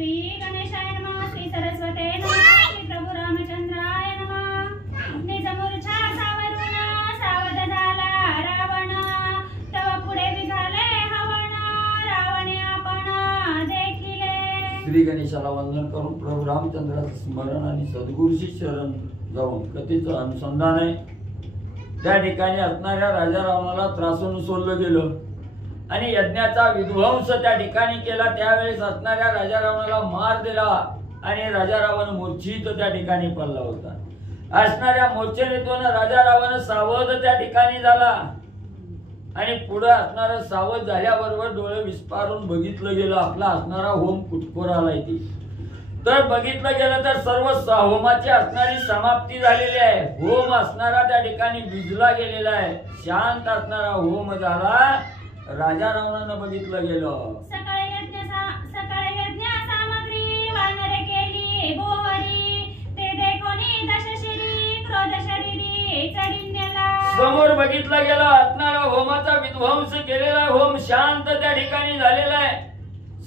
श्री गणेशाय नमः, श्री सरस्वते नमः, श्री प्रभू रामचंद्राय नमः। निजमूर्छा सावरून सावध झाला रावण, तव पुढे विझाले हवण, रावणे आपण देखिले। श्री गणेशाला वंदन करून प्रभू रामचंद्राचं स्मरण आणि सद्गुरूची शरण जाऊन कथेचं अनुसंधान आहे। त्या ठिकाणी असणाऱ्या राजा रावणाला त्रासून सोडलं गेलं आणि यज्ञाचा विध्वंस त्या ठिकाणी केला। त्यावेळेस असणाऱ्या राजा रावणाला मार दिला आणि राजा रावण मूर्छित त्या ठिकाणी पडला होता। असणाऱ्या मूर्छेतून राजा रावण सावध त्या ठिकाणी झाला आणि पुढे असणारा सावध झाल्याबरोबर डोळे विस्पारून बघितलं गेलं आपला असणारा होम कुटकोर आलाय ती। तर बघितलं गेलं तर सर्व होमाची असणारी समाप्ती झालेली आहे। होम असणारा त्या ठिकाणी विझला गेलेला आहे, शांत असणारा होम झाला। राजा रावणानं बघितलं गेलं सकाळी यज्ञ सामग्री वानरे केली भोवरी, ते देखोनी दशशिरी क्रोध शरीरी चढीन नेला। समोर बघितलं गेलं असणारा होमाचा विध्वंस केलेला होम शांत त्या ठिकाणी झालेला आहे।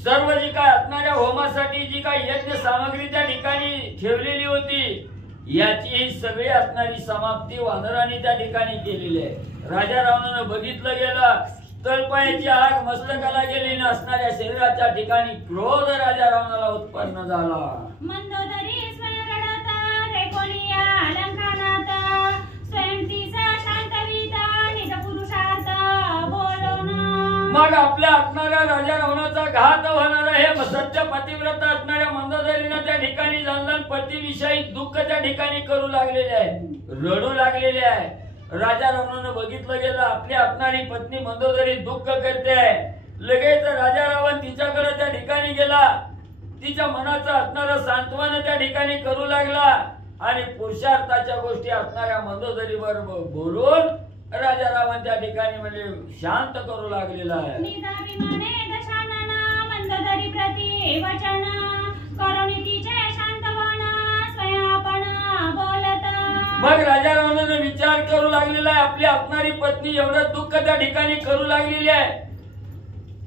सर्व जी काय असणाऱ्या होमासाठी जी काय यज्ञ सामग्री त्या ठिकाणी ठेवलेली होती याची ही सगळी असणारी समाप्ती वानरांनी त्या ठिकाणी केलेली आहे। राजा रावणानं बघितलं गेलं तळपायाची आग मस्तकाला गेली ना असणाऱ्या शरीराच्या ठिकाणी क्रोध राजा रावणाला उत्पन्न झाला। मंदोदरी स्वयं रडता रे कोणिया अलंकानात, स्वयं तिचा शांतविता निज पुरुषार्थ बोलून। मग आपल्या असणाऱ्या राजा रावणाचा घात होणार हे सत्य पतिव्रत असणाऱ्या मंदोदरीनं त्या ठिकाणी जाणून पतीविषयी दुःख त्या ठिकाणी करू लागलेले आहे, रडू लागलेले आहे। राजा रावणानं बघितलं गेलं आपली असणारी पत्नी मंदोदरी दुःख करते। लगेच राजा रावण तिच्याकडे त्या ठिकाणी गेला, तिच्या मनाचं असणारं सांत्वन त्या ठिकाणी करू लागला आणि पुरुषार्थाच्या गोष्टी असणाऱ्या मंदोदरीवर बोलून राजा रावण त्या ठिकाणी म्हणजे शांत करू लागलेला आहे। निदाभिमाने दशानना मंदोदरी प्रति वचन, करुणितीचे शांतवण स्वयं आपण बोलत। मग राजा रावणाने विचार करू लागलेला आहे आपली असणारी पत्नी एवढं दुःख त्या ठिकाणी करू लागलेली आहे।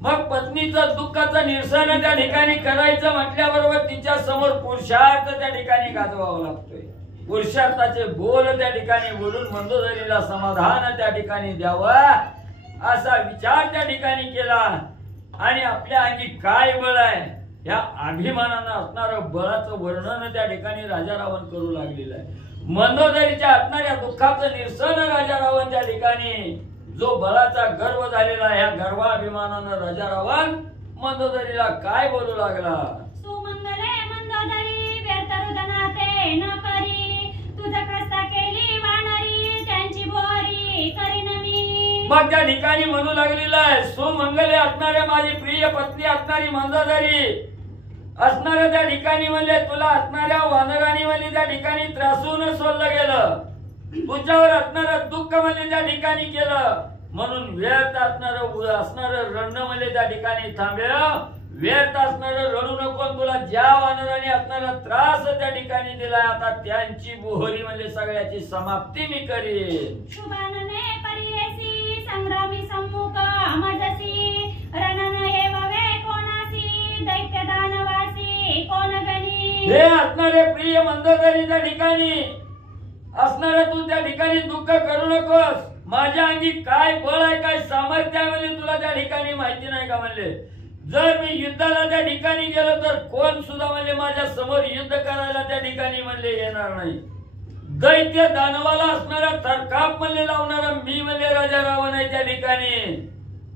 मग पत्नीचं दुःखाचं निरसन त्या ठिकाणी करायचं म्हटल्याबरोबर तिच्या समोर पुरुषार्थ त्या ठिकाणी गाजवावा लागतोय। पुरुषार्थाचे बोल त्या ठिकाणी बोलून मंदोदरीला समाधान त्या ठिकाणी द्यावं असा विचार त्या ठिकाणी केला आणि आपल्या अंगी काय बळ आहे या अभिमानानं असणारं बळाचं वर्णन त्या ठिकाणी राजा रावण करू लागलेलं आहे। मंदोदरीच्या असणाऱ्या दुःखाचं निरसन राजा रावण त्या ठिकाणी जो बळाचा गर्व झालेला आहे या गर्वाभिमानानं राजा रावण मंदोदरीला काय बोलू लागला। सुमंगले मंदोदरी व्यर्थ रुदनाते न करी, तुझं खस्ता केली वानरी त्यांची बोरी करीन मी। मग त्या ठिकाणी म्हणू लागलेला आहे सुमंगले असणाऱ्या माझी प्रिय पत्नी असणारी मंदोदरी असणाऱ्या त्या ठिकाणी म्हणजे तुला असणाऱ्या वानरांनी म्हणजे त्या ठिकाणी त्रासून सोडलं गेलं, तुझ्यावर असणारं दुःख म्हणजे त्या ठिकाणी केलं, म्हणून व्यर्थ असणारं रडणं म्हणजे त्या ठिकाणी थांबेल। व्यर्थ असणारं रडू नको, तुला ज्या वानरांनी असणारा त्रास त्या ठिकाणी दिलाय आता त्यांची बोहरी म्हणजे सगळ्याची समाप्ती मी करीन। शुभानने परियेसी संग्रामी सम्मुख मजसी, रणन येववे कोणासी दैत्य दानवासी कोण गणी। हे असणारे प्रिय मंदोदरी त्या ठिकाणी असणारे तू त्या ठिकाणी दुःख करू नकोस। माझ्या अंगी काय बळ आहे काय सामर्थ्य आहे म्हणजे तुला त्या ठिकाणी माहिती नाही का म्हणले। जर मी युद्धाला त्या ठिकाणी गेलो तर कोण सुद्धा म्हणजे माझ्या समोर युद्ध करायला त्या ठिकाणी म्हणले येणार नाही। दैत्य दानवाला असणारा थरकाप म्हणले लावणारा मी म्हणजे राजा रावण आहे त्या ठिकाणी,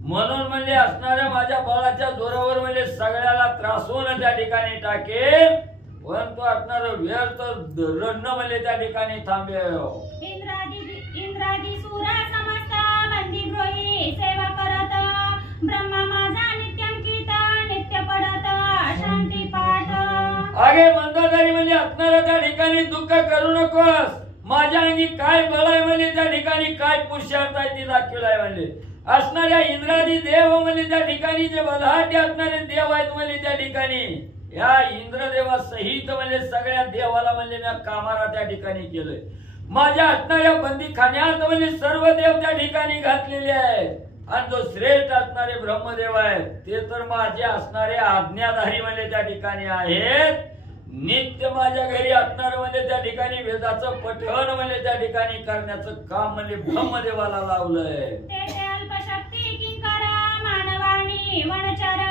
म्हणून म्हणजे असणाऱ्या माझ्या बळाच्या जोरावर म्हणजे सगळ्याला त्रासून त्या ठिकाणी टाकेल, पण तो असणार व्यर्थ रडणं म्हणजे त्या ठिकाणी थांबेल। इंद्रादी सुरा समस्त बंदी गृही सेवा करत, ब्रह्मा माझा नित्यंकित नित्य पडत शांती पाठ। अगे मंदोदरी म्हणजे असणाऱ्या त्या ठिकाणी दुःख करू नकोस। माझ्या अंगी काय बळ आहे म्हणजे त्या ठिकाणी काय पुरुषार्थ आहे ती दाखवलाय म्हणजे असणाऱ्या इंद्रादी देव म्हणजे त्या ठिकाणी जे बलहाटे असणारे देव आहेत म्हणजे त्या ठिकाणी या इंद्रदेवा सहित म्हणजे सगळ्या देवाला म्हणजे मी कामाला त्या ठिकाणी केलंय। माझ्या असणाऱ्या बंदी खाण्यात म्हणजे सर्व देव त्या ठिकाणी घातलेले आहेत। आणि जो श्रेष्ठ असणारे ब्रह्मदेव आहेत ते तर माझे असणारे आज्ञाधारी म्हणजे त्या ठिकाणी आहेत. नित्य माझ्या घरी असणार म्हणजे त्या ठिकाणी वेदाचं पठण म्हणजे त्या ठिकाणी करण्याचं काम म्हणजे ब्रह्मदेवाला लावलंय. ते अल्पशक्ती किंकरा मानवाणी वनचरा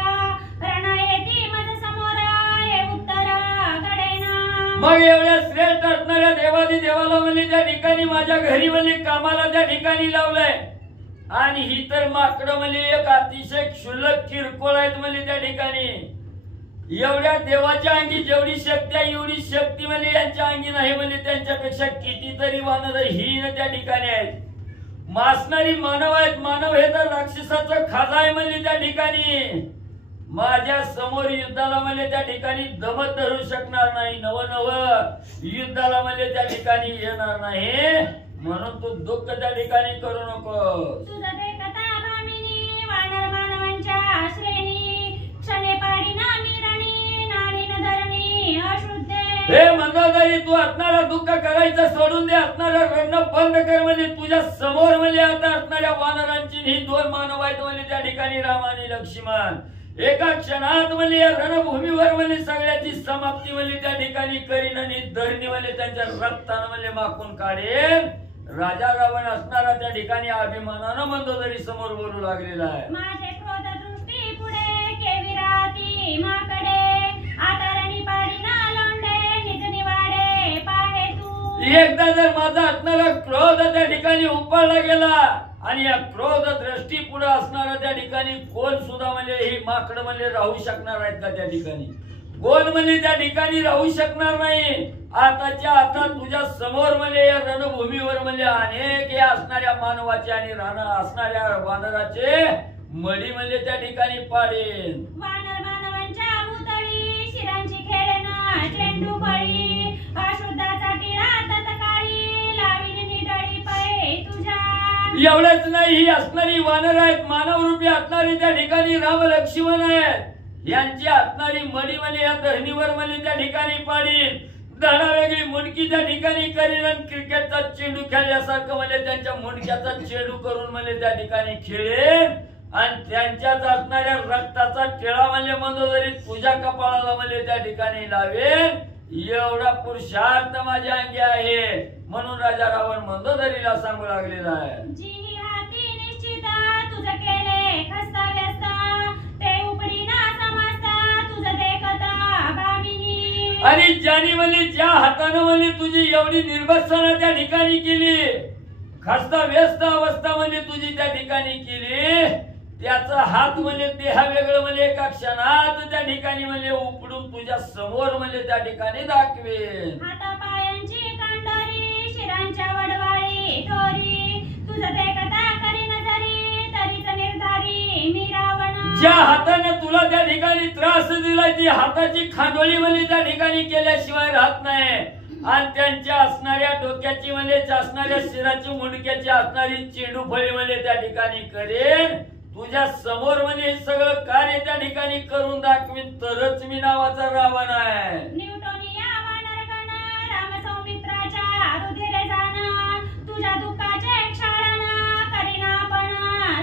रणयेती मज समोरा हे उत्तरा घडेना. मग एवढ्या श्रेष्ठ असणाऱ्या देवादी देवाला म्हणजे त्या ठिकाणी माझ्या घरी म्हणजे कामाला त्या ठिकाणी लावलंय. आणि ही तर माकडं म्हणजे एक अतिशय क्षुल्लक किरकोळ आहेत म्हणजे त्या ठिकाणी. एवढ्या देवाच्या अंगी जेवढी शक्ती आहे एवढी शक्ती म्हणजे यांच्या अंगी नाही म्हणजे त्यांच्यापेक्षा कितीतरी वानर हीन त्या ठिकाणी आहेत. मासणारी मानव आहेत. मानव हे तर राक्षसाचं खाजा आहे म्हणजे त्या ठिकाणी. माझ्या समोर युद्धाला म्हणजे त्या ठिकाणी दमत धरू शकणार नाही. नव युद्धाला म्हणजे त्या ठिकाणी येणार नाही. म्हणून तू दुःख त्या ठिकाणी करू नको. तुझं ते कथा भामिनी वानर मानवांच्या श्रेणी क्षणे पाडीना मिरणी नाडीन धरणी अशुद्धे. हे मंदोदरी तू असणारा दुःख करायचं सोडून दे. असणारा रडणं बंद कर. म्हणजे तुझ्या समोर म्हणजे आता असणाऱ्या वानरांची ही दोन मानव आहेत म्हणजे त्या ठिकाणी राम आणि लक्ष्मण. एका क्षणात म्हणजे या रणभूमीवर म्हणजे सगळ्याची समाप्ती म्हणजे त्या ठिकाणी करीन आणि धरणी म्हणजे त्यांच्या रक्तानं म्हणजे माखून काढेल. राजा रावण असणारा त्या ठिकाणी अभिमानानं मंदोदरी समोर बोलू लागलेला आहे. माझे क्रोध दृष्टी पुढे केवी राती माकडे आता रणी पाडीना लोंढे निज निवाडे पाहे तू. एकदा जर माझा असणारा क्रोध त्या ठिकाणी उपळला गेला आणि या क्रोध दृष्टी पुढे असणारा त्या ठिकाणी कोण सुद्धा म्हणजे ही माकडं म्हणजे राहू शकणार आहेत का त्या ठिकाणी. कोण म्हणजे त्या ठिकाणी राहू शकणार नाही. आताच्या आता तुझ्या समोर म्हणजे या रणभूमीवर म्हणजे अनेक या असणाऱ्या मानवाचे आणि असणाऱ्या वानराचे मडी म्हणजे त्या ठिकाणी पाडेन. वानर मानवांच्या भूतळी शिरांची खेळना चेंडू बळी अशुद्धाचा टिळा तत्काळी लावीन निडळी पै तुझ्या. एवढंच नाही ही असणारी वानर आहेत. मानव रूपी असणारी त्या ठिकाणी राम लक्ष्मण आहेत. यांची असणारी मडी म्हणजे या धरणीवर म्हणजे त्या ठिकाणी पाडीन. धडा वेगळी मुंडकी त्या ठिकाणी करीन आणि क्रिकेटचा चेंडू खेळल्यासारखं म्हणजे त्यांच्या मुंडक्याचा चेंडू करून म्हणजे त्या ठिकाणी खेळेन. आणि त्यांच्यात असणाऱ्या रक्ताचा टिळा म्हणजे मंदोदरी तुझ्या कपाळाला म्हणजे त्या ठिकाणी लावेन. एवढा पुरुषार्थ माझ्या अंगी आहे. म्हणून राजा रावण मंदोदरीला सांगू लागलेला आहे. जी हाती निश्चिता तुझं केले खस्ता व्यस्ता ते उपडीना समजता तुझं देखता भामिनी. आणि ज्याने म्हणजे ज्या हातानं म्हणजे तुझी एवढी निर्भत्सना त्या ठिकाणी केली खस्ता व्यस्त अवस्था म्हणजे तुझी त्या ठिकाणी केली त्याचा हात म्हणजे देहा वेगळं म्हणजे एका क्षणात त्या ठिकाणी म्हणजे उपडून तुझ्या समोर म्हणजे त्या ठिकाणी दाखवेन. हातापायांची कांडोरी शिरांच्या वडवाळी थोरी तुझं ते कथा करीन जरी तरीच निर्धारी मी रावण. ज्या हाताने तुला त्या ठिकाणी त्रास दिलाय ती हाताची खांडोळी म्हणजे त्या ठिकाणी केल्याशिवाय राहत नाही. आणि त्यांच्या असणाऱ्या डोक्याची म्हणजे असणाऱ्या शिराची मुंडक्याची असणारी चेंडू फळी म्हणजे त्या ठिकाणी करेन. तुझ्या समोर म्हणजे सगळं कार्य त्या ठिकाणी करून दाखवीन तरच मी नावाचा रावण आहे. न्यूटोनिया वानरगण राम सौमित्राच्या रुधिरे जाण तुझ्या दुःखाचे क्षाळन करीना पण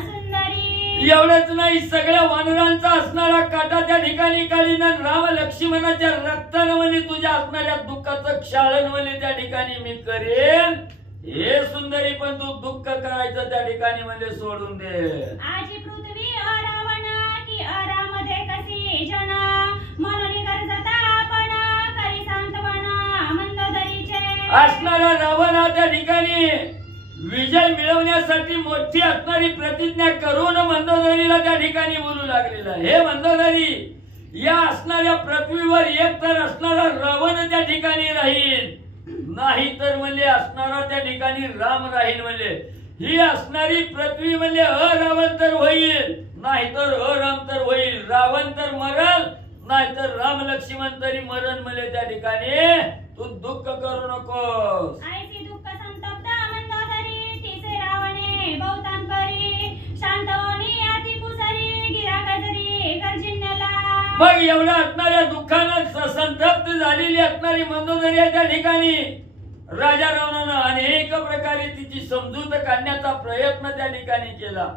सुंदरी. एवढंच नाही सगळ्या वानरांचा असणारा काटा त्या ठिकाणी काढीन. राम लक्ष्मणाच्या रक्तानं म्हणजे तुझ्या असणाऱ्या दुःखाचं क्षाळन म्हणजे त्या ठिकाणी मी करेन. हे सुंदरी पण तू दुःख करायचं त्या ठिकाणी म्हणजे सोडून दे. आजी पृथ्वी अरावण की अरामध्ये कशी जन म्हणून गरजता आपण करी सांत्वना मंदोदरीचे. असणारा रावण हा त्या ठिकाणी विजय मिळवण्यासाठी मोठी असणारी प्रतिज्ञा करून मंदोदरीला त्या ठिकाणी बोलू लागलेला. हे मंदोदरी या असणाऱ्या पृथ्वीवर एक तर असणारा रावण त्या ठिकाणी राहील नाही तर म्हणजे असणारा त्या ठिकाणी राम राहील. म्हणजे ही असणारी पृथ्वी म्हणजे अरावण तर होईल नाहीतर अराम तर होईल. रावण तर मरल नाहीतर राम लक्ष्मण तरी मरण म्हणजे त्या ठिकाणी तू दुःख करू नकोस. आईची दुःख संतप्त मंदोदरी तिचे रावणे बहुतान परी शांतवनी अति कुसरी गिरा गजरी गर्जिन्यला. मग एवढ्या असणाऱ्या दुःखानं संतप्त झालेली असणारी मंदोदरी त्या ठिकाणी राजा रावणानं अनेक प्रकारे तिची समजूत काढण्याचा प्रयत्न त्या ठिकाणी केला.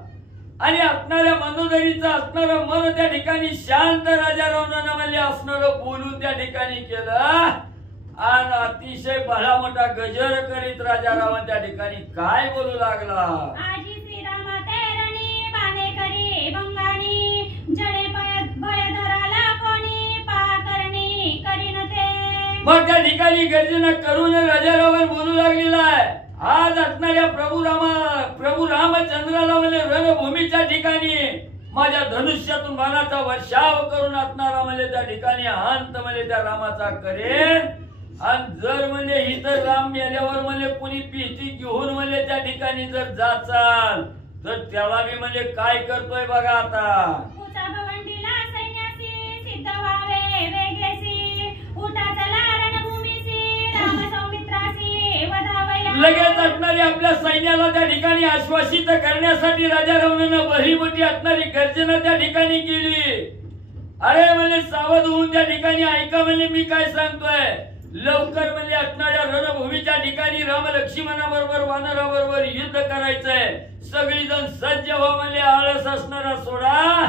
आणि असणाऱ्या मंदोदरीचं असणारं मन त्या ठिकाणी शांत राजा रावणानं म्हणले असणारं बोलून त्या ठिकाणी केलं आणि अतिशय भला मोठा गजर करीत राजा रावण त्या ठिकाणी काय बोलू लागला. आजी श्रीराम तेरणी बाणे करी भंगाणी जडे भय धराला कोणी पाकरणी करीन ते. मग त्या ठिकाणी गर्जना करून राजा रावण बोलू लागलेला आहे. आज असणाऱ्या प्रभू रामचंद्राला म्हणजे रणभूमीच्या ठिकाणी माझ्या धनुष्यातून बाणाचा वर्षाव करून असणारा म्हणजे त्या ठिकाणी अंत म्हणजे त्या रामाचा करेन. आणि जर म्हणजे इतर राम मेल्यावर म्हणजे कुणी भीती घेऊन म्हणजे त्या ठिकाणी जर जाचाल तर त्याला मी म्हणजे काय करतोय बघा आता. उचा भवंडीला सैन्यासी सिद्ध व्हावे वेगेसी उठा चला रणभूमीसी राम सौमित्रासी वधावया. लगेच असणारी आपल्या सैन्याला त्या ठिकाणी आश्वासित करण्यासाठी राजा रावणानं भरी मोठी असणारी गर्जना त्या ठिकाणी केली. अरे म्हणजे सावध होऊन त्या ठिकाणी ऐका म्हणजे मी काय सांगतोय. लवकर म्हणजे असणाऱ्या रणभूमीच्या ठिकाणी राम लक्ष्मणाबरोबर वानराबरोबर युद्ध करायचंय. सगळी जण सज्ज व्हा म्हणजे आळस असणारा सोडा.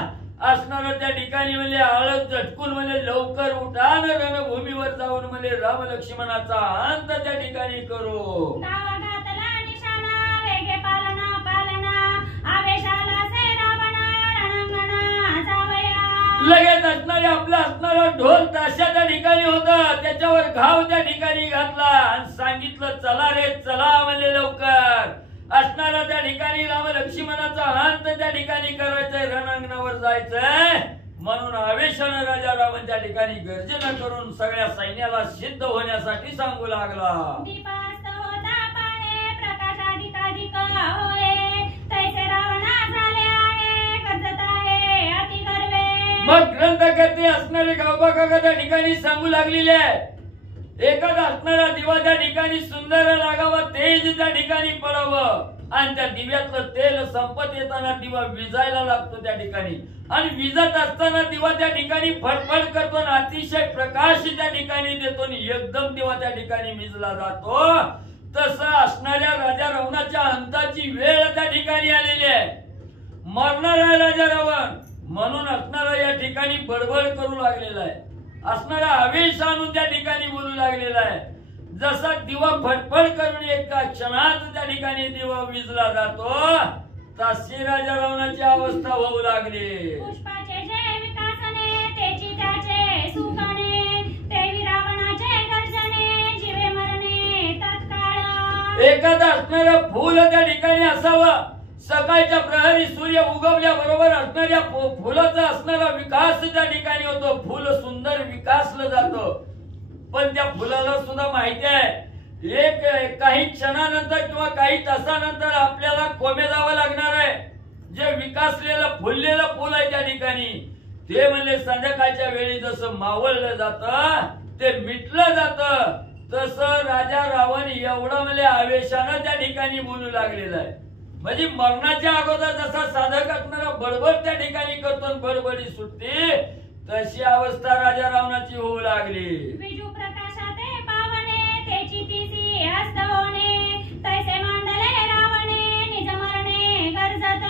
असणारा त्या ठिकाणी म्हणजे आळस झटकून म्हणजे लवकर उठा न रणभूमीवर जाऊन म्हणजे राम लक्ष्मणाचा अंत त्या ठिकाणी करू. गावागातला निशाणा वेगे पालना पालना आवेशाला से रावणा रणंगणा जावया. लगेच असणारे आपला असणारा ढोल ताशा त्या ठिकाणी होता. त्याच्यावर घाव त्या ठिकाणी घातला आणि सांगितलं चला रे चला म्हणजे लवकर. असणारा त्या ठिकाणी राम लक्ष्मणाचा अंत त्या ठिकाणी करायचंय रणांगणावर जायचंय. म्हणून आवेशानं राजा रावण त्या ठिकाणी गर्जना करून सगळ्या सैन्याला सिद्ध होण्यासाठी सांगू लागला. दीपास्त होता पाहे प्रकाशाधिकाधिक होय तैसे रावणा झाले आहे गरजत आहे अति गर्वे. मग ग्रंथकर्ते असणारे गावबागा त्या ठिकाणी सांगू लागलेले आहे. एखादा असणारा दिवा त्या ठिकाणी सुंदर लागावा तेज त्या ठिकाणी पडावं आणि त्या दिव्यातलं तेल संपत येताना दिवा विजायला लागतो त्या ठिकाणी आणि विजत असताना दिवा त्या ठिकाणी फडफड करतो आणि अतिशय प्रकाश त्या ठिकाणी देतो आणि एकदम दिवा त्या ठिकाणी विजला जातो. तसं असणाऱ्या राजा रावणाच्या अंताची वेळ त्या ठिकाणी आलेली आहे. मरणार आहे राजा रावण म्हणून असणारा या ठिकाणी बडबड करू लागलेला आहे. असणारा आवेश आणून त्या ठिकाणी बोलू लागलेला आहे. जसा दिवा फटफट करून एका क्षणात त्या ठिकाणी दिवा विजला जातो तशी राजा रावणाची अवस्था होऊ लागली. पुष्पाचे जे विकासने तेची त्याचे सुखाने ते रावणाचे गर्जने जीवे मरणे तत्काळ. एखादा असणारं फुल त्या ठिकाणी असावं. सकाळच्या प्रहरी सूर्य उगवल्या बरोबर असणाऱ्या फुलाचा असणारा विकास त्या ठिकाणी होतो. फुल सुंदर विकासलं जातं. पण त्या फुलाला सुद्धा माहिती आहे एक काही क्षणानंतर किंवा काही तासानंतर आपल्याला कोमे जावं लागणार आहे. जे विकासलेलं फुललेलं फुल आहे त्या ठिकाणी ते म्हणजे संध्याकाळच्या वेळी जसं मावळलं जातं ते मिटलं जातं. तसं राजा रावण एवढं म्हणजे आवेशानं त्या ठिकाणी बोलू लागलेलं आहे. म्हणजे मरणाच्या अगोदर जसा साधक असणारा बडबड त्या ठिकाणी करतो बडबडी सुटते तशी अवस्था राजा रावणाची होऊ लागली. विजू प्रकाशाते पावने तेची तिसी हस्त होणे तैसे मांडले रावणे निज मरणे गरजत.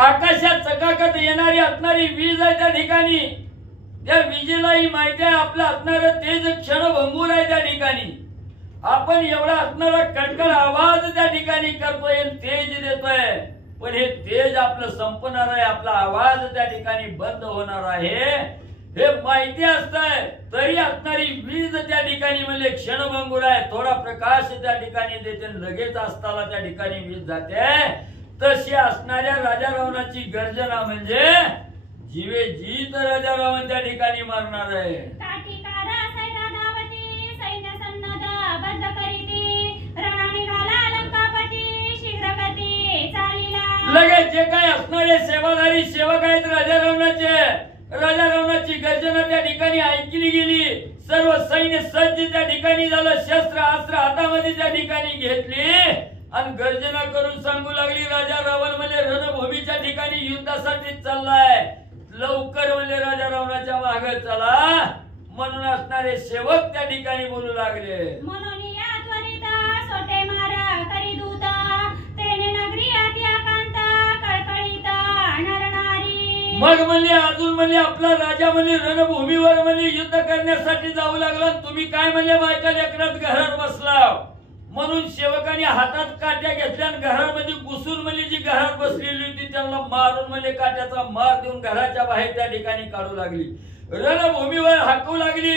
आकाशात चकाकत येणारी असणारी वीज आहे त्या ठिकाणी. त्या विजेलाही माहिती आहे आपलं असणारं तेज क्षणभंगूर आहे त्या ठिकाणी. आपण एवढा असणारा कडकड आवाज त्या ठिकाणी करतोय तेज देतोय पण हे तेज आपलं संपणार आहे. आपला आवाज त्या ठिकाणी बंद होणार आहे हे माहिती असतंय तरी असणारी वीज त्या ठिकाणी म्हणजे क्षणभंगूर आहे. थोडा प्रकाश त्या ठिकाणी देते लगेच असताना त्या ठिकाणी वीज जाते. तशी असणाऱ्या राजा रावणाची गर्जना म्हणजे जीवे जीत राजा रावण त्या ठिकाणी मरणार आहे. लगेच जे काही असणारे सेवाधारी सेवक आहेत राजा रावणाची गर्जना त्या ठिकाणी ऐकली गेली. सर्व सैन्य सज्ज त्या ठिकाणी झालं. शस्त्र अस्त्र हातामध्ये त्या ठिकाणी घेतली आणि गर्जना करून सांगू लागली राजा रावण म्हणजे रणभूमीच्या ठिकाणी युद्धासाठी चाललाय. लवकर म्हणजे राजा रावणाच्या मागे चला म्हणून असणारे सेवक त्या ठिकाणी बोलू लागले. म्हणून या त्वरित सोटे मारा करी दूत तेने नगरी आत्या कांता कळकळीत मग म्हणले अजून म्हणले आपला राजा म्हणले रणभूमीवर म्हणले युद्ध करण्यासाठी जाऊ लागला, तुम्ही काय म्हणले बायका लेकरात घरात बसला. म्हणून सेवकाने हातात काट्या घेतल्या आणि घरामध्ये घुसून म्हणजे जी घरात बसलेली होती त्यांना मारून म्हणजे काट्याचा मार देऊन घराच्या बाहेर त्या ठिकाणी काढू लागली. रणभूमीवर हाकू लागली.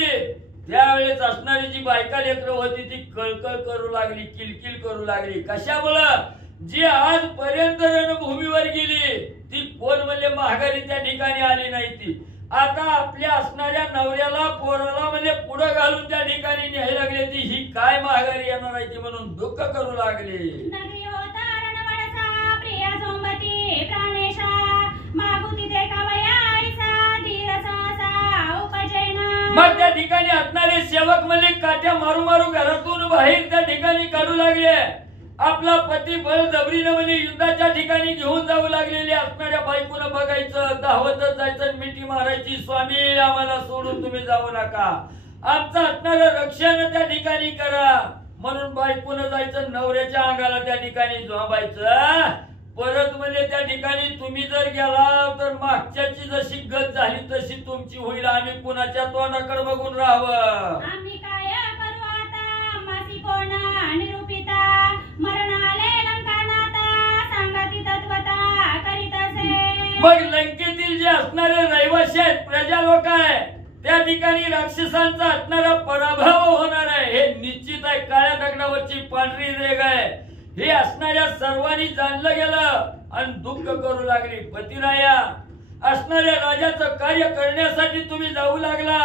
त्यावेळेस असणारी जी बायका लेकरं होती ती कळकळ करू लागली, किलकिल करू लागली. कशामुळं? जी आजपर्यंत रणभूमीवर गेली ती कोण म्हणजे माघारी त्या ठिकाणी आली नाही. ती आता आपल्या असणाऱ्या नवऱ्याला पोराला म्हणजे पुढे घालून त्या ठिकाणी न्यायला लागली. ती ही काय माघारी येणार आहे ती म्हणून दुःख करू लागली. नगरी होता रणवळसा, प्रिया सोमवती प्राणेशा, मागुती ते कवयाईसा, धीर सहसा उपजैना. मग त्या ठिकाणी असणारे सेवक म्हणजे काट्या मारू मारू घरातून बाहेर त्या ठिकाणी काढू लागले. आपला पती बळजबरीनं म्हणजे युद्धाच्या ठिकाणी घेऊन जाऊ लागलेले असणाऱ्या बायकोनं बघायचं, धावतच जायचं, मिठी मारायची, स्वामी आम्हाला सोडून तुम्ही जाऊ नका, आमचं असणारं रक्षण त्या ठिकाणी करा. म्हणून बायकोनं जायचं, नवऱ्याच्या अंगाला त्या ठिकाणी झोंबायचं. परत म्हणजे त्या ठिकाणी तुम्ही जर गेला तर मागच्याची जशी गत झाली तशी तुमची होईल, आम्ही कुणाच्या तोंडाकडे बघून राहावं. आम्ही काय करू आता, मासी कोण निरूपिता, मरण आले लंकानाता, सांगती तत्वता करीत असे. मग लंकेतील जे असणारे रहिवासी आहेत, प्रजा लोक आहे, त्या ठिकाणी राक्षसांचा असणारा पराभव होणार आहे हे निश्चित आहे. काळ्या दगडावरची पांढरी रेघ आहे हे असणाऱ्या सर्वांनी जाणलं गेलं आणि दुःख करू लागली. पतिराया असणाऱ्या राजाचं कार्य करण्यासाठी तुम्ही जाऊ लागला,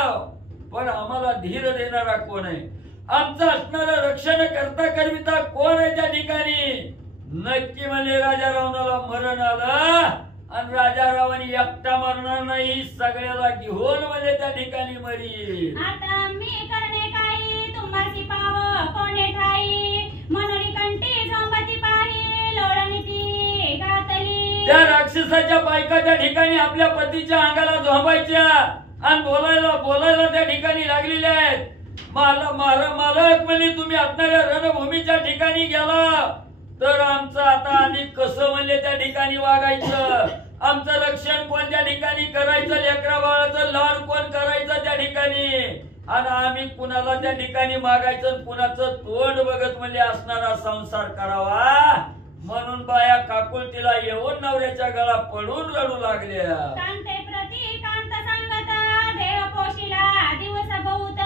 पण आम्हाला धीर देणारा कोण आहे, आमचं असणारं रक्षण करता करविता कोण आहे त्या ठिकाणी. नक्की म्हणजे राजा रावणाला मरण आलं आणि राजा रावणी एकटा मरणार नाही, सगळ्याला घेऊन म्हणजे त्या ठिकाणी मरी. आता मी करणे काही, तुम्हासी पाव कोणे ठाई, मनोरी कंठी झोंबती पाही, लोळणी ती गातली. त्या राक्षसाच्या बायका त्या ठिकाणी आपल्या पतीच्या अंगाला झोंबायच्या आणि बोलायला त्या ठिकाणी लागलेल्या आहेत. मालक म्हणजे तुम्ही असणाऱ्या रणभूमीच्या ठिकाणी गेला तर आमचं आता आम्ही कसं म्हणजे त्या ठिकाणी वागायचं, आमचं रक्षण कोणत्या ठिकाणी करायचं, लेकरा बाळाचं लाड कोण करायचं त्या ठिकाणी, आणि आम्ही कुणाला त्या ठिकाणी मागायचं, कुणाचं तोंड बघत म्हणजे असणारा संसार करावा. म्हणून बाया काकुलतीला येऊन नवऱ्याच्या गळा पडून रडू लागल्या. कांते प्रति कांत सांगता, देव पोशिला दिवस बहुत,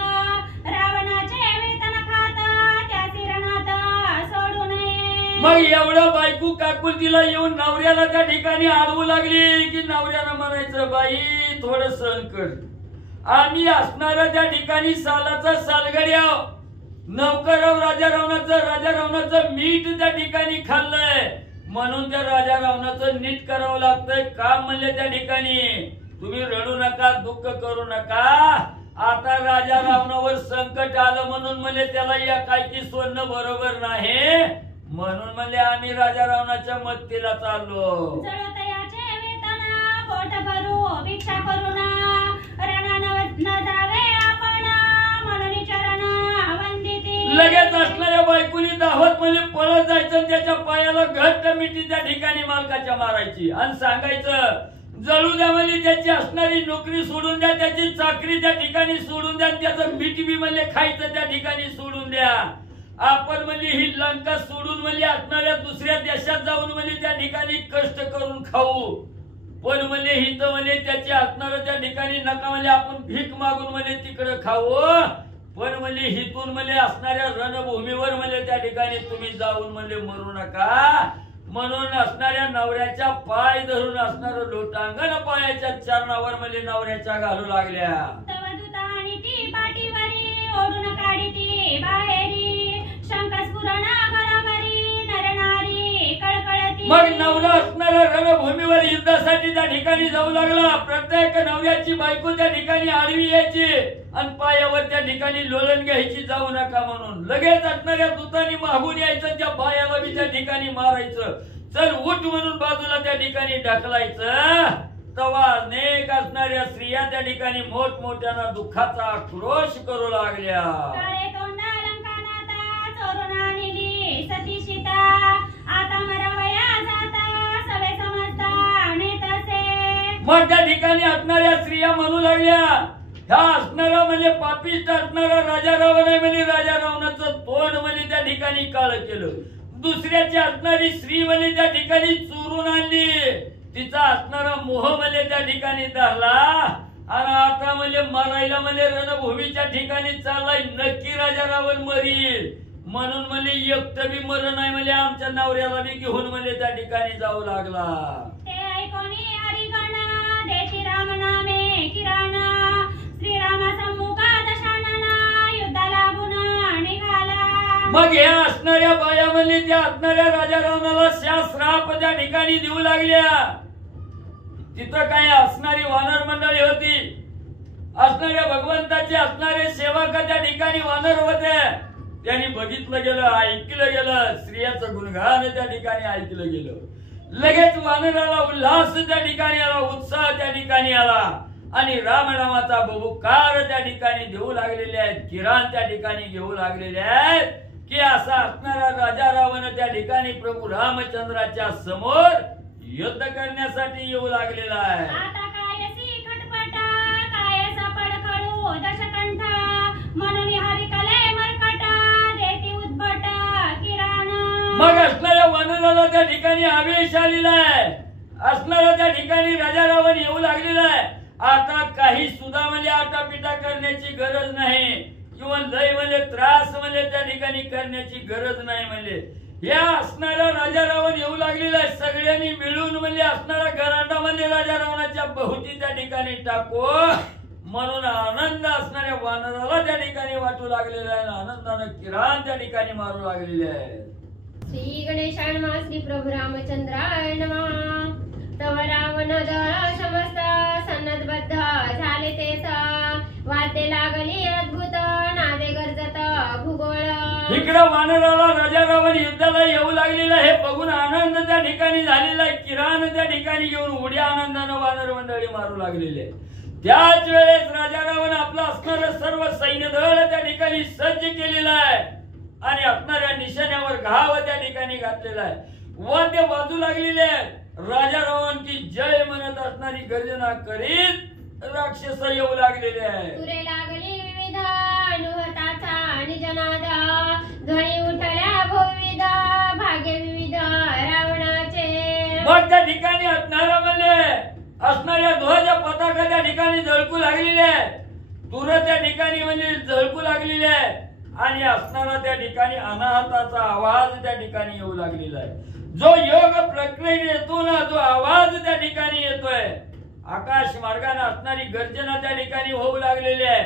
रावणाचे वेतन खाता, त्याची रणात सोडू नये. मग एवढं बायको काकुलतीला येऊन नवऱ्याला त्या ठिकाणी आडवू लागली की नवऱ्यानं म्हणायचं, बाई थोडं सहन कर, आम्ही असणाऱ्या त्या ठिकाणी सालाचा सालगड्या नौकराव राजा रावणाचं मीठ त्या ठिकाणी खाल्लंय, म्हणून त्या राजा रावणाचं नीट करावं लागतंय काम म्हणले त्या ठिकाणी. तुम्ही रडू नका, दुःख करू नका. आता राजा रावणावर संकट आलं म्हणून म्हणजे त्याला या कायकी सोडणं बरोबर नाही, म्हणून म्हणजे आम्ही राजा रावणाच्या मदतीला चाललो. जळतयाचे वेतन पोट भरू भिक्षा करून, रणानं न जावे आपण, म्हणून चरण वंदिती. लगेच असणाऱ्या बायकोनी धावत म्हणजे पळत जायचं, त्याच्या पायाला घट्ट मिठी त्या ठिकाणी मालकाच्या मारायची आणि सांगायचं, जळू द्या म्हणजे त्याची असणारी नोकरी सोडून द्या, त्याची चाकरी त्या ठिकाणी सोडून द्या, त्याचं मीठ बी म्हणजे खायचं त्या ठिकाणी सोडून द्या. आपण म्हणजे ही लंका सोडून म्हणजे असणाऱ्या दुसऱ्या देशात जाऊन म्हणजे त्या ठिकाणी कष्ट करून खाऊ, पण म्हणजे हिथं म्हणजे त्याची असणारं त्या ठिकाणी नका म्हणजे आपण भीक मागून म्हणजे तिकडे खाऊ, पण म्हणजे हिथून म्हणजे असणाऱ्या रणभूमीवर म्हणजे त्या ठिकाणी तुम्ही जाऊन म्हणजे मरू नका. म्हणून असणाऱ्या नवऱ्याच्या पाय धरून असणारं लोटांगण पायाच्या चरणावर म्हणजे नवऱ्याच्या घालू लागल्या. तवदूता आणि ती पाठीवरी ओढून काढी ती बाहेरी, शंखस्फुरण घरोघरी नरनारी कळकळती. मग नवरा असणारा रणभूमीवर युद्धासाठी त्या ठिकाणी जाऊ लागला. प्रत्येक नवऱ्याची बायको त्या ठिकाणी आडवी यायची आणि पायावर त्या ठिकाणी लोळण घ्यायची, जाऊ नका म्हणून. लगेच असणाऱ्या दूतांनी मागून यायचं, त्या पायाला बी त्या ठिकाणी मारायचं, चल उठ म्हणून बाजूला त्या ठिकाणी ढकलायचं. तवा अनेक असणाऱ्या स्त्रिया त्या ठिकाणी मोठमोठ्यानं दुःखाचा आक्रोश करू लागल्या. काळे तोंड लंकानाता चोरून आणली सती सीता, आता मरवया जाता सवे समजता नेतसे. मग त्या ठिकाणी असणाऱ्या स्त्रिया म्हणू लागल्या, ह्या असणारा म्हणजे पापिष्ट असणारा राजा रावण आहे म्हणजे राजा रावणाचं तोंड म्हणजे त्या ठिकाणी काळं केलं. दुसऱ्याची असणारी स्त्री म्हणजे त्या ठिकाणी चोरून आणली, तिचा असणारा मोह म्हणजे त्या ठिकाणी धरला आणि आता म्हणजे मरायला म्हणजे रणभूमीच्या ठिकाणी चाललाय. नक्की राजा रावण मरील म्हणून म्हणजे एकटं बी मरण नाही म्हणजे आमच्या नवऱ्याला बी घेऊन म्हणजे त्या ठिकाणी जाऊ लागला. ते ऐकोनी हरिगणा देती राम नामे किराणा श्रीरामा सम्मुखात शानना युद्धाला गुन्हा निघाला. मग ह्या असणाऱ्या बाया म्हणजे त्या असणाऱ्या राजा रावणाला शास्त्राप त्या ठिकाणी देऊ लागल्या. तिथं काही असणारी वानर मंडळी होती, असणाऱ्या भगवंताचे असणारे सेवक त्या ठिकाणी वानर होते. त्यांनी बघितलं गेलं, ऐकलं गेलं, स्त्रियाचं गुणगान त्या ठिकाणी ऐकलं गेलं. लगेच वानराला उल्हास त्या ठिकाणी आला, उत्साह त्या ठिकाणी आला आणि रामनामाचा बहुकार त्या ठिकाणी देऊ लागलेले आहेत, किराण त्या ठिकाणी घेऊ लागलेले आहेत की असा असणारा राजा रावण त्या ठिकाणी प्रभू रामचंद्राच्या समोर युद्ध करण्यासाठी येऊ लागलेला आहे. आता कायसी खटपटा कायसा पडखळू दशकंठा म्हणून हरी कले मरकटा देती उद्भटा किराण. मग असणाऱ्या वानराला त्या ठिकाणी आवेश आलेला आहे, असणारा त्या ठिकाणी राजा रावण येऊ लागलेला आहे. आता काही सुद्धा म्हणजे आटापिटा करण्याची गरज नाही किंवा लय म्हणजे त्रास म्हणजे त्या ठिकाणी करण्याची गरज नाही. म्हणजे या असणारा राजा रावण येऊ लागलेला आहे. सगळ्यांनी मिळून म्हणजे असणारा घरांडा म्हणजे राजा रावणाच्या भोवती त्या ठिकाणी टाको म्हणून आनंद असणाऱ्या वानराला त्या ठिकाणी वाटू लागलेला आहे. आनंदानं किराण त्या ठिकाणी मारू लागलेले आहे. श्री गणेशाय नमः. श्री प्रभू रामचंद्राय नमः. तव रावण दळ समस्त सन्नद्बद्ध झाले तेथा वाद्ये लागली अद्भुत नादे गरजत भूगोळ. इकडं वानराला राजा रावण युद्धाला येऊ लागलेला हे बघून आनंद त्या ठिकाणी झालेला आहे. किराण त्या ठिकाणी घेऊन उड्या आनंदानं वानर मंडळी मारू लागलेले. त्याच वेळेस राजा रावण आपलं असणारं सर्व सैन्य दळ त्या ठिकाणी सज्ज केलेलं आहे आणि असणाऱ्या निशाण्यावर घाव त्या ठिकाणी घातलेला आहे. वाद्य वाजू लागलेले आहेत. राजा रावण की जय म्हणत असणारी गर्जना करीत राक्षस येऊ लागलेले आहे. तुरे लागली विविध अनुहताचा निजनाद ध्वनी उठल्या भोविध भाग्य विविध रावणाचे. मग त्या ठिकाणी असणारा म्हणजे असणाऱ्या ध्वज पताका त्या ठिकाणी झळकू लागलेले आहेत. तुर त्या ठिकाणी म्हणजे झळकू लागलेले आहेत आणि असणारा त्या ठिकाणी अनाहताचा आवाज त्या ठिकाणी येऊ लागलेला आहे. जो योग प्रक्रियेत येतो ना, जो आवाज त्या ठिकाणी येतोय, आकाश मार्गाने असणारी गर्जना त्या ठिकाणी होऊ लागलेली आहे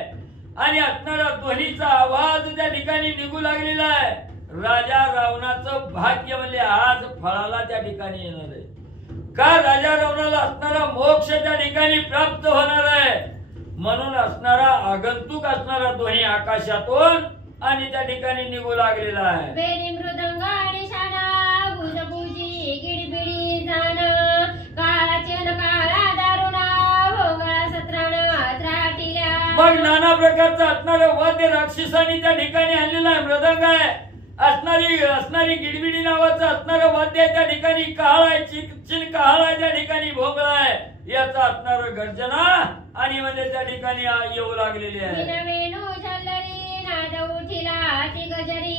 आणि असणारा ध्वनीचा आवाज त्या ठिकाणी निघू लागलेला आहे. राजा रावणाचं भाग्य म्हणजे आज फळाला त्या ठिकाणी येणार आहे. का राजा रावणाला असणारा मोक्ष त्या ठिकाणी प्राप्त होणार आहे म्हणून असणारा आगंतुक असणारा ध्वनी आकाशातून आणि त्या ठिकाणी निघू लागलेला आहे. बेरी मृदंग आणि शाना गुजबुजी गिडबिडी जाण काळाचे न काळा दारुणा भोंगळा सत्राणा त्राटिल्या. मग नाना प्रकारचं असणारं वाद्य राक्षसांनी त्या ठिकाणी आणलेलं आहे. मृदंग आहे, असणारी गिडबिडी नावाचं असणारं वाद्य त्या ठिकाणी काळ आहे, चिन काळ आहे, त्या ठिकाणी भोंगळा आहे, याचा असणारं गर्जना आणि म्हणजे त्या ठिकाणी येऊ लागलेली आहे. वेणू झल्लरी नाद उठिला ती गजरी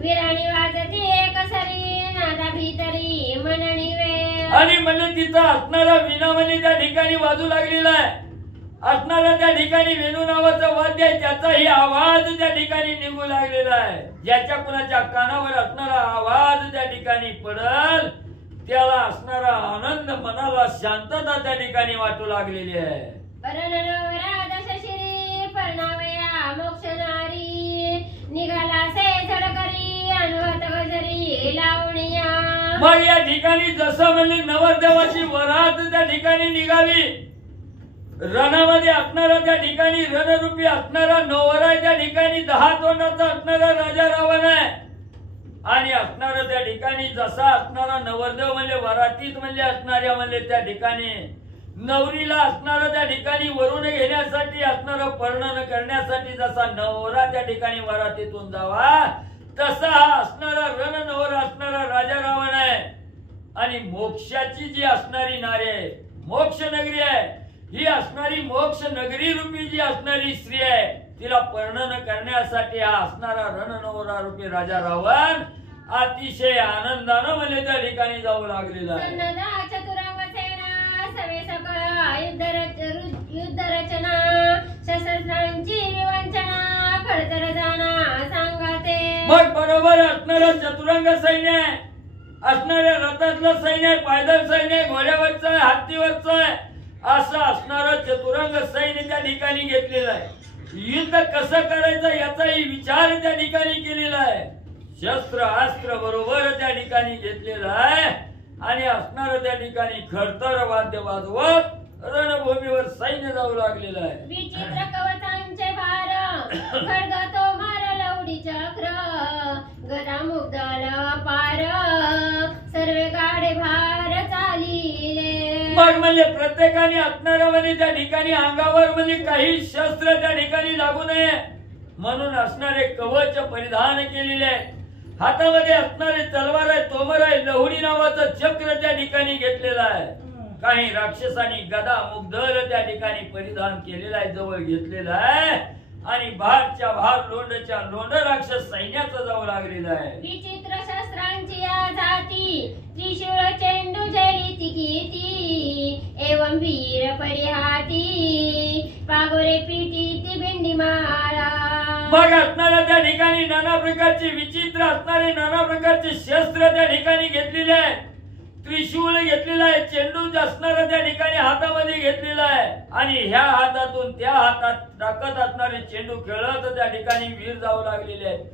विराणी वाजते कसरी नादा भीतरी मनणी वे. आणि म्हणजे तिथं असणारा विना म्हणजे त्या ठिकाणी वाजू लागलेला आहे. असणारा त्या ठिकाणी वेणू नावाचं वाद्य आहे, त्याचाही आवाज त्या ठिकाणी निघू लागलेला आहे. ज्याच्या कुणाच्या कानावर असणारा आवाज त्या ठिकाणी पडल त्याला असणारा आनंद, मनाला शांतता त्या ठिकाणी वाटू लागलेली आहे. परणावया मोक्षणारी निघाला से सडकरी अनुहत गजरी लावणीया. मग या ठिकाणी जसं म्हणजे नवरदेवाची वरात त्या ठिकाणी निघाली, रणामध्ये असणारा त्या ठिकाणी रणरूपी असणारा नवरा त्या ठिकाणी 10 तोंडाचा असणारा राजा रावण आहे आणि असणारा त्या ठिकाणी जसा असणारा नवरदेव म्हणजे वरातीत म्हणजे असणाऱ्या म्हणजे त्या ठिकाणी नवरीला असणारा त्या ठिकाणी वरून घेण्यासाठी असणारं पर्णन करण्यासाठी जसा नवरा त्या ठिकाणी वरातीतून जावा तसा हा असणारा रण नवरा असणारा राजा रावण आहे आणि मोक्षाची जी असणारी नारी आहे मोक्ष नगरी आहे. ही असणारी मोक्ष नगरी रूपी जी असणारी स्त्री आहे तिला वर्णन करण्यासाठी हा असणारा रणनवरा रूपी राजा रावण अतिशय आनंदानं म्हणजे त्या ठिकाणी जाऊ लागलेला आहे. सन्नदा चतुरंग सेना सवे सकळ युद्ध रचना शस्त्रांची विवंचना खडतर जाना सांगाते. मग बरोबर असणारं चतुरंग सैन्य आहे, असणाऱ्या रथातलं सैन्य आहे, पायदळ सैन्य आहे, घोड्यावरचं आहे, हत्तीवरचं आहे, असं असणारं चतुरंग सैन्य त्या ठिकाणी घेतलेलं आहे. युद्ध कसं करायचं याचाही विचार त्या ठिकाणी केलेला आहे. शस्त्र अस्त्र बरोबर त्या ठिकाणी घेतलेलं आहे आणि असणारं त्या ठिकाणी खडतर वाद्य वाजवत रणभूमीवर सैन्य जाऊ लागलेलं आहे. विचित्र कवचांचे भार खड्ग तो मार लवडी चक्र गदा मुग्दल पार सर्वे गाडे भार चालिले. मग म्हणजे प्रत्येकाने असणाऱ्या म्हणजे त्या ठिकाणी अंगावर म्हणजे काही शस्त्र त्या ठिकाणी लागू नये म्हणून असणारे कवच परिधान केलेले आहे. हातामध्ये असणारे तलवार आहे, तोमर आहे, लहुडी नावाचं चक्र त्या ठिकाणी घेतलेलं आहे. काही राक्षसांनी गदा मुग्धल त्या ठिकाणी परिधान केलेला आहे, जवळ घेतलेलं आहे आणि भारच्या भार लोंडच्या लोंड राक्षस सैन्याचं जाऊ लागलेलं आहे. विचित्र शस्त्रांची या जाती त्रिशूळ चेंडू जळीती किती एवं वीर परिहाती पागोरे पिटी ती भेंडी माळा. मग असणाऱ्या त्या ठिकाणी नाना प्रकारची विचित्र असणारे नाना प्रकारचे शस्त्र त्या ठिकाणी घेतलेले आहे. त्रिशूळ घेतलेला आहे, चेंडू असणारा त्या ठिकाणी हातामध्ये घेतलेला आहे आणि ह्या हातातून त्या हातात टाकत असणारे चेंडू खेळत त्या ठिकाणी वीर जाऊ लागलेले आहेत.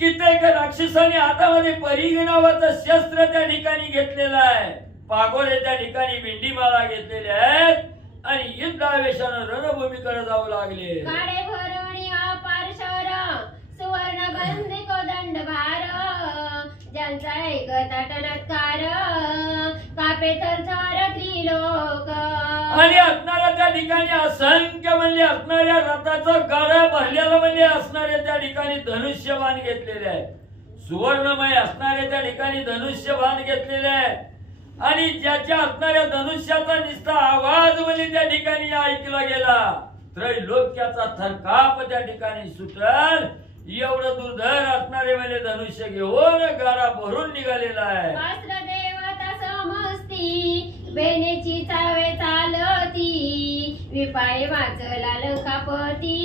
कित्येक राक्षसांनी हातामध्ये परिघ नावाचं शस्त्र त्या ठिकाणी घेतलेलं आहे. पागोरे त्या ठिकाणी भेंडीमाळा घेतलेले आहेत आणि युद्धावेशानं रणभूमीकडे जाऊ लागले. गाडे भरवणी अपार शौर सुवर्ण बंदी कोदंड भार ज्यांचा ऐकता टनत्कार कापे थरथर त्रिलोक. आणि असणाऱ्या त्या ठिकाणी असंख्य म्हणजे असणाऱ्या रथाचं गाड्या भरलेलं म्हणजे असणारे त्या ठिकाणी धनुष्यबाण घेतलेले आहे. सुवर्णमय असणारे त्या ठिकाणी धनुष्यबाण घेतलेले आहे आणि ज्याच्या असणाऱ्या धनुष्याचा निस्ता आवाज म्हणजे त्या ठिकाणी ऐकला गेला त्रैलोक्याचा थरकाप त्या ठिकाणी सुटल एवढं दुर्धर असणारे म्हणजे धनुष्य घेऊन गाडा भरून निघालेला आहे. शास्त्र देवता समजती बेनेची चावे चालती विपाय वाचला लंकापती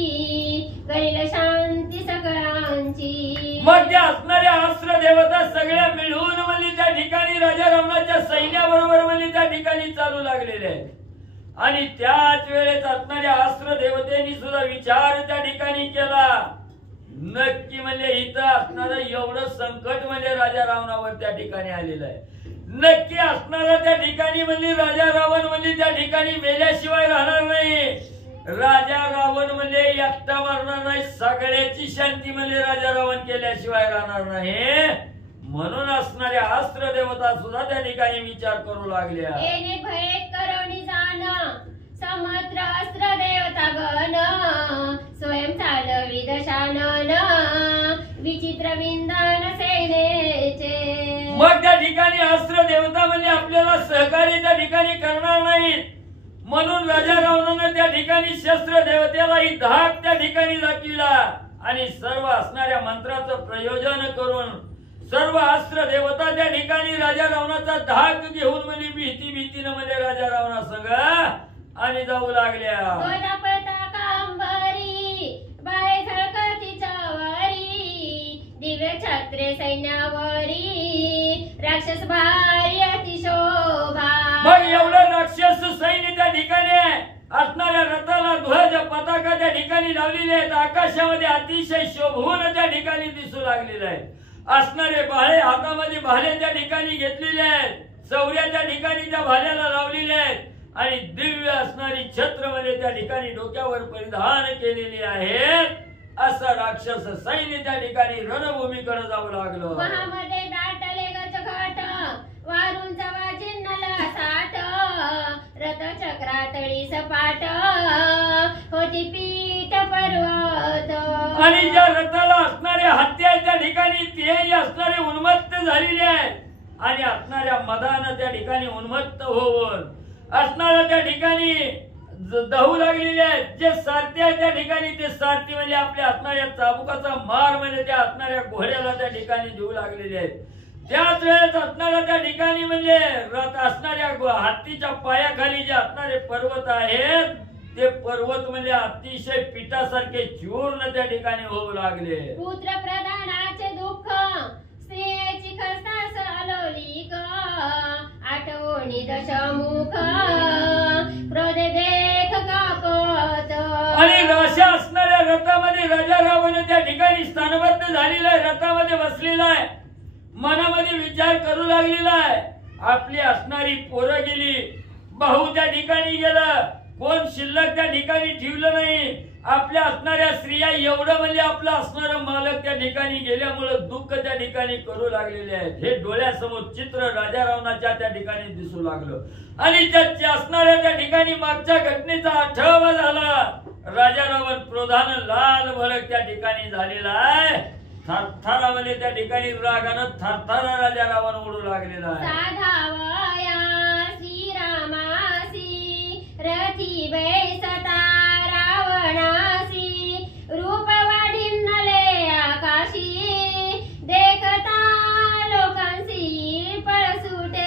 करील शांती सकळांची. मग त्या असणाऱ्या अस्त्र देवता सगळ्या मिळून म्हणजे त्या ठिकाणी राजा रावणाच्या सैन्याबरोबर म्हणजे त्या ठिकाणी चालू लागलेले आहेत आणि त्याच वेळेस असणाऱ्या अस्त्र देवतेनी सुद्धा विचार त्या ठिकाणी केला नक्की म्हणजे इथं असणारं एवढं संकट म्हणजे राजा रावणावर त्या ठिकाणी आलेलं आहे. नक्की असणारा त्या ठिकाणी म्हणजे राजा रावण म्हणजे त्या ठिकाणी मेल्याशिवाय राहणार नाही. राजा रावण म्हणजे एकटा मरणार नाही, सगळ्याची शांती म्हणजे राजा रावण केल्याशिवाय राहणार नाही. म्हणून असणाऱ्या अस्त्र देवता सुद्धा त्या ठिकाणी विचार करू लागल्या. येणे भय करोनी जाण समुद्र अस्त्र देवता गण स्वयं चालवी दशानन विचित्र विंदान सेनेचे. मग त्या ठिकाणी अस्त्र देवता म्हणजे आपल्याला सहकार्य त्या ठिकाणी करणार नाहीत म्हणून राजा रावणाने त्या ठिकाणी शस्त्र देवतेलाही धाक त्या ठिकाणी दाखविला आणि सर्व असणाऱ्या मंत्राचं प्रयोजन करून सर्व अस्त्र देवता त्या ठिकाणी राजा रावणाचा धाक घेऊन म्हणजे भीतीनं म्हणजे राजा रावणा सगळं आणि जाऊ लागल्या. गोदा पळता कांबरी बाळे झळकतीच्या वारी दिव्य छत्रे सैन्यावरी राक्षस भारी अतिशोभा. मग एवढं राक्षस सैन्य त्या ठिकाणी असणाऱ्या रथाला ध्वज पताका त्या ठिकाणी लावलेले आहेत. आकाशामध्ये अतिशय शोभून त्या ठिकाणी दिसू लागलेले आहेत. असणारे भाले हातामध्ये भाले त्या ठिकाणी घेतलेले आहेत. चौऱ्या त्या ठिकाणी त्या भाल्याला लावलेले आहेत आणि दिव्य असणारी छत्र म्हणजे त्या ठिकाणी डोक्यावर परिधान केलेली आहेत. असं राक्षस सैन्य त्या ठिकाणी रणभूमीकडे जाऊ लागलो. महामध्ये दाटले गजघाट वारूंचा वाजिन्नला साठ रथ चक्रातळी सपाट होती पीठ पर्वत. आणि ज्या रथाला असणारे हत्या त्या ठिकाणी तेही असणारे उन्मत्त झालेले आहेत आणि असणाऱ्या मदान त्या ठिकाणी उन्मत्त होऊन असणाऱ्या त्या ठिकाणी धावू लागलेले आहेत. जे सारथी आहे त्या ठिकाणी ते सारथी म्हणजे आपल्या असणाऱ्या चाबुकाचा मार म्हणजे त्या असणाऱ्या घोड्याला त्या ठिकाणी देऊ लागलेले आहेत. त्याच वेळेस असणाऱ्या त्या ठिकाणी म्हणजे असणाऱ्या हत्तीच्या पायाखाली जे असणारे पर्वत आहेत ते पर्वत म्हणजे अतिशय पिठासारखे चूर्ण त्या ठिकाणी होऊ लागले. पुत्र प्रधानाचे दुःख स्त्रियेची खसास अलोलिक आठवणी दशमुख क्रोध देख कापत. आणि अशा असणाऱ्या रथामध्ये राजा रावण त्या ठिकाणी स्थानबद्ध झालेला आहे. रथामध्ये बसलेला आहे. मनामध्ये विचार करू लागलेला आहे. आपली असणारी पोरं गेली, भाऊ त्या ठिकाणी गेला, कोण शिल्लक त्या ठिकाणी ठेवलं नाही. आपल्या असणाऱ्या स्त्रिया एवढं म्हणजे आपलं असणारं मालक त्या ठिकाणी गेल्यामुळे दुःख त्या ठिकाणी करू लागलेले आहेत. हे डोळ्यासमोर चित्र राजा रावणाच्या त्या ठिकाणी दिसू लागलं. आणि त्याच्या असणाऱ्या त्या ठिकाणी मागच्या घटनेचा आठवडा झाला. राजा रावण क्रोधानं लाल भडक त्या ठिकाणी झालेला आहे. थरथरामध्ये त्या ठिकाणी रागानं थरथरा राजा रावण ओढू लागलेला आहे. साधावया श्रीरामासी रथी बैसता रावणासी रूप वाढिन्नले आकाशी देखता लोकांसी पळसुटे.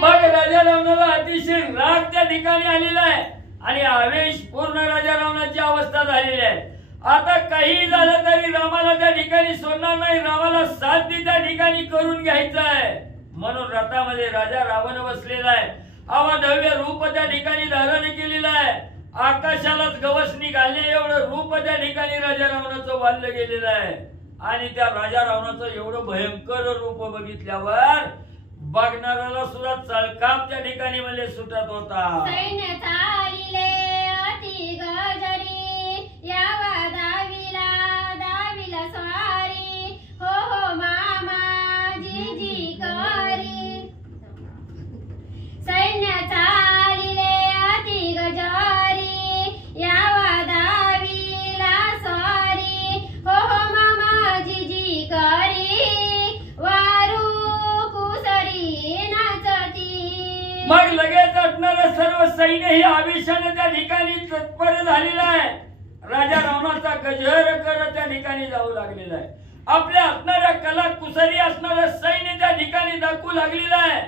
मग राजा रावणाला अतिशय राग त्या ठिकाणी आलेला आहे आणि आवेश पूर्ण राजा रावणाची अवस्था झालेली आहे. आता काही झालं तरी रामाला त्या ठिकाणी सोडणार नाही. रामाला साध्य त्या ठिकाणी करून घ्यायचं आहे. म्हणून रथामध्ये राजा रावण बसलेला आहे. अवाढव्य रूप त्या ठिकाणी धारण केलेलं आहे. आकाशालाच गवसणी घालणे एवढं रूप त्या ठिकाणी राजा रावणाचं वाढलं गेलेलं आहे. आणि त्या राजा रावणाचं एवढं भयंकर रूप बघितल्यावर बघणाऱ्याला सुद्धा चळकाप त्या ठिकाणी म्हणजे सुटत होता. सैन्य चालिले अति गजरी यावा दाविला स्वारी हो हो मामा जी करी. सैन्य चालिले अति गजरी यावा दाविला स्वारी हो हो मामा जी करी वारू कुसरी नाचती. मग लगेच असणारं सर्व सैन्य ही आवेशाने त्या ठिकाणी तत्पर झालेलं आहे. राजा रावणाचा गजर करत त्या ठिकाणी जाऊ लागलेला आहे. आपल्या असणाऱ्या कला कुसरी असणारं सैन्य त्या ठिकाणी दाखवू लागलेलं आहे.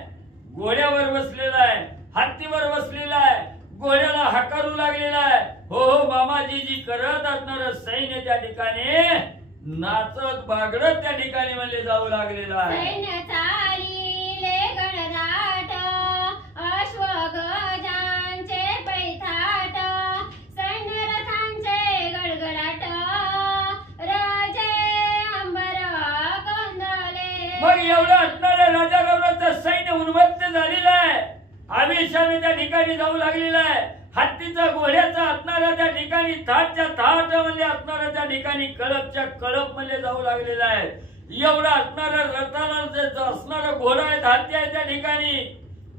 घोड्यावर बसलेला आहे, हत्तीवर बसलेला आहे, घोड्याला हकारू लागलेला आहे. हो हो मामाजी करत असणारं सैन्य त्या ठिकाणी नाचत बागडत त्या ठिकाणी म्हणजे जाऊ लागलेला आहे. सैन्य चालिले गणराट अश्वगजांचे पैठाट सैन्य रथांचे गडगडाट राजे अंबर गोंधळे. मग एवढं असणाऱ्या राजा रावणाचं सैन्य उन्मत्त झालेलं आहे. आवेशाने त्या ठिकाणी जाऊ लागलेला आहे. हत्तीचा घोड्याचा असणारा त्या ठिकाणी थाटच्या थाट म्हणजे असणारा त्या ठिकाणी कळपच्या कळप म्हणजे जाऊ लागलेला आहे. एवढा असणारा रथाला असणारा घोडा आहे, हत्ती आहे त्या ठिकाणी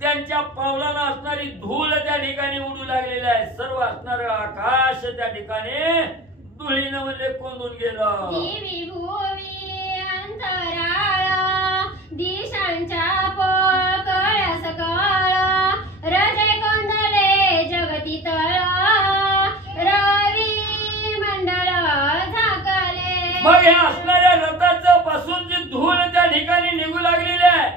त्यांच्या पावलाला असणारी धूळ त्या ठिकाणी उडू लागलेली आहे. सर्व असणारं आकाश त्या ठिकाणी धुळीनं म्हणजे कोंडून गेलं. दिवी भुवी अंतराळ दिशांच्या पोकळ सकळ हृदय गोंधळे जगती तळ रवी मंडळ झाकले. मग या असणाऱ्या रथाचं पासून जी धूळ त्या ठिकाणी निघू लागलेली आहे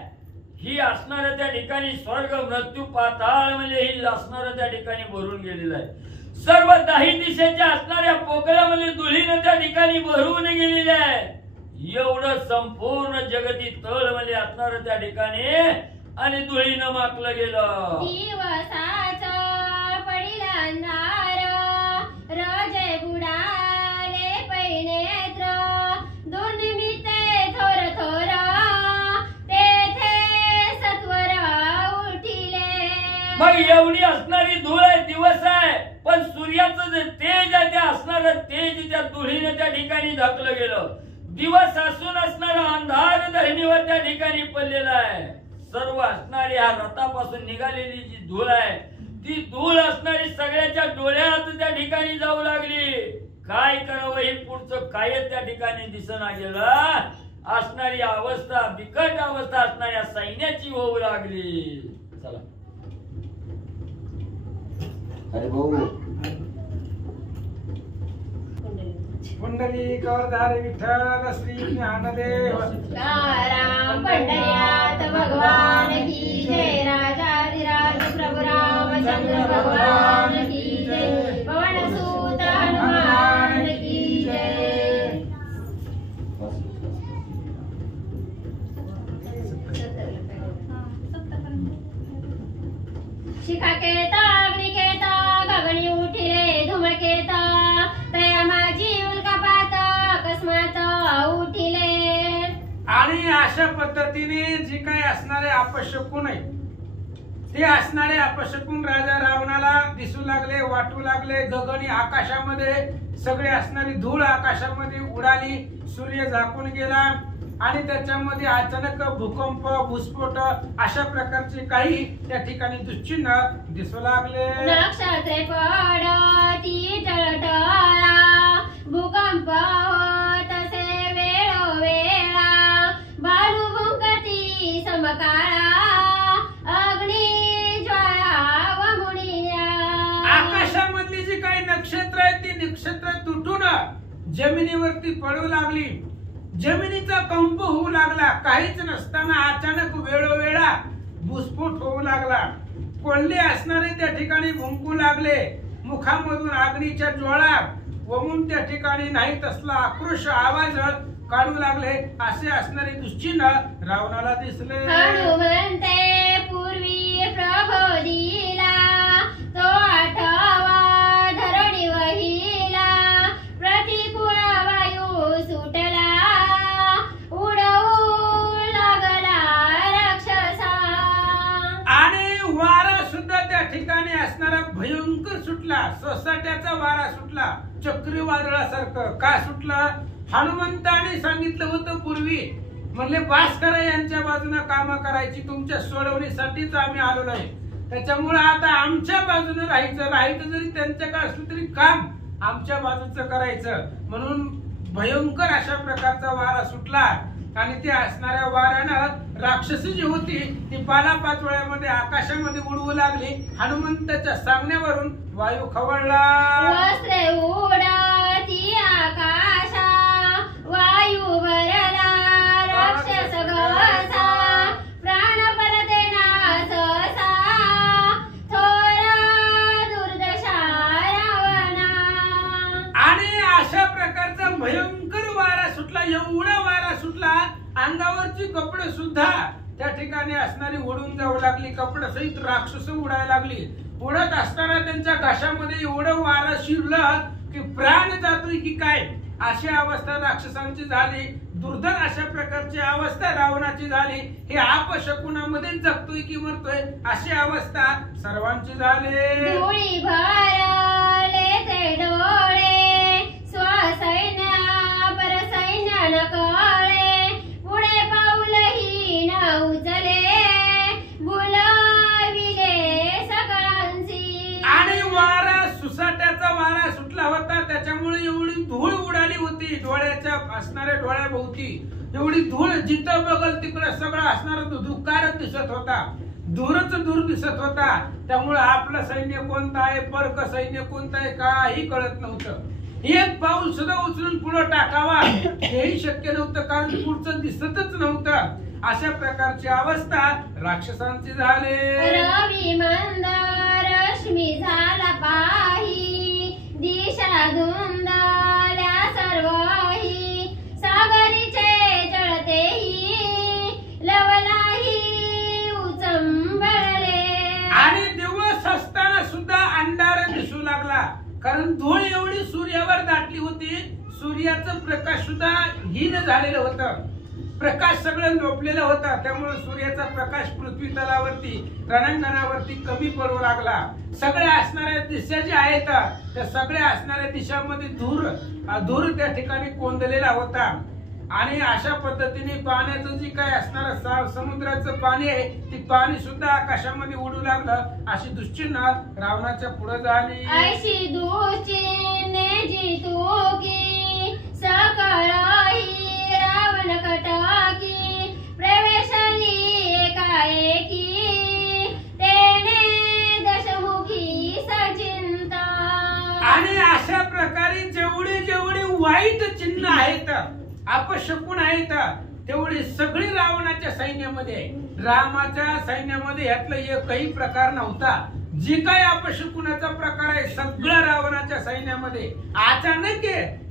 ही असणाऱ्या त्या ठिकाणी स्वर्ग मृत्यू पाताळ म्हणजे ही असणाऱ्या त्या ठिकाणी भरून गेलेलं आहे. सर्व दाही दिशेच्या असणाऱ्या पोकळ्यामध्ये धुळीनं त्या ठिकाणी भरून गेलेले आहे. एवढं संपूर्ण जगती तळ म्हणजे असणारं त्या ठिकाणी आणि धुळीनं माकलं गेलं. दिवसाचं पडिला अंधार रजे बुडाले पैनेत्र दुर्निमित्ते थोर थोर तेथे सत्वर उठिले. मग एवढी असणारी धूळ आहे, दिवस आहे, पण सूर्याचं जे तेज आहे ते असणारं तेज त्या धुळीने त्या ठिकाणी झाकलं गेलं. दिवस असून असणारा अंधार धरणीवर त्या ठिकाणी पडलेला आहे. सर्व असणारी ह्या रथापासून निघालेली जी धूळ आहे ती धूळ असणारी सगळ्याच्या डोळ्यात त्या ठिकाणी जाऊ लागली. काय करावं हे पुढचं काय त्या ठिकाणी दिसना गेलं. असणारी अवस्था बिकट अवस्था असणाऱ्या सैन्याची होऊ लागली. चला अरे भाऊ पुंडलिक वरदारी विठ्ठल श्री ज्ञानदेव राम पंढऱ्यात भगवान की जय, राजाधिराज प्रभु रामचंद्र भगवान की जय, पवन सुत हनुमान की जय। शिखा केता अग्नि केता गगनी उठिले धुमकेता, तया माझी उल्कापात अकस्मात उठिले। आणि अशा पद्धतीने जे काही असणारे अपशकुन आहे ते असणारे अपशकुन राजा रावणाला दिसू लागले, वाटू लागले। गगनी आकाशामध्ये सगळे असणारी धूळ आकाशामध्ये उडाली, सूर्य झाकून गेला आणि त्याच्यामध्ये अचानक भूकंप भूस्फोट अशा प्रकारचे काही त्या ठिकाणी दुश्चिन्ह दिसू लागले। नक्षत्रे पडती टळटळा, भूकंप तसे वेळोवेळा, बाळू भुंकती समकाळा, अग्नी ज्वाळा व मुनिया। आकाशामधली जी काही नक्षत्र आहेत ती नक्षत्र तुटून जमिनीवरती पडू लागली, जमिनीचा कंप होऊ लागला। काहीच नसताना अचानक वेळोवेळा भूस्फोट होऊ लागला, कोल्हे असणारे त्या ठिकाणी भुंकू लागले, मुखामधून अग्नीच्या ज्वाळा वमून त्या ठिकाणी नाही तसला आक्रोश आवाज काढू लागले। असे असणारे दुश्चिन्ह रावणाला दिसले। हनुमंते पूर्वी प्रबोधिला, तो आठवा धरणी वहिला, प्रतिकूल वायू सुटला, उडवू लागला राक्षसा। आणि वारा सुद्धा त्या ठिकाणी असणारा भयंकर सुटला, सोसाट्याचा वारा सुटला, चक्रीवादळासारखं। का सुटलं? हनुमंताने सांगितलं होतं पूर्वी, म्हणले भास्कर यांच्या बाजूने काम करायची, तुमच्या सोडवणीसाठीच आम्ही आलो नाही, त्याच्यामुळे आता आमच्या बाजूने राहायचं जरी त्यांच्याकडे असलं तरी काम आमच्या बाजूचं करायचं। म्हणून भयंकर अशा प्रकारचा वारा सुटला आणि ते असणाऱ्या वाऱ्यानं राक्षसी जी होती ती पालापाचोळ्यामध्ये आकाशामध्ये उडवू लागली। हनुमंताच्या सांगण्यावरून वायू खवळला, वस्त्रे उडती आकाशा, वायू भरला राक्षस घसा, प्राण परतेना सहसा, थोरा दुर्दशा रावणा। आणि अशा प्रकारचा भयंकर वारा सुटला, एवढा वारा सुटला अंगावरची कपडे सुद्धा त्या ठिकाणी असणारी उडून जाऊ लागली, कपडे सहित राक्षस उडायला लागली। उडत असताना त्यांच्या घशामध्ये एवढं वारा शिरलं की प्राण जातोय की काय अशी अवस्था राक्षसांची झाली। दुर्धर अशा प्रकारची अवस्था रावणाची झाली। हे अपशकुनामध्ये जगतोय की मरतोय अशी अवस्था सर्वांची झाली। धुळी भरले ते डोळे, स्वसैन्य परसैन्य न कळे, पुढे पाऊलही न उचले, बुलविले सकळांची। आणि वारा सुसाट्याचा वारा सुटला होता, त्याच्यामुळे एवढी धूळ उडाली होती डोळ्याच्या असणाऱ्या डोळ्याभोवती, एवढी धूळ जिथं बघल तिकडे सगळं असणारा धुकारच दिसत होता, दूरच दूर दिसत होता। त्यामुळे आपलं सैन्य कोणतं आहे, परक सैन्य कोणतं आहे काही कळत नव्हतं। एक पाऊल सुद्धा उचलून पुढे टाकावा हेही शक्य नव्हतं, कारण पुढचं दिसतच नव्हतं। अशा प्रकारची अवस्था राक्षसांची झाली। रवी मंद रश्मी झाला पाही, दिशा धुंदल्या सर्वही, सागरीचे जळतेही, लवलाही उचंबळले। आणि दिवस असताना सुद्धा अंधार दिसू लागला, कारण धूळ एवढी सूर्यावर दाटली होती, सूर्याचं प्रकाश सुद्धा हीन झालेलं होतं, प्रकाश सगळं लोपलेलं होता। त्यामुळे सूर्याचा प्रकाश पृथ्वी तलावरती रणांगणावरती कमी पडू लागला। सगळ्या असणाऱ्या दिशा ज्या आहेत त्या सगळ्या असणाऱ्या दिशांमध्ये धूर त्या ठिकाणी कोंदलेला होता। आणि अशा पद्धतीने पाण्याचं जी काय असणारं समुद्राचं पाणी आहे ती पाणी सुद्धा आकाशामध्ये उडू लागलं। अशी दुश्चिन्ह रावणाच्या पुढे झाली। ऐशी दुश्चिन्हे जी तुकी, सकळही रावण कटाकी, प्रवेशली एकाएकी, तेने दशमुखी सचिन जेवढे जेवढे वाईट चिन्ह आहेत, अपशकुन आहेत, तेवढी सगळी रावणाच्या सैन्यामध्ये आहे. रामाच्या सैन्यामध्ये यातला एकही प्रकार नव्हता. जी काय अपशकुनाचा प्रकार आहे सगळं रावणाच्या सैन्यामध्ये. अचानक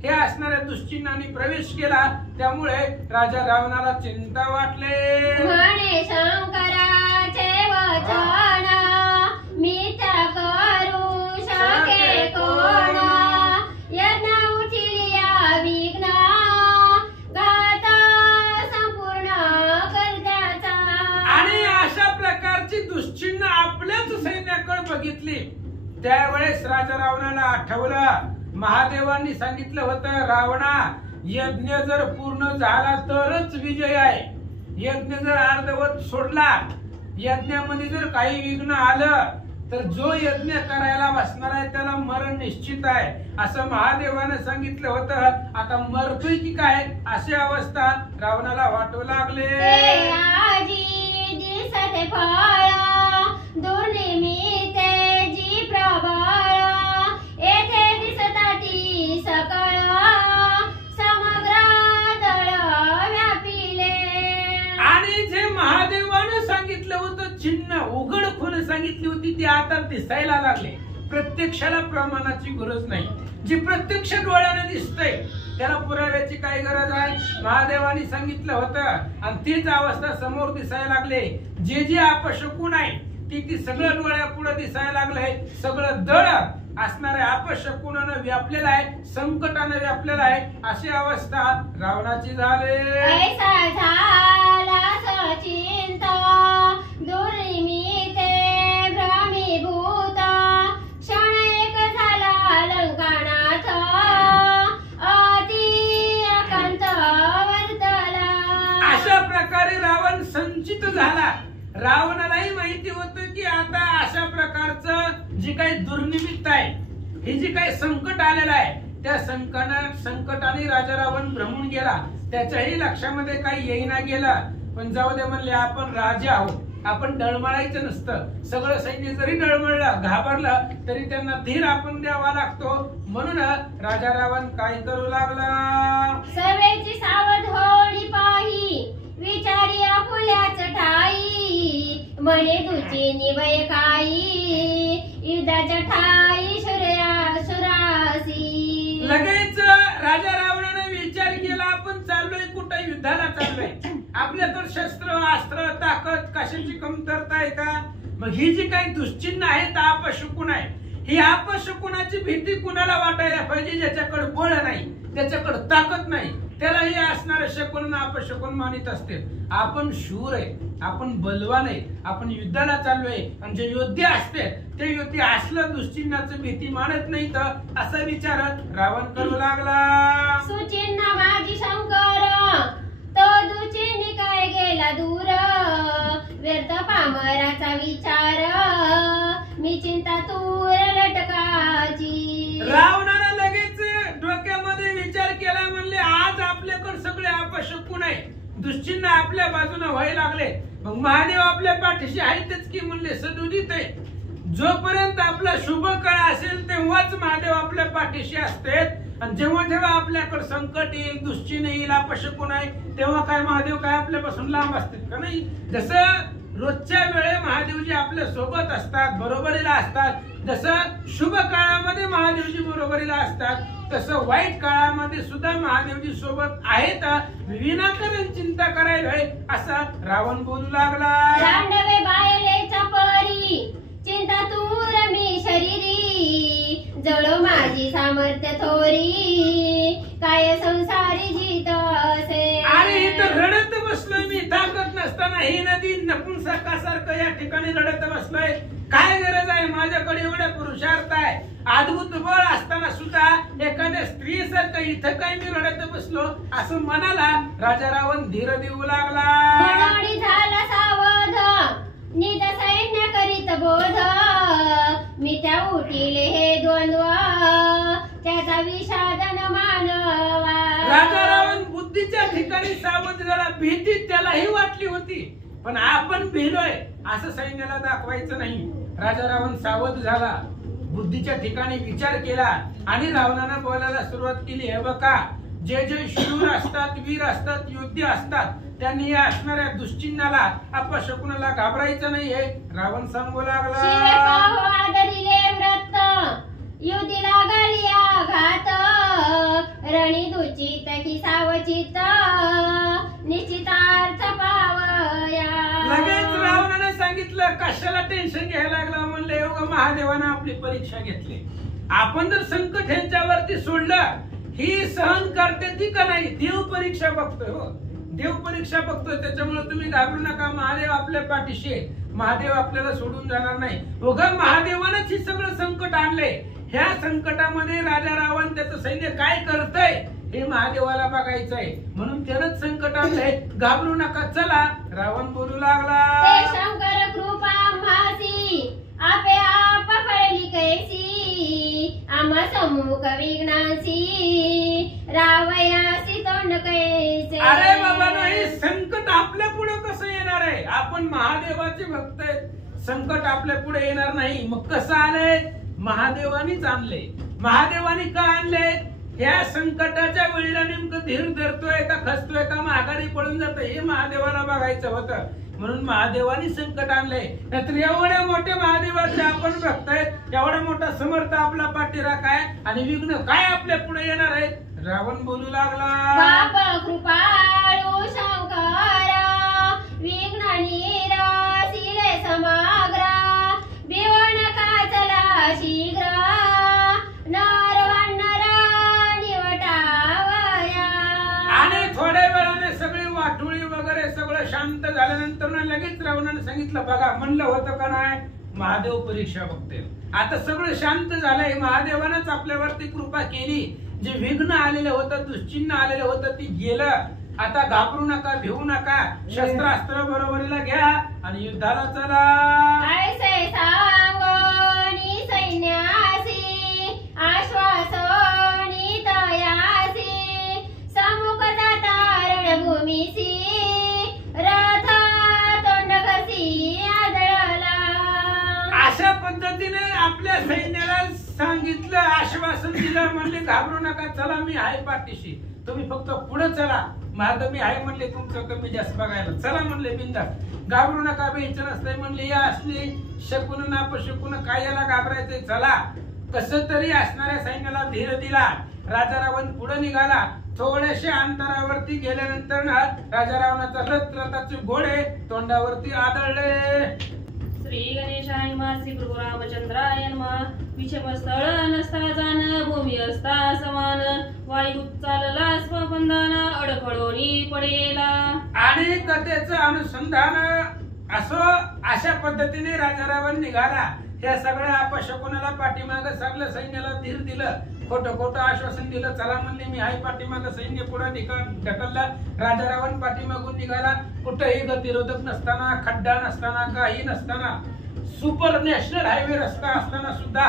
हे असणाऱ्या दुश्चिन्हाने प्रवेश केला, त्यामुळे राजा रावणाला चिंता वाटले. म्हणे शंकराचे वचन मिथ्या करू शके कोण, यज्ञ उठिलिया विघ्न घात संपूर्ण कर्त्याचा. आणि अशा प्रकारची दुश्चिन्ह आपल्याच सैन्याकडे बघितली. त्यावेळेस राजा रावणाला आठवलं, महादेवांनी सांगितलं होतं, रावणा यज्ञ जर पूर्ण झाला तरच विजय आहे. यज्ञ जर अर्धवट सोडला, यज्ञामध्ये जर काही विघ्न आलं तर जो यज्ञ करायला बसणार आहे त्याला मरण निश्चित आहे, असं महादेवानं सांगितलं होतं. आता मरतोय की काय अशी अवस्था रावणाला वाटू लागले. ते आजी दिसते फळ दुर्निमित्ते जी प्रबळ, येथे दिसताती सकळ समग्र दळ व्यापिले. आणि जे महादेवानं सांगितलं होतं चिन्ह, उघड खूण सांगितली होती, ती आता दिसायला लागले. प्रत्यक्षाला प्रमाणाची गरज नाही. जी प्रत्यक्ष डोळ्याने दिसतंय त्याला पुराव्याची काय गरज आहे. महादेवानी सांगितलं होतं आणि तीच अवस्था समोर दिसायला लागले. जे जे अपशकुन आहे ती सगळं डोळ्यापुढे दिसायला लागलंय. सगळं दळ असणाऱ्या अपशकुनानं व्यापलेलं आहे, संकटानं व्यापलेलं आहे. अशी अवस्था रावणाची झाली. ऐसा झाला सचिंत दुर्निमित्ते भ्रमीभूत, क्षण एक झाला लंकानाथ अति अकांत वर्तला. अशा प्रकारे रावण संचित झाला. रावणालाही माहिती होतं की आता अशा प्रकारचं जी काही दुर्निमित्त आहे, हे जे काही संकट आलेलं आहे, त्या संकटाने राजा रावण भ्रमून गेला. त्याच्याही लक्षामध्ये काही येईना गेलं. पण जाऊ दे म्हणले, आपण राजे आहोत, आपण डळमळायचं नसतं. सगळं सैन्य जरी डळमळलं, घाबरलं, तरी त्यांना धीर आपण द्यावा लागतो. म्हणून राजा रावण काय करू लागला. सवेची सावध होडी पाही विचारी आपुल्याच ठाई, म्हणे तुझी निवय काही युद्धाच्या ठाई सुरासी. लगेच राजा रावणाने विचार केला, आपण चाललोय कुठं, युद्धाला चाललोय. आपल्याकडे शस्त्र अस्त्र ताकद कशाची कमतरता आहे का. मग ही जी काही दुश्चिन्ह आहेत, अपशकुन आहे, ही अपशकुनाची भीती कुणाला वाटायला पाहिजे. ज्याच्याकडे बळ नाही, त्याच्याकडे ताकद नाही, त्याला हे असणारे शकुन अपशकुन मानित असते. आपण शूर आहे, आपण बलवान आहे, आपण युद्धाला चाललोय. आणि जे योद्धे असते ते योद्धे असलं दुश्चिन्हाचं भीती मानत नाही. तर असा विचार रावण करू लागला. सुचिन्ह माझी शंकर तो दुचिन्ह काय गेला दूर, व्यर्थ पामराचा विचार मी चिंता तूर लटकाची. रावणाला लगेच डोक्यामध्ये विचार केला. म्हणले, आज आपल्याकडे सगळे अपशकुन आहे, दुश्चिन्ह आपल्या बाजूने व्हायला लागले. मग महादेव आपल्या पाठीशी आहेतच की. म्हणले, सदुदित आहे. जोपर्यंत आपला शुभ काळ असेल तेव्हाच महादेव आपल्या पाठीशी असते. आणि जेव्हा जेव्हा आपल्याकडे संकट येईल, दुश्चिन्ह येईल, अपशकुन आहे, तेव्हा काय महादेव काय आपल्यापासून लांब असतात का. नाही. जसं रोजच्या वेळे महादेवजी आपल्या सोबत असतात, बरोबरीला असतात, जसं शुभ काळामध्ये महादेवजी बरोबरीला असतात, तसं वाईट काळामध्ये सुद्धा महादेवजी सोबत आहेत. विनाकारण चिंता करायला असा रावण बोलू लागला. रांडवे बायलेच्या परी चिंता तूर मी शरीरी, जळो माझी सामर्थ्य थोरी काय संसारी जीत असे. आणि इथं रडत बसलोय मी, ताकद नसताना ही नदी नपुंसकासारखं या ठिकाणी रडत बसलोय. काय गरज आहे, माझ्याकडे एवढा पुरुषार्थ आहे, अद्भुत बळ असताना सुद्धा एखाद्या स्त्री सारखं इथं काय मी रडत बसलो, असं मनाला राजा रावण धीर देऊ लागला. मनोडी झाला सावध निज सैन्य करीत बोध, मी त्या उठिले हे द्वंद्व त्याचा विषादन मानवा. राजा रावण बुद्धीच्या ठिकाणी सावध झाला. भीती त्यालाही वाटली होती, पण आपण भिलोय असं सैन्याला दाखवायचं नाही. राजा रावण सावध झाला. बुद्धीच्या ठिकाणी विचार केला आणि रावणानं बोलायला सुरुवात केली. हे बघा, जे जे शूर असतात, वीर असतात, योद्धे असतात, त्यांनी या असणाऱ्या दुश्चिन्हाला अपशकुनाला घाबरायचं नाही हे रावण सांगू शिवे लागला. पाहो आदरिले व्रत युधी लागली आघात रणी दुचित की सावचित निश्चितार्थ पावया. लगेच रावणाने सांगितलं, कशाला टेन्शन घ्यायला लागला. म्हणलं एवढं महादेवानं आपली परीक्षा घेतली. आपण जर संकट ह्यांच्यावरती सोडलं, ही सहन करते ती का नाही, देव परीक्षा बघतोय. हो, देव परीक्षा बघतोय. त्याच्यामुळे तुम्ही घाबरू नका. महादेव आपल्या पाठीशी आहे. महादेव आपल्याला सोडून जाणार नाही. उगा महादेवानंच हे सगळं संकट आणले. ह्या संकटामध्ये राजा रावण त्याचं सैन्य काय करतंय हे महादेवाला बघायचं आहे. म्हणून त्यानंच संकट आणलंय. घाबरू नका. चला, रावण बोलू लागला. ते शंकर कृपा आम्हासी आपे आप फळली कैसी आम्हा सम्मुख विघ्नासी रावयासी तोंड कैसे. अरे बाबा, नाही, संकट आपल्या पुढे कसं येणार आहे. आपण महादेवाचे भक्त आहेत. संकट आपल्या पुढे येणार नाही. मग कसं आलंय, महादेवानीच आणले. महादेवानी का आणले, ह्या संकटाच्या वेळेला नेमकं धीर धरतोय का खचतोय का माघारी पळून जातोय हे महादेवाला बघायचं होतं. म्हणून महादेवानी संकट आणलंय. नाहीतर एवढ्या मोठ्या महादेवाचे आपण बघतायत, एवढा मोठा समर्थ आपला पाठीरा काय आणि विघ्न काय आपल्या पुढे येणार आहे. रावण बोलू लागला. बाप कृपाळू शंकरा विघ्न निराशिले समाग्रा बिवण काचला शीघ्र नरवन्नरा निवटावया. आणि थोड्या वेळाने सगळी वाटोळी वगैरे सगळं शांत झाल्यानंतर ना लगेच रावणाने सांगितलं, बघा म्हणलं होतं का नाही, महादेव परीक्षा बघते. आता सगळं शांत झालंय. महादेवानंच आपल्यावरती कृपा केली. जे विघ्न आलेलं होतं, दुश्चिन्ह आलेलं होतं, ती गेलं. आता घाबरू नका, भिवू नका. शस्त्रास्त्र बरोबरीला घ्या आणि युद्धाला चला. ऐसे सांगोनी सैन्यासी आश्वासोनी तयासी समुख जाता रणभूमीसी रथ तोंड कसी आदळला. अशा पद्धतीने आपल्या सैन्याला सांगितलं, आश्वासन दिलं. म्हणले घाबरू नका, चला मी आहे पाठीशी, तुम्ही फक्त पुढे चला. माझं मी आहे म्हणले, तुमचं कमी जास्त बघायला चला म्हणले बिंदास. घाबरू नका, बेचन असतंय म्हणले. या असली शकून नापशकून काय याला घाबरायचंय. चला. कसं तरी असणाऱ्या सैन्याला धीर दिला. राजा रावण पुढे निघाला. थोड्याशा अंतरावरती गेल्यानंतर ना राजा रावणाचा रथाचे घोडे तोंडावरती आदळले. श्री गणेशाय नमः. श्री प्रभू रामचंद्राय नमः. विषम स्थळ नसता जाण भूमी असता समान वायू चालला स्वबंधन अडखळोनी पडेला. आणि कथेचं अनुसंधान असो अशा पद्धतीने राजा रावण निघाला. त्या सगळ्या अपशकुनाला पाठीमाग सगळं सैन्याला धीर दिलं. खोटं खोटं आश्वासन दिलं. चला म्हणले मी आहे पाठीमाग. सैन्य पुढे ढकलला. राजा रावण पाठीमागून निघाला. कुठेही गतिरोधक नसताना, खड्डा नसताना, काही नसताना, सुपर नॅशनल हायवे रस्ता असताना सुद्धा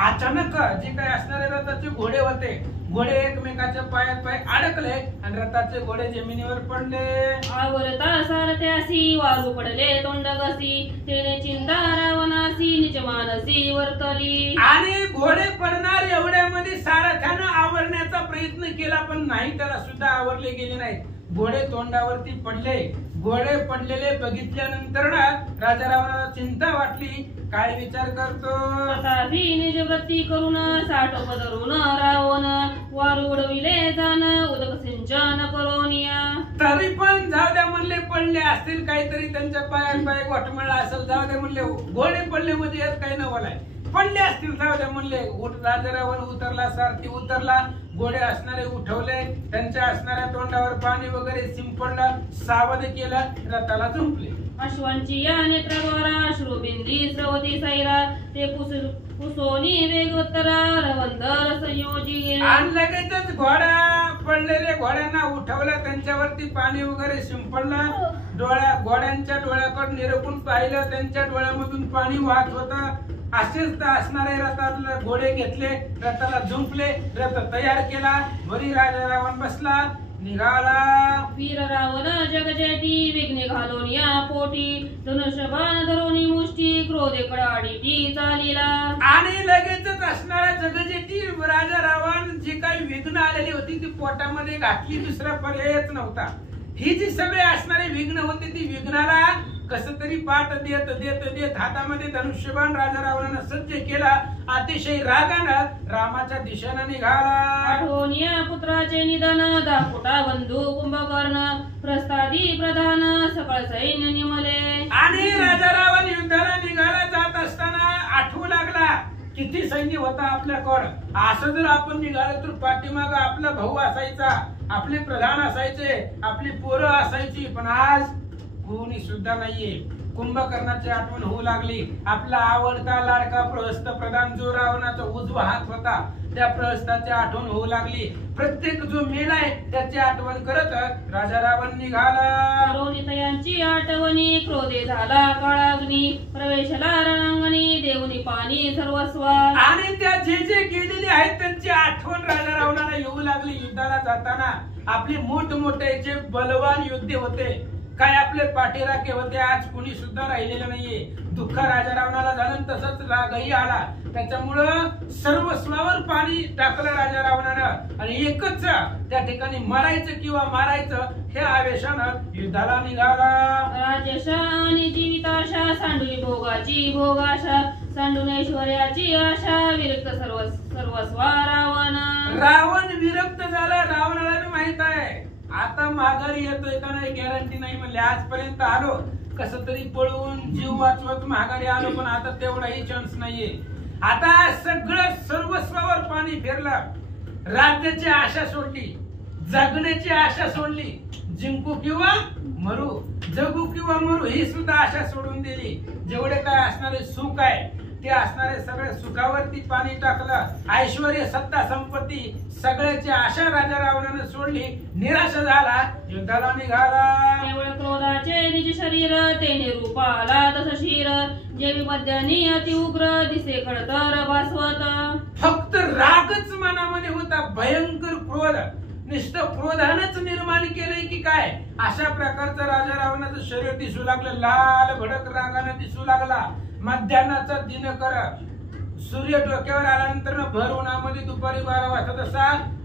अचानक जे काही असणारे रथाचे घोडे होते, घोडे एकमेकाच्या पायात पाय अडकले आणि रथाचे घोडे जमिनीवर पडले. आवरता सारथ्यासी वारू पडले तोंड कसी तेने चिंता रावणासी निज मानसी वर्तली. आणि घोडे पडणार एवढ्यामध्ये सारथ्यानं आवरण्याचा प्रयत्न केला, पण नाही, त्याला सुद्धा आवरले गेले नाहीत. घोडे तोंडावरती पडले. घोडे पडलेले बघितल्यानंतर ना राजा रावणाला चिंता वाटली. काय विचार करतो, तथापि निज वृत्ती करून साठ पदरून रावण वारू उडविले जाण उदक सिंचन करोनिया. तरी पण जाऊ द्या म्हणले, पडले असतील काहीतरी त्यांच्या पायात पाय घोटमळला असेल, जाऊ द्या म्हणले. घोडे पडले म्हणजे यात काही नवलाय, पडले असतील जाऊ द्या म्हणले. राजा रावण उतरला, सारथी उतरला, घोडे असणारे उठवले, त्यांच्या असणाऱ्या तोंडावर पाणी वगैरे शिंपडलं, सावध केलं, रथाला झुंपले. अश्वांची या नेत्राद्वारा अश्रुबिंदी स्रवती सैरा ते पुसोनी वेगोत्तरा रवंदर संयोजी. आणि लगेचच पडलेले घोड्यांना उठवलं, त्यांच्यावरती पाणी वगैरे शिंपडलं. घोड्यांच्या डोळ्याकडे निरखून पाहिलं, त्यांच्या डोळ्यामधून पाणी वाहत होतं. असेच असणारे रथातले घोडे घेतले, रथाला झुंपले, रथ तयार केला. वरी राजा रावण बसला, निघाला. वीर रावण जगजेटी विघ्ने घालून या पोटी धनुष्यबाण धरोनी मुष्टी क्रोधे कडाडीटी चालीला. आणि लगेचच असणारा जगजेटी राजा रावण जी काही विघ्न आलेली होती ती पोटामध्ये घातली, दुसरा पर्यायच नव्हता. ही जी सगळे असणारे विघ्न होते ती विघ्नाला कस तरी पाठ देत देत देत हातामध्ये धनुष्यबाण राजा रावणानं सज्ज केला. अतिशय रागानं रामाच्या दिशेनं निघाला. आठवून या पुत्राचे निधन दापोटा बंधू कुंभकर्ण प्रस्तादी प्रधान सकळ सैन्य निमले. आणि राजा रावण युद्धाला निघाला जात असताना आठवू लागला किती सैन्य होता आपल्याकडं. असं जर आपण निघालो तर पाठीमाग आपला भाऊ असायचा, आपले प्रधान असायचे, आपली पोरं असायची, पण आज कोणी सुद्धा नाहीये. कुंभकर्णाची आठवण होऊ लागली. आपला आवडता लाडका प्रहस्त प्रधान जो रावणाचा उजवा हात होता त्या प्रहस्ताची आठवण होऊ लागली. प्रत्येक जो मेलाय त्याची आठवण करत राजा रावण निघाला. रोहितयांची आठवणी क्रोधे झाला काळाग्नी प्रवेशला रणांगणी देऊनी पाणी सर्वस्व. आणि त्या जे जे गेलेले आहेत त्यांची आठवण राजा रावणाला येऊ लागली. युद्धाला जाताना आपले मोठमोठे जे बलवान योद्धे होते, काय आपले पाठीराखे होते, आज कुणी सुद्धा राहिलेलं नाहीये. दुःख राजा रावणाला झालं, तसंच रागही आला. त्याच्यामुळं सर्वस्वावर पाणी टाकलं राजा रावणानं आणि एकच त्या ठिकाणी मरायचं किंवा मारायचं हे आवेशानं युद्धाला निघाला. राजेशा आणि जीविताशा सांडुनी भोगाची भोगाशा सांडून ऐश्वर्याची आशा विरक्त सर्वस्वा रावण. रावण विरक्त झाला. रावणाला बी माहित आहे आता माघारी येतोय का नाही गॅरंटी नाही. म्हणले आजपर्यंत आलो कस तरी पळून जीव वाचवत माघारी आलो, पण आता तेवढाही चान्स नाहीये. आता सगळं सर्वस्वावर पाणी फिरलं. राज्याची आशा सोडली, जगण्याची आशा सोडली, जिंकू किंवा मरू, जगू किंवा मरू ही सुद्धा आशा सोडून दिली. जेवढे काय असणारे सुख आहे ते असणारे सगळे सुखावरती पाणी टाकलं. ऐश्वर्य सत्ता संपत्ती सगळ्याची आशा राजा रावणानं सोडली. निराशा झाला, युद्धाला निघाला. केवळ क्रोधाचे निज शरीर तेने रूपाला तस शिर जेवी मध्यानी अति उग्र दिसे खडतर भास्वत. फक्त रागच मनामध्ये होता, भयंकर क्रोध. नुसतं क्रोधानच निर्माण केलंय की काय अशा प्रकारचं राजा रावणाचं शरीर दिसू लागलं. लाल भडक रागानं दिसू लागला. मध्यानाचा दिनकर सूर्य डोक्यावर आल्यानंतर भर उन्हामध्ये दुपारी 12 वाजता जसा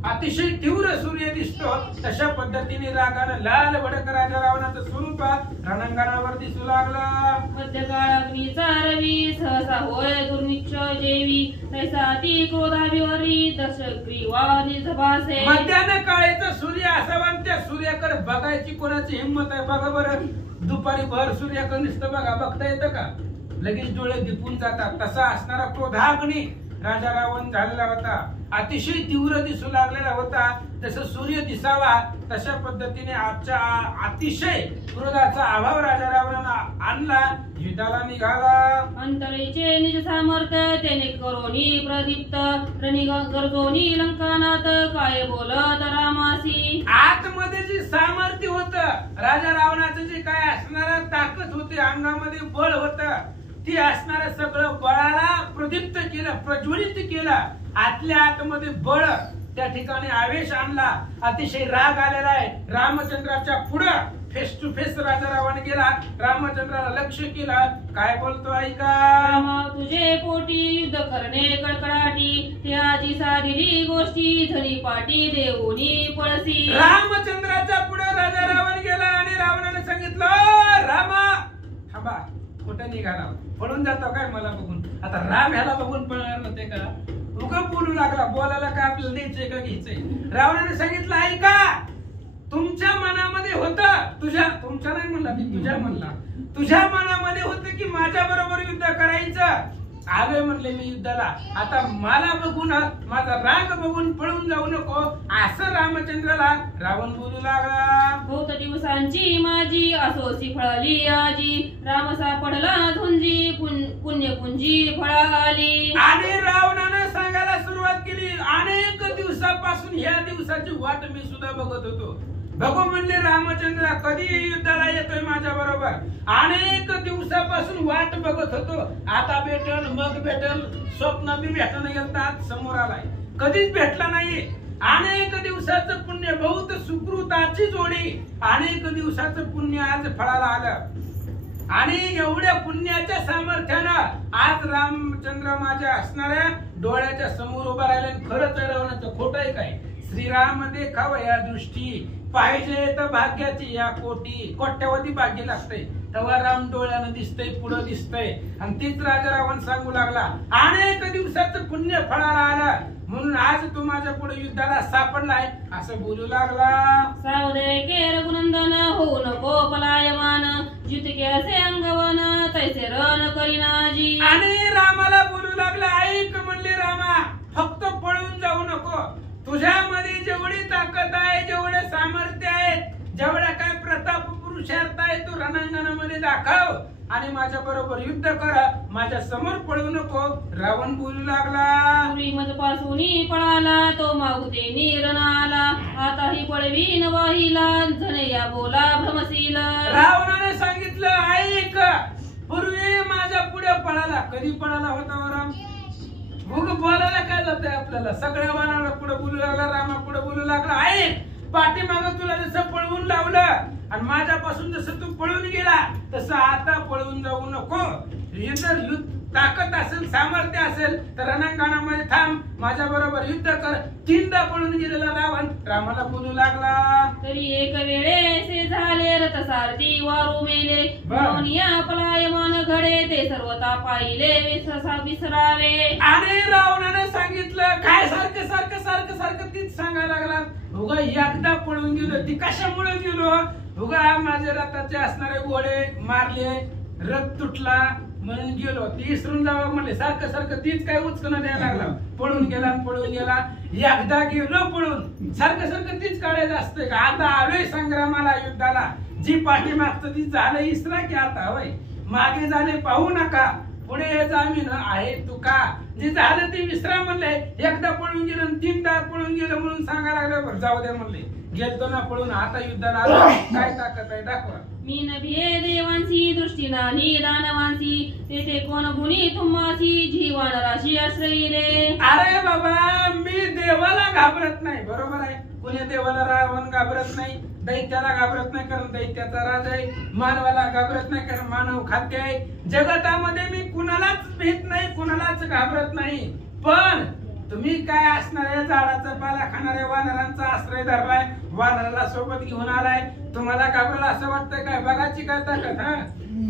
अतिशय तीव्र सूर्य दिसतो तशा पद्धतीने रागानं लाल भडक राजा रावणाचं स्वरूप रणांगणावर दिसू लागलं. मध्यकाळाग्नीचा रवी सहसा होय दुर्निच्छ जेवी तैसा अति क्रोधाभिवरी दशग्रीवा निजभासे. मध्यान्ह काळेचा सूर्य असावा आणि त्या सूर्याकडे बघायची कोणाची हिंमत आहे बघा बरं. दुपारी भर सूर्याकडे नुसतं बघा, बघता येतं का? लगेच डोळे दिपून जातात. तसा असणारा क्रोधाग्नी राजा रावण झालेला होता. अतिशय तीव्र दिसू लागलेला होता. जसं सूर्य दिसावा तशा पद्धतीने आजच्या अतिशय क्रोधाचा अभाव राजा रावणानं आणला. युद्धाला निघाला. अंतरेचे निज सामर्थ्य त्याने करोनी प्रदीप्त रणी गरजोनी लंकानाथ काय बोलत रामासी. आतमध्ये जे सामर्थ्य होत राजा रावणाचं जे काय असणारा ताकद होते, अंगामध्ये बळ होत, ती असणारं सगळं बळाला प्रदीप्त केलं, प्रज्वलित केलं. आतल्या आतमध्ये बळ त्या ठिकाणी आवेश आणला. अतिशय राग आलेला आहे. रामचंद्राच्या पुढं फेस टू फेस राजा रावण गेला. रामचंद्राला लक्ष केलं. काय बोलतो ऐका. रामा तुझे पोटी युद्ध करणे कडकडाटी ते आजी साधिली गोष्टी झली पाटी देऊनी पळसी. रामचंद्राच्या पुढे राजा रावण गेला आणि रावणाने सांगितलं रामा थांबा. कुठे निघाला? पळून जातो काय मला बघून? आता राम ह्याला बघून पळणार नव्हते का? उगा बोलू लागला. बोलायला काय आपल्याला द्यायचंय का घ्यायचंय? रावणाने सांगितलं ऐका, तुमच्या मनामध्ये होतं, तुमच्या नाही म्हणला मी, तुझ्या म्हणला, तुझ्या मनामध्ये होतं की माझ्या बरोबर युद्ध करायचं. आलोय म्हणले मी युद्धाला. आता मला बघून माझा राग बघून पळून जाऊ नको असं रामचंद्राला रावण बोलू लागला. बहुत दिवसांची माझी असोसी फळाली आजी राम सापडला झुंजी पुण्यपुंजी फळा आली. आणि रावणानं सांगायला सुरुवात केली अनेक दिवसापासून ह्या दिवसाची वाट मी सुद्धा बघत होतो. बघू म्हणले रामचंद्र कधी युद्धाला येतोय माझ्या बरोबर. अनेक दिवसापासून वाट बघत होतो. आता भेटल मग भेटल. स्वप्न बी भेटणं गेलं आज समोर आलाय. कधीच भेटला नाहीये. अनेक दिवसाचं पुण्य बहुत सुकृताची जोडी अनेक दिवसाचं पुण्य आज फळाला आलं आणि एवढ्या पुण्याच्या सामर्थ्यानं आज रामचंद्र माझ्या असणाऱ्या डोळ्याच्या समोर उभा राहिले. खरंच रावणाचं खोट आहे काय? श्रीराम देखाव या दृष्टी पाहिजे तर भाग्याची या कोट्यावधी भाग्य लागते तेव्हा राम डोळ्यानं दिसतंय पुढं दिसतंय. आणि तीच राजा रावण सांगू लागला अनेक दिवसाचं पुण्य फळाला आलं म्हणून आज तू माझ्या पुढे युद्धाला सापडलाय असं बोलू लागला. सावदे के रघुनंदन होऊ नको पलायमान जितके असे अंगवन तैसे रण करीनाजी. आणि रामाला बोलू लागला ऐक म्हणले रामा फक्त पळून जाऊ नको. तुझ्यामध्ये जेवढी ताकद आहे जेवढे सामर्थ्य आहे जेवढा काय प्रताप पुरुषार्थ आहे तो रणांगणामध्ये दाखव आणि माझ्या बरोबर युद्ध कर माझ्या समोर पळू नको. रावण बोलू लागला पासून पळाला तो मागुते नीरनाला आता ही पळवीन वाहिला झनया बोला भ्रमशील. रावणाने सांगितलं ऐक पूर्वी माझ्या पुढे पळाला कधी पळाला होता राम? मग बोलायला काय जातंय आपल्याला? सगळ्या वानाला पुढे बोलू लागला रामा पुढे बोलू लागला ऐक पाठीमाग तुला जसं पळवून लावलं आणि माझ्यापासून जसं तू पळून गेला तसं आता पळून जाऊ नको. जर ताकद असेल सामर्थ्य असेल तर रणांगणामध्ये थांब माझ्या बरोबर युद्ध कर. तीनदा पळून गेलेला रावण रामाला बोलू लागला तरी एक वेळेसे झाले रथ सारथी वारू मेले दोनिया पलायमान घडे ते सर्वता पाहिले विसरावे. आणि रावणाने सांगितलं काय सारखं सारखं सारखं सारखं तीच सांगायला लागला उगा एकदा पळून गेलो ती कशामुळे गेलो उगा माझ्या रथाचे असणारे घोडे मारले रथ तुटला म्हणून गेलो ती इसरून जावं म्हणले सारखं सारखं तीच काय उचकणं द्यायला लागला. पळून गेला एकदा गेलो पळून सारखं सारखं तीच काढायचं असतंय का? आता आलोय संग्रामाला युद्धाला जी पाठीमागचं ती झालं इसरा की आता होय मागे झाले पाहू नका पुढे हे जामीन आहे तुका जे झालं ते विसरा म्हणले. एकदा पळून गेलं तीनदा पळून गेलं म्हणून सांगायला लागलं जाऊ द्या म्हणले गेलतो ना पळून आता युद्धाला आलो काय ताकद आहे दाखवा. मी नभिये देवांसी दृष्टी नाही दानवांसी तेथे कोण गुणी तुम्हासी जीवन राशी आश्रयिले. अरे बाबा मी देवाला घाबरत नाही बरोबर आहे. कुणी देवाला रावण घाबरत नाही दैत्याला घाबरत नाही कारण दैत्याचा राजा आहे. मानवाला घाबरत नाही कारण मानव खाद्य आहे. जगतामध्ये मी कुणालाच भीत नाही कुणालाच घाबरत नाही. पण तुम्ही काय असणाऱ्या झाडाचा पाला खाणाऱ्या वानरांचा आश्रय धरलाय वानराला सोबत घेऊन आलाय तुम्हाला घाबरला असं वाटतंय काय? बघाची काय ताकद हा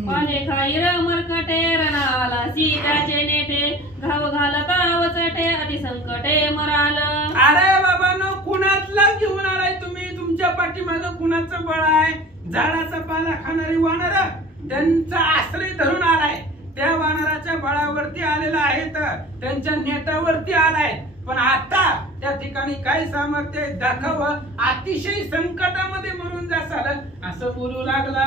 पाले खाईर मरकटे रणाला सीताचे नेटे घाव घालता वचटे अति संकटे मराल. अरे बाबांनो कुणातला घेऊन आलाय तुम्ही? तुमच्या पाठीमागं कुणाचं बळ आहे? झाडाचा पाला खाणारी वानर त्यांचा आश्रय धरून आलाय त्या वानराच्या बळावरती आलेला आहे तर त्यांच्या नेटावरती आलाय. पण आता त्या ठिकाणी काय सामर्थ्य दाखवावं अतिशय संकटामध्ये मरून जासाल असं बोलू लागला.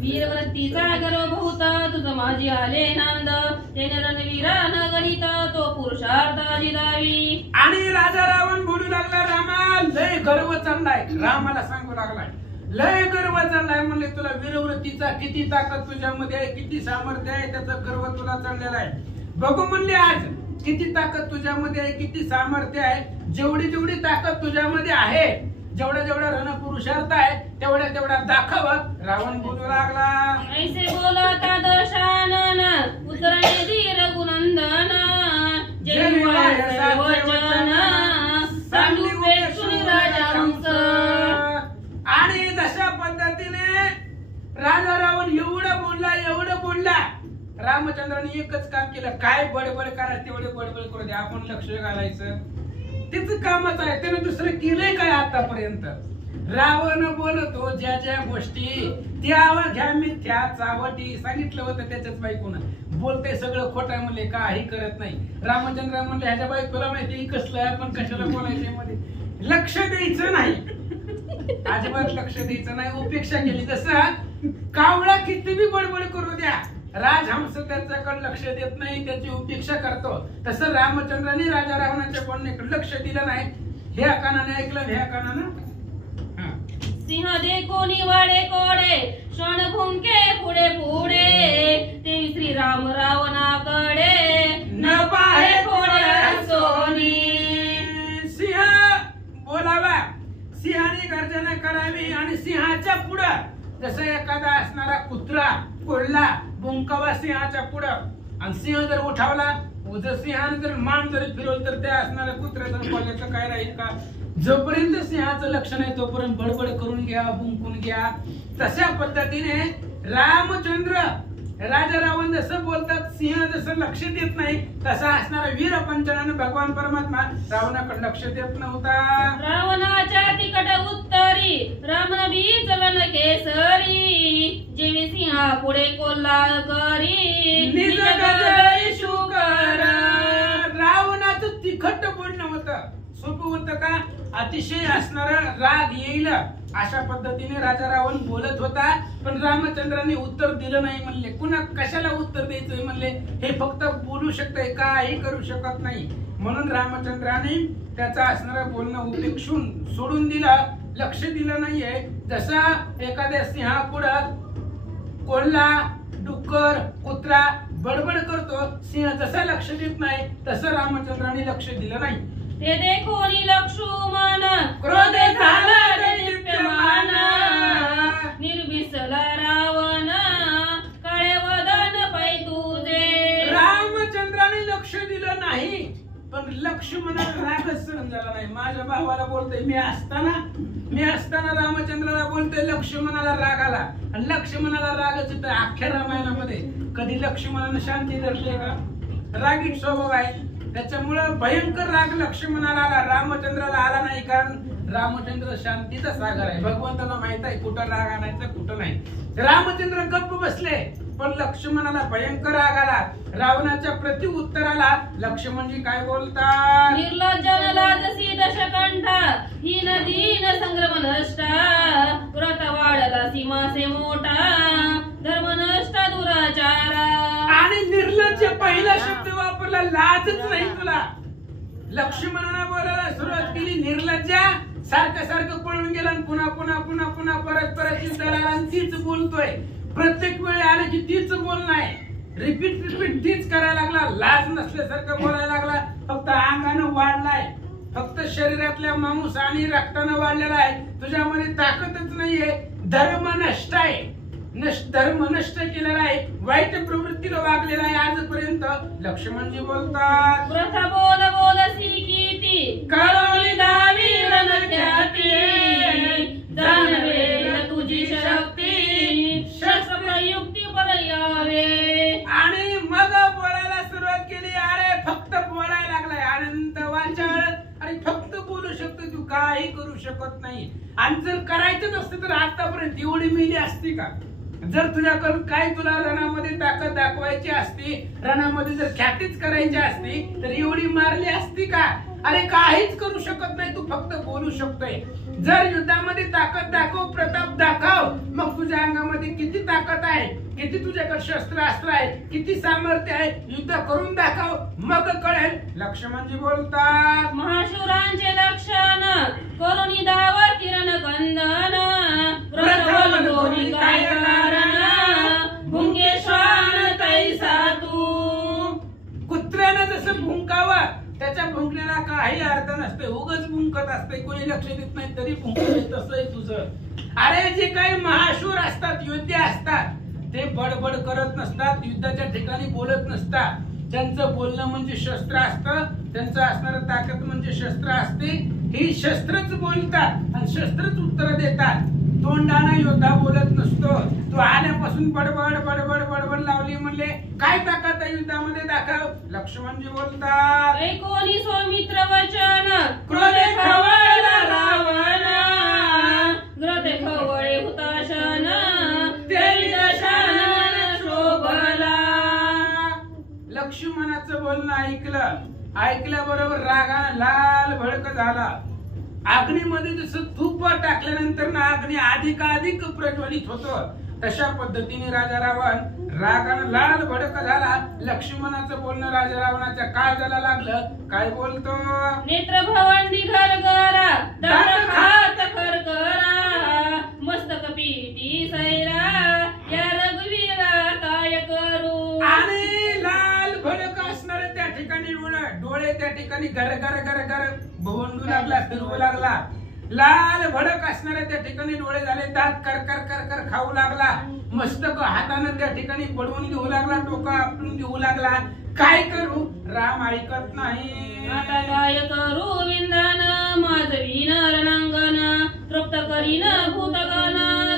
वीरवृत्तीचा गर्व बहुत तुझ माझी आले नांद तेने रणवीरा न गणित तो पुरुषार्थ जिदावी. आणि राजा रावण बोलू लागला रामा लय गर्व चाललाय रामाला सांगू लागलाय लय गर्व चाललाय म्हणले तुला वीरवृत्तीचा किती ताकद तुझ्यामध्ये आहे किती सामर्थ्य आहे त्याचा गर्व तुला चाललेला आहे. बघू म्हणले आज किती ताकद तुझ्यामध्ये आहे किती सामर्थ्य आहे. जेवढी जेवढी ताकद तुझ्यामध्ये आहे जेवढा जेवढा रणपुरुषार्थ आहे तेवढ्या तेवढा दाखव. रावण बोलू लागला ऐसे बोलता दशानन उतरणे धीर गुणंदन जय वचन सांडूपे सुनी राजा हंस. आणि जशा पद्धतीने राजा रावण एवढं बोलला रामचंद्राने एकच काम केलं काय बडबड करायचं तेवढे बडबड करू दे आपण लक्ष घालायचं तिचं कामच आहे. त्याने दुसरं केलंय काय आतापर्यंत? रावण बोलतो ज्या ज्या गोष्टी त्या घ्या मिथ्या चावटी सांगितलं होतं त्याच्याच बायकोनं बोलते सगळं खोटं म्हणले काही करत नाही. रामचंद्र म्हणले ह्याच्या बायकोला माहिती कसलं आहे पण कशाला बोलायचं मध्ये लक्ष द्यायचं नाही अजिबात लक्ष द्यायचं नाही. उपेक्षा केली तसं कावळा किती बी बडबड करू द्या राजहंस त्याच्याकडे लक्ष देत नाही त्याची उपेक्षा करतो तसं रामचंद्राने राजा रावणाच्या बोलण्याकडे लक्ष दिलं नाही. ह्या कानाने ऐकलं ह्या कानानं सिंह देखोनी वाडे कोडे क्षण भुंके पुढे पुढे ते श्रीराम रावणाकडे न पाहे कोडे सोनी. सिंह बोलावा, सिंहाने गर्जना करावी आणि सिंहाच्या पुढं जसं एखादा असणारा कुत्रा कोल्हा भुंकावा सिंहाच्या पुढं आणि सिंह जर उठावला जर सिंहाने जर मान जरी फिरवलं तर त्या असणाऱ्या कुत्र्याचं कोल्ह्याचं काय राहील का. जोपर्यंत सिंहाचं लक्ष नाही तोपर्यंत बडबड करून घ्या, भुंकून घ्या. तशा पद्धतीने रामचंद्र राजा रावण जसं बोलतात सिंह जसं लक्ष देत नाही तसा असणारा वीर पंचनाने भगवान परमात्मा रावणाकडे लक्ष देत नव्हता. रावणाच्या तिकट उत्तरी रामनबी चलन केसरी जेवी सिंहा पुढे कोल्हा करी निज गजरी शुकर. रावणाचं तिखट बोलणं होतं, सोपं होतं का. अतिशय असणारा राग येईल अशा पद्धतीने राजा रावण बोलत होता. पण रामचंद्राने उत्तर दिलं नाही. म्हणले कुणा कशाला उत्तर द्यायचं म्हणले, हे फक्त बोलू शकतंय काही करू शकत नाही. म्हणून रामचंद्राने त्याचा असणारं बोलणं उपेक्षून सोडून दिलं, लक्ष दिलं नाहीये. जसा एखाद्या सिंहापुढं कोल्हा डुक्कर कुत्रा बडबड करतो, सिंह जसा लक्ष देत नाही तसं रामचंद्राने लक्ष दिलं नाही. ते देखोनी लक्ष्मण क्रोधे झाला दिप्यमान निर्मिसला रावण काळे वदन पै तुझे. रामचंद्राने लक्ष दिलं नाही पण लक्ष्मणाला रागच सहन झाला नाही. माझ्या भावाला बोलतोय मी असताना रामचंद्राला बोलतोय लक्ष्मणाला राग आला आणि लक्ष्मणाला रागच येतं. अख्ख्या रामायणामध्ये कधी लक्ष्मणानं शांती धरली का. रागीट स्वभाव आहे त्याच्यामुळं भयंकर राग लक्ष्मणाला आला, रामचंद्राला आला नाही. कारण रामचंद्र शांतीचा सागर आहे, भगवंताला माहित आहे कुठं राग आणायचा कुठं नाही. रामचंद्र गप्प बसले पण लक्ष्मणाला भयंकर राग आला. रावणाच्या प्रति उत्तराला लक्ष्मणजी काय बोलतात. निर्लज्जन लाजसी दशकंठा ही नदीन संग्रम नष्टा व्रत वाढला सीमासे मोठा धर्म नष्टा दुराचारा. आणि निर्लज्ज पहिला शब्द वापरला, लाजच नाही तुला. लक्ष्मणाला बोलायला सुरुवात केली निर्लज्जा. सारखं पळून गेला आणि पुन्हा परत युद्धाला आणि तीच बोलतोय. प्रत्येक वेळी आलं की तीच बोलणं आहे, रिपीट तीच करायला लागला. लाज नसल्यासारखं बोलायला लागला. फक्त अंगानं वाढलाय, फक्त शरीरातल्या मांस आणि रक्तानं वाढलेला आहे. तुझ्यामध्ये ताकदच नाहीये. धर्म नष्ट आहे, धर्म नष्ट केलेला आहे, वाईट प्रवृत्तीला वागलेला आहे आजपर्यंत. लक्ष्मणजी बोलतात प्रथा बोलसी किती करोनी दावी रणख्याती जाणवे तुझी शक्ती शस्त्रयुक्ती पर्यावे. आणि मग बोलायला सुरुवात केली. अरे फक्त बोलायला लागलाय अनंत वाचाळ. अरे फक्त बोलू शकतो तू, काही करू शकत नाही. आणि जर करायचंच असतं तर आतापर्यंत एवढी मेली असती का. जर तुझ्याकडून काय तुला रणामध्ये ताकद दाखवायची असती, रणामध्ये जर ख्यातीच करायची असती तर एवढी मारली असती का. अरे काहीच करू शकत नाही तू, फक्त बोलू शकतोय. जर युद्धामध्ये ताकद दाखव, प्रताप दाखव, मग तुझ्या अंगामध्ये किती ताकद आहे, किती तुझ्याकडे शस्त्र अस्त्र आहे, किती सामर्थ्य आहे, युद्ध करून दाखव, मग कळेल. लक्ष्मणजी बोलतात महाशूरांचे लक्षण करुणी दावर किरण कंदन व्रत दोन्ही काय कारण भुंगे श्वान तैसा तू. कुत्र्यानं जसं भुंकावं त्याच्या भुंकण्याला काही अर्थ नसते, उगाच भुंकत असते, कोणी लक्ष देत नाही तरी भुंकते. तसंय तुझं. अरे जे काही महाशूर असतात, योद्धे असतात, ते बडबड करत नसतात, युद्धाच्या ठिकाणी बोलत नसतात. त्यांचं बोलणं म्हणजे शस्त्र असतं, त्यांचं असणारं ताकद म्हणजे शस्त्र असते. ही शस्त्रच बोलतात आणि शस्त्रच उत्तर देतात. तोंडाने योद्धा बोलत नसतो. तो आल्यापासून बडबड लावली म्हणले काय ताकद आहे युद्धामध्ये दाखव. लक्ष्मणजी बोलतात ऐकोनी सौमित्र वचन क्रोधे खवळला रावण ग्रथे खवळे हुताशन तेरी दशानन शोभला. लक्ष्मणाचं बोलणं ऐकल्याबरोबर रागाने लाल भडक झाला. अग्नीमध्ये जसं तूप टाकल्यानंतर ना अग्नी अधिकाधिक प्रज्वलित होतो, तशा पद्धतीने राजा रावण रागाने लाल भडक झाला. लक्ष्मणाचं बोलणं राजा रावणाच्या काळजाला लागलं. काय बोलतो नेत्र भवंडी घरगरा दंड खात करकरा ठिकाणी गर गर गर गर भोंडू लागला, फिरवू लागला. लाल भडक असणारे त्या ठिकाणी डोळे झाले, दात कर कर कर कर खाऊ लागला. मस्तक हाताने त्या ठिकाणी पडवून घेऊ लागला, डोकं आपटून घेऊ लागला. काय करू? राम ऐकत नाही. आता काय करू विंदान माझवीन रणांगण तृप्त करीन भूतगण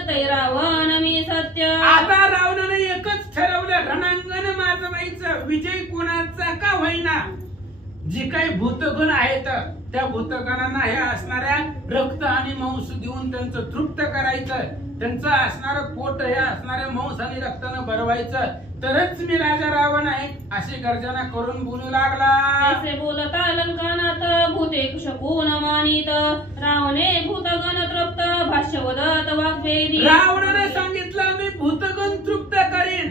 तै रावण मी सत्य. आता रावणाने एकच ठरवलं, रणांगण माजवायचं. विजय कोणाचा का होईना, जी काही भूतगण आहेत त्या भूतगणांना हे असणाऱ्या रक्त आणि मांस देऊन त्यांचं तृप्त करायचं. त्यांचं असणारं पोट हे असणाऱ्या मांस आणि रक्तानं भरवायचं, तरच मी राजा रावण आहे अशी गर्जना करून बोलू लागला. असे बोलता लंकानात भूते शकून मानित रावणे भूतगण तृप्त भाष्यवदत वाग्वेदी. रावणाने सांगितलं मी भूतगण तृप्त करीन,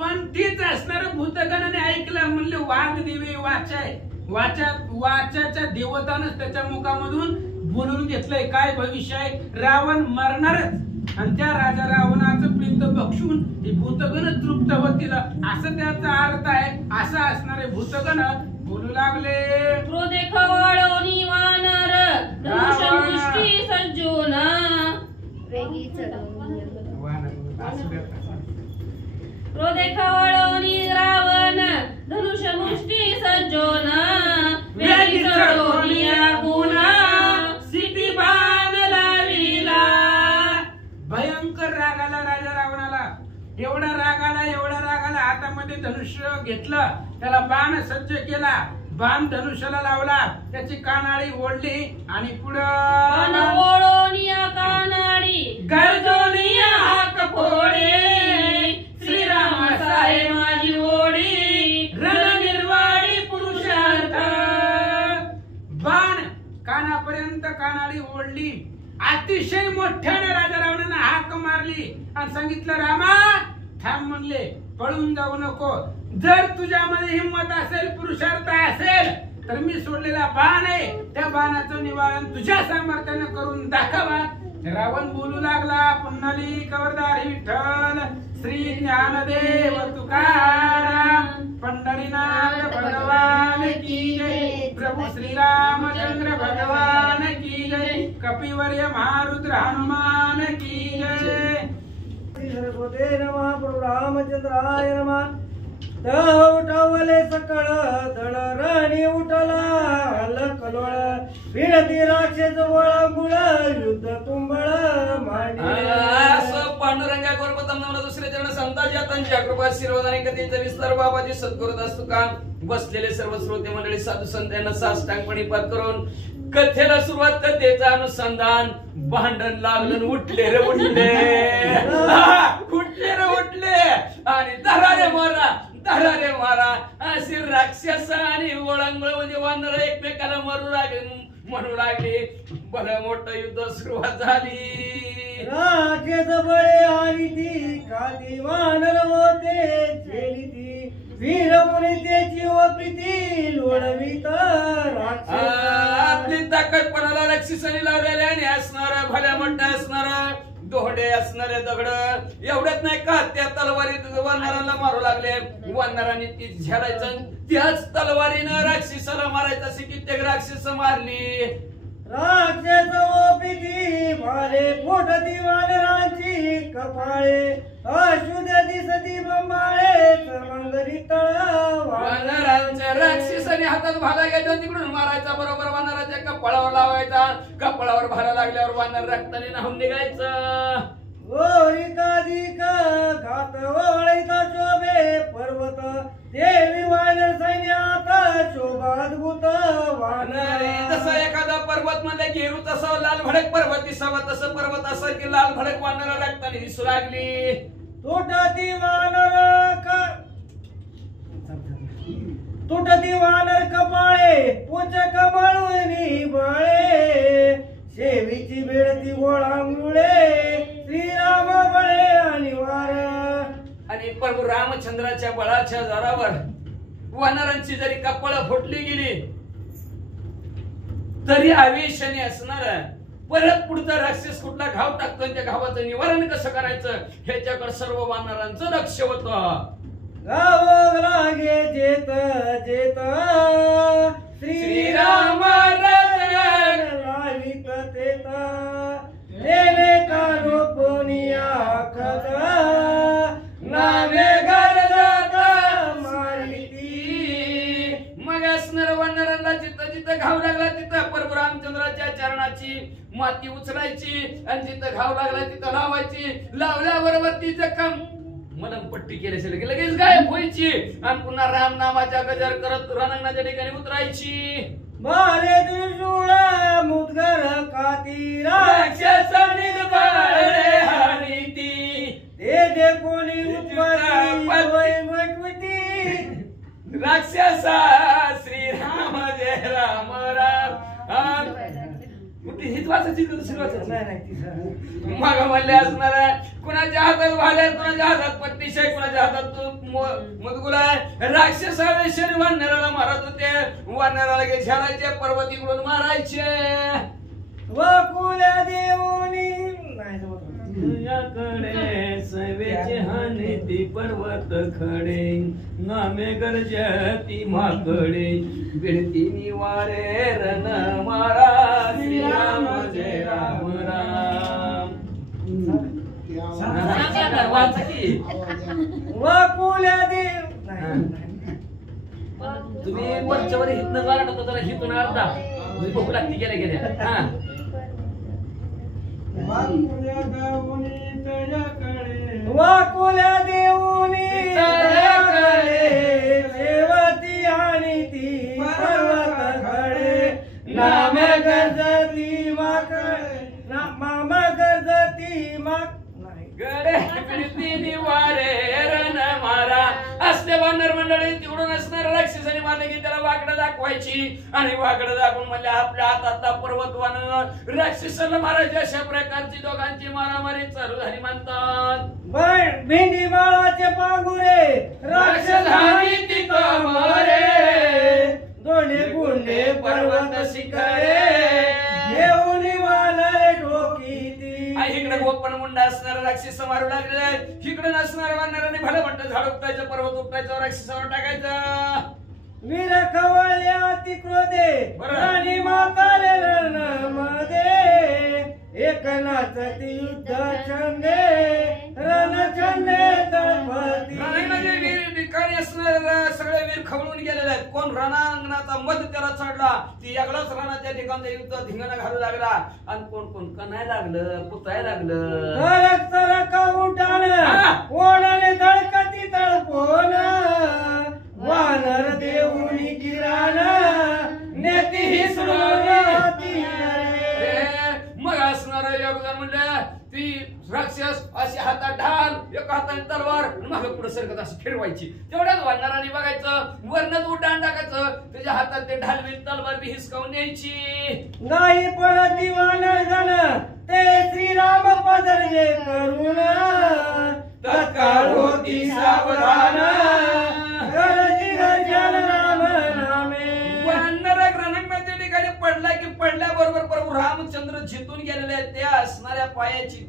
पण तीच असणार भूतगणाने ऐकलं. म्हणले वाघ दिवे वाचाय, वाचाच्या देवतानच त्याच्या मुखामधून बोलून घेतलंय काय भविष्य आहे, रावण मरणारच. आणि त्या राजा रावणाचं पिंड बक्षून ही भूतगण तृप्त होतील असं त्याचा अर्थ आहे. असं असणारे भूतगण बोलू लागले. क्रोधे खवळोनी वानर धनुष्यमुष्टी सज्जून. वेगी चढवून क्रोधे खवळोनी रावण धनुष्यमुष्टी सज्जोन. वेगी चढवोनी आगून सिटी बाण लाविला. भयंकर राग आला राजा रावणाला. एवढा राग आला हातामध्ये धनुष्य घेतलं, त्याला बाण सज्ज केला. बाण धनुष्याला लावला, त्याची कानाळी ओढली आणि पुढं ओळोनिया कानाडी गर्जोनिया हाक फोडे. श्रीराम साहे माझी ओढी रणनिर्वाडी पुरुषार्थ. बाण कानापर्यंत कानाळी ओढली. अतिशय मोठ्याने राजा रावणाने हाक मारली आणि सांगितलं रामा थांब म्हणले, पळून जाऊ नको. जर तुझ्यामध्ये हिंमत असेल, पुरुषार्थ असेल तर मी सोडलेला बाण आहे, त्या बाणाचं निवारण तुझ्या सामर्थ्याने करून दाखवा. रावण बोलू लागला. पुन्नली कवरदार विठ्ठल श्री ज्ञानदेव तुकाराम पंढरीनाथ भगवान की जय. प्रभु श्री रामचंद्र भगवान की जय. कपिवर्य महारुद्र हनुमान की जय. सरस्वते नमः. प्रभु रामचंद्राय नमः. उठवले सकळ दळ राणी उठला हल कलोळ भिडती राक्षस वळंगुळ युद्ध तुंबळ असं पांडुरंगा गोरपतम दुसरे चरण संतांच्या त्यांच्या कृपा आशीर्वाद आणि कथेचा विस्तार बाबाजी सद्गुरुदास तुका बसलेले सर्व श्रोते मंडळी साधू संत यांना साष्टांगपणी पाठ करून कथेला सुरुवात, कथेचा अनुसंधान. भांडण लागलं, उठले रे उठले आणि दरारे मारा अशी राक्षस आणि ओळंगळ म्हणजे वानर एकमेकाला म्हणू लागले. बरं मोठं युद्ध सुरुवात झाली. राक्षस बळे आणि ती काती वानर होते चेली ती वीर मुनी त्याची व प्रीती लोळवीत राक्षस. आपली ताकद कोणाला राक्षसाने लावलेल्या आणि असणारा भल्या मोठा असणारा दोहडे असणारे दगड एवढ्यात नाही का त्या तलवारीत वानरांना मारू लागले. वानरांनी ती झेलायचं, त्याच तलवारीनं राक्षसाला मारायचं अशी कित्येक राक्षस मारली. राक्षस ओपिती भाले पोटती वानरांची कपाळे अशुद्ध दिसती बंबाळे सर्वांगरी तळ वानरांच्या राक्षसाने हातात भाला घ्यायचा, तिकडून मारायचा, बरोबर वानराच्या कपाळावर लावायचा. कपाळावर भाला लागल्यावर वानर रक्ताने न्हाऊन निघायचं. गोरिकाधिक घात वळीता शोभे पर्वत देवी वानर सैन्यात शोभाद्भुत वानर. जसं एखादा पर्वत मध्ये घेरू तसं लाल भडक पर्वत दिसावा, तसं पर्वत असं की लाल भडक वानर रक्ताने दिसू लागली. तुटती वानर कपाळे पुच कमळुनी बळे शेवीची बेडती गोळांगुळे श्रीराम बळे आणि वार. आणि प्रभू रामचंद्राच्या बळाच्या जोरावर वानरांची जरी कपाळ फुटली गेली तरी आवेशाने असणार परत पुढचा राक्षस कुठला घाव टाकतो, त्या घावाचं निवारण कसं करायचं ह्याच्याकडे सर्व वानरांचं लक्ष होतं. गाव लागे जेत जेत श्रीराम लावित तेता नेने कानो पोनिया खदा नामे गरजाता मारिती. मग असणार वानरांना जिथं जिथं घाव लागला तिथं प्रभू रामचंद्राच्या चरणाची माती उचलायची आणि जिथं घाव लागला तिथं लावायची. लावल्याबरोबर ती जखम मलमपट्टी केल्याशिवाय लगेच गायब व्हायची आणि पुन्हा राम नामाचा गजर करत रणांगणाच्या ठिकाणी उतरायची. बाले त्रिशूळा मुदगर काती राक्षसांनी बाळे हाणीती. ते जे कोणी उत्पत्ती राक्षसा श्रीराम जय राम राम. हीच वाचायची दुसरी वाचायची. मग म्हणले असणार कुणाच्या हातात भाले, कुणाच्या हातात पट्टीश आहे, कुणाच्या हातात मुदगुल आहे. राक्षसावेशरी वानराला मारत होते. वानराला घेरायचे, पर्वतीकडून मारायचे. वाकुल्या देऊनी तुझ्याकडे सवेचे हानीती पर्वत खडे नामे गरजती माकडे बिडती निवारे रण मारा श्रीराम जय राम राम. वाकुल्या देव तुम्ही वरच्यावर हितनं जाणार होता जरा हितून अर्धा तुम्ही बघू लागते गेल्या गेल्या. हा वाकुल्या देऊनी सेवती आणि ती पर्वत खडे नाम गरजती माकडे माम गरजती माक गडे बिडती निवारे रण मारा. असले वानर मंडळी तिकडून असणार राक्षसाने मारले की त्याला वाकडं दाखवायची आणि वाकडं दाखवून म्हणजे आपल्या हातातला पर्वत वानर राक्षसाला मारायची. अशा प्रकारची दोघांची मारामारी चालू झाली म्हणतात. भेंडी बाळाचे पांगुरे राक्षस हानी तिथं मारे दोन्ही गुंडे पर्वत शिखरे घेऊन वानर ठोकीती. इकडे गोपन मुंडा असणारा राक्षस मारू लागले. इकडे नसणाऱ्या वानराने भलं म्हणतं झाड उपटायचं, पर्वत उपटायचं, राक्षसावर टाकायचं. वीर खवळले अति क्रोधे राणी माताले रणमध्ये एक नाचती युद्ध छंदे रणछंदे तळपती. रणांगणाचे वीर ठिकाणी असणारे सगळे वीर खवळून गेलेले आहेत. कोण रणांगणाचा मध त्याला चढला ती एकलाच रणाच्या ठिकाणचं युद्ध धिंगाणा घालू लागला आणि कोण कोण कणाय लागलं, पुताय लागलं. तरक तरक उठान ओढाने धडकती तळपोन वानर देऊनी किराण नेती हिसडून. मग असणार योगदान म्हणलं ती राक्षस अशी हातात ढाल, एका हाताने तलवार मागे पुढे सरकत अशी फिरवायची. तेवढ्याच वानराने बघायचं, वरनच उड्डाण टाकायचं, त्याच्या हातात ते ढाल बी तलवार बी हिसकावून न्यायची. नाही पळती वानर गण ते श्रीराम पदर्जे करून तत्काळ होती सावधान गरजी गर्जन राम नामे. वानर रणांगणाच्या ठिकाणी पडला की पडल्याबरोबर प्रभू रामचंद्र जिंकून गेलेले आहेत. त्या असणाऱ्या पायाची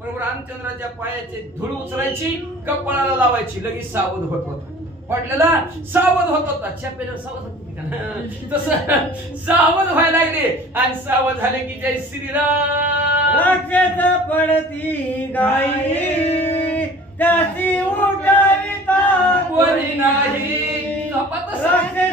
प्रभू रामचंद्राच्या पायाची धूळ उचलायची, कपाळाला लावायची, लगेच सावध होत होता. पडलेला सावध होत होता. चेपेल्यावर सावध होत का तसं सावध व्हायला लागले आणि सावध झाले की जय श्रीराम. राक्षस पडती गाई त्याची उठाविता कोणी नाही. राक्षसांचे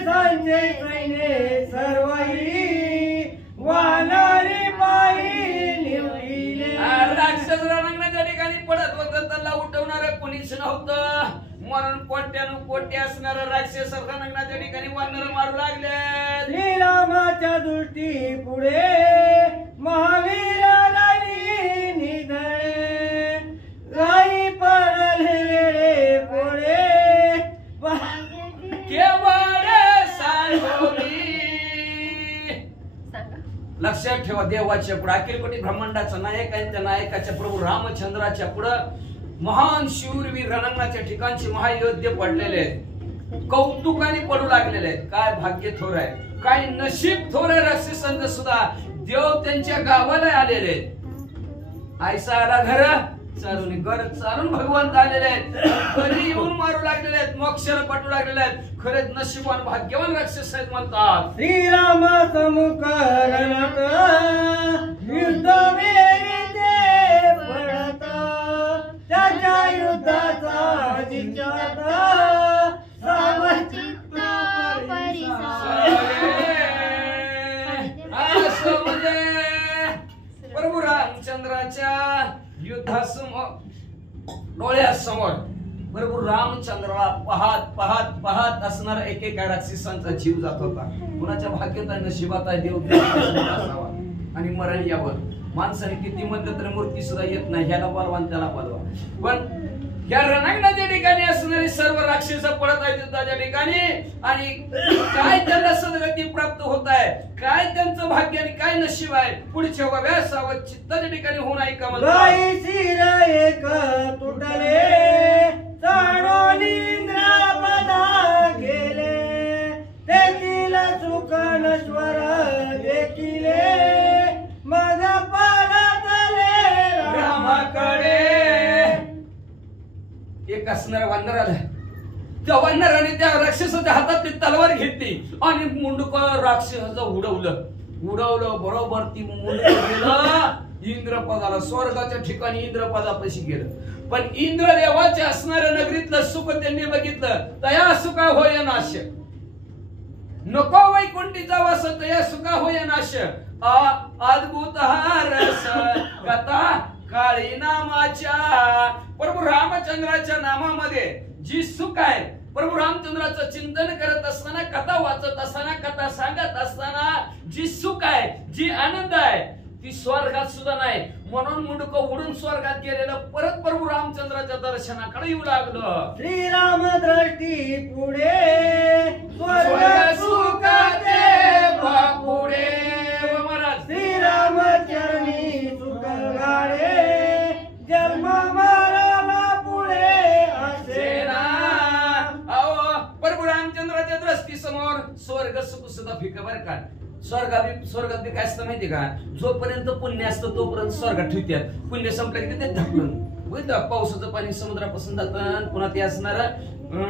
सैन्य सर्वही वानरी पायी निवडिले. राक्षस रणांगणाच्या ठिकाणी पडत होत, त्याला उठवणार कोणीच नव्हतं. म्हणून कोट्यानु कोट्या असणार राक्षस रणांगणाच्या ठिकाणी वानर मारू लागले. श्रीरामाच्या दृष्टी पुढे महावीर निधळे गाई पडले वेळे पुढे लक्षात ठेवा, देवाच्या पुढे अखिलकोटी ब्रह्मांडाचा नायक आणि त्या नायकाच्या प्रभू रामचंद्राच्या पुढं महान शूरवीर रणांगणाच्या ठिकाणचे महायोद्धे पडलेले आहेत, कौतुकाने पडू लागलेले आहेत. काय भाग्य थोर आहे, काय नशीब थोर आहे राक्षसांचं सुद्धा. देव त्यांच्या गावाला आलेले आहेत. आयसा आला घर चालून घर चालून भगवंत आलेले आहेत, घरी येऊन मारू लागलेले आहेत, मोक्षाला पाठवू लागलेले आहेत. खरेच नशिबान भाग्यवान राक्षस आहेत म्हणतात. श्रीराम समुख रणात युद्ध वेळी ते पडत, त्याच्या युद्धाचा जिंकता सावचित्त असं म्हणजे प्रभू रामचंद्राच्या युद्धासमोर डोळ्यासमोर प्रभू रामचंद्राला पाहत पाहत पाहत असणारा एकेका राक्षसांचा जीव जात होता. कुणाच्या भाग्यात आहे नशिबात आहे देव असावा आणि मरण यावर. माणसाने किती म्हणलं तर मूर्ती सुद्धा येत नाही, ह्याला बलवान त्याला बलवा. पण या रणांगणाच्या ठिकाणी असणारे सर्व राक्षस पडत आहेत युद्धाच्या ठिकाणी, आणि काय त्यांना सद्गती प्राप्त होत आहे, काय त्यांचं भाग्य आणि काय नशीब आहे पुढच्या बघा. सावध चित्ताच्या ठिकाणी होऊन ऐका मला. शिर एक तुटले चढून इंद्रपदा गेले, तेथील सुख नश्वर देखिले, मग परतले रामाकडे. एक असणारा वानर आला, त्या वानराने त्या राक्षसाच्या हातातली तलवार घेतली आणि मुंडक राक्षसाचं उडवलं. बरोबर ती मुंडक गेलं इंद्रपदाला, स्वर्गाच्या ठिकाणी इंद्रपदापाशी गेलं. पण इंद्रदेवाच्या असणाऱ्या नगरीतलं सुख त्यांनी बघितलं, तया सुखा होय नाश. नको वैकुंठीचा वास तया सुखा होय नाश. अद्भुत हा रस कथा काळी नामाच्या. प्रभू रामचंद्राच्या नामामध्ये जी सुख आहे, प्रभू रामचंद्राचं चिंतन करत असताना, कथा वाचत असताना, कथा सांगत असताना जी सुख आहे, जी आनंद आहे, ती स्वर्गात सुद्धा नाही. म्हणून मुंडक उडून स्वर्गात गेलेलं परत प्रभू रामचंद्राच्या दर्शनाकडे येऊ लागलं. श्रीराम दृष्टी पुढे स्वर्ग सुखाचे पुढे महाराज. श्रीराम चरणी सुख गाडे, जन्म मरण पुढे असे ना. अहो प्रभू रामचंद्राच्या दृष्टी समोर स्वर्ग सुख सुद्धा फिक बर का. स्वर्गात बी काय असतं माहिती का, जोपर्यंत पुण्य असतं तोपर्यंत स्वर्गात ठेवतात, पुण्य संपलं की ते ढकलून पावसाचं पाणी समुद्रापासून जातं, पुन्हा ते असणार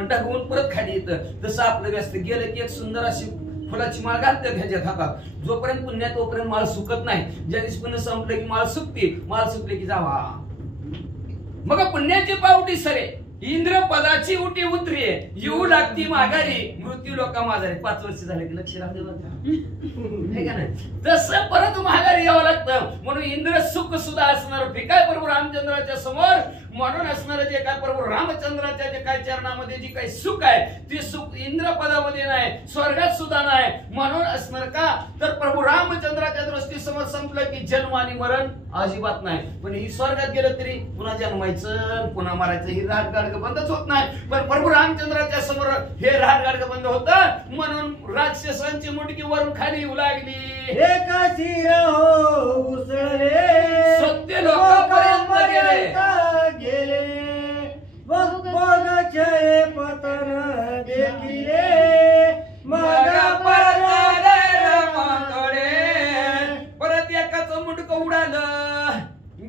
ढकवून परत खाली येतं. तसं आपलं व्यस्त गेलं की एक सुंदर अशी फुलाची माळ घालतात ह्याच्यात हातात. जोपर्यंत पुण्य तोपर्यंत माळ सुकत नाही. ज्या दिवशी पुण्य संपलं की माळ सुकते, माळ सुकले की जावा मग पुण्याची पावटी सरे, इंद्रपदाची उटी उतरी, येऊ लागती माघारी, मृत्यू लोका माघारी. 5 वर्ष झाले की लक्ष राहते का नाही, तसं परत माघारी यावं लागतं. म्हणून इंद्र सुख सुद्धा असणार फिकाय प्रभू रामचंद्राच्या समोर. म्हणून असणार जे काय प्रभू रामचंद्राच्या जे काय चरणामध्ये जी काही सुख आहे, ते सुख इंद्रपदामध्ये नाही, स्वर्गात सुद्धा नाही. म्हणून असणार का तर प्रभू रामचंद्राच्या दृष्टी समोर संपलं की जन्म आणि मरण अजिबात नाही. पण ही स्वर्गात गेलं तरी पुन्हा जन्मायचं पुन्हा मरायचं ही राट गाडगं बंदच होत नाही. पण प्रभू रामचंद्राच्या समोर हे राट गाडगं बंद होतं. म्हणून राक्षसांची मुंडकी वरून खाली येऊ लागली. एका शिर हो उसळले, सत्य लोकांपर्यंत गेले, बघ जय पतन देखिले, मग परत एकाच मुंडक उडालं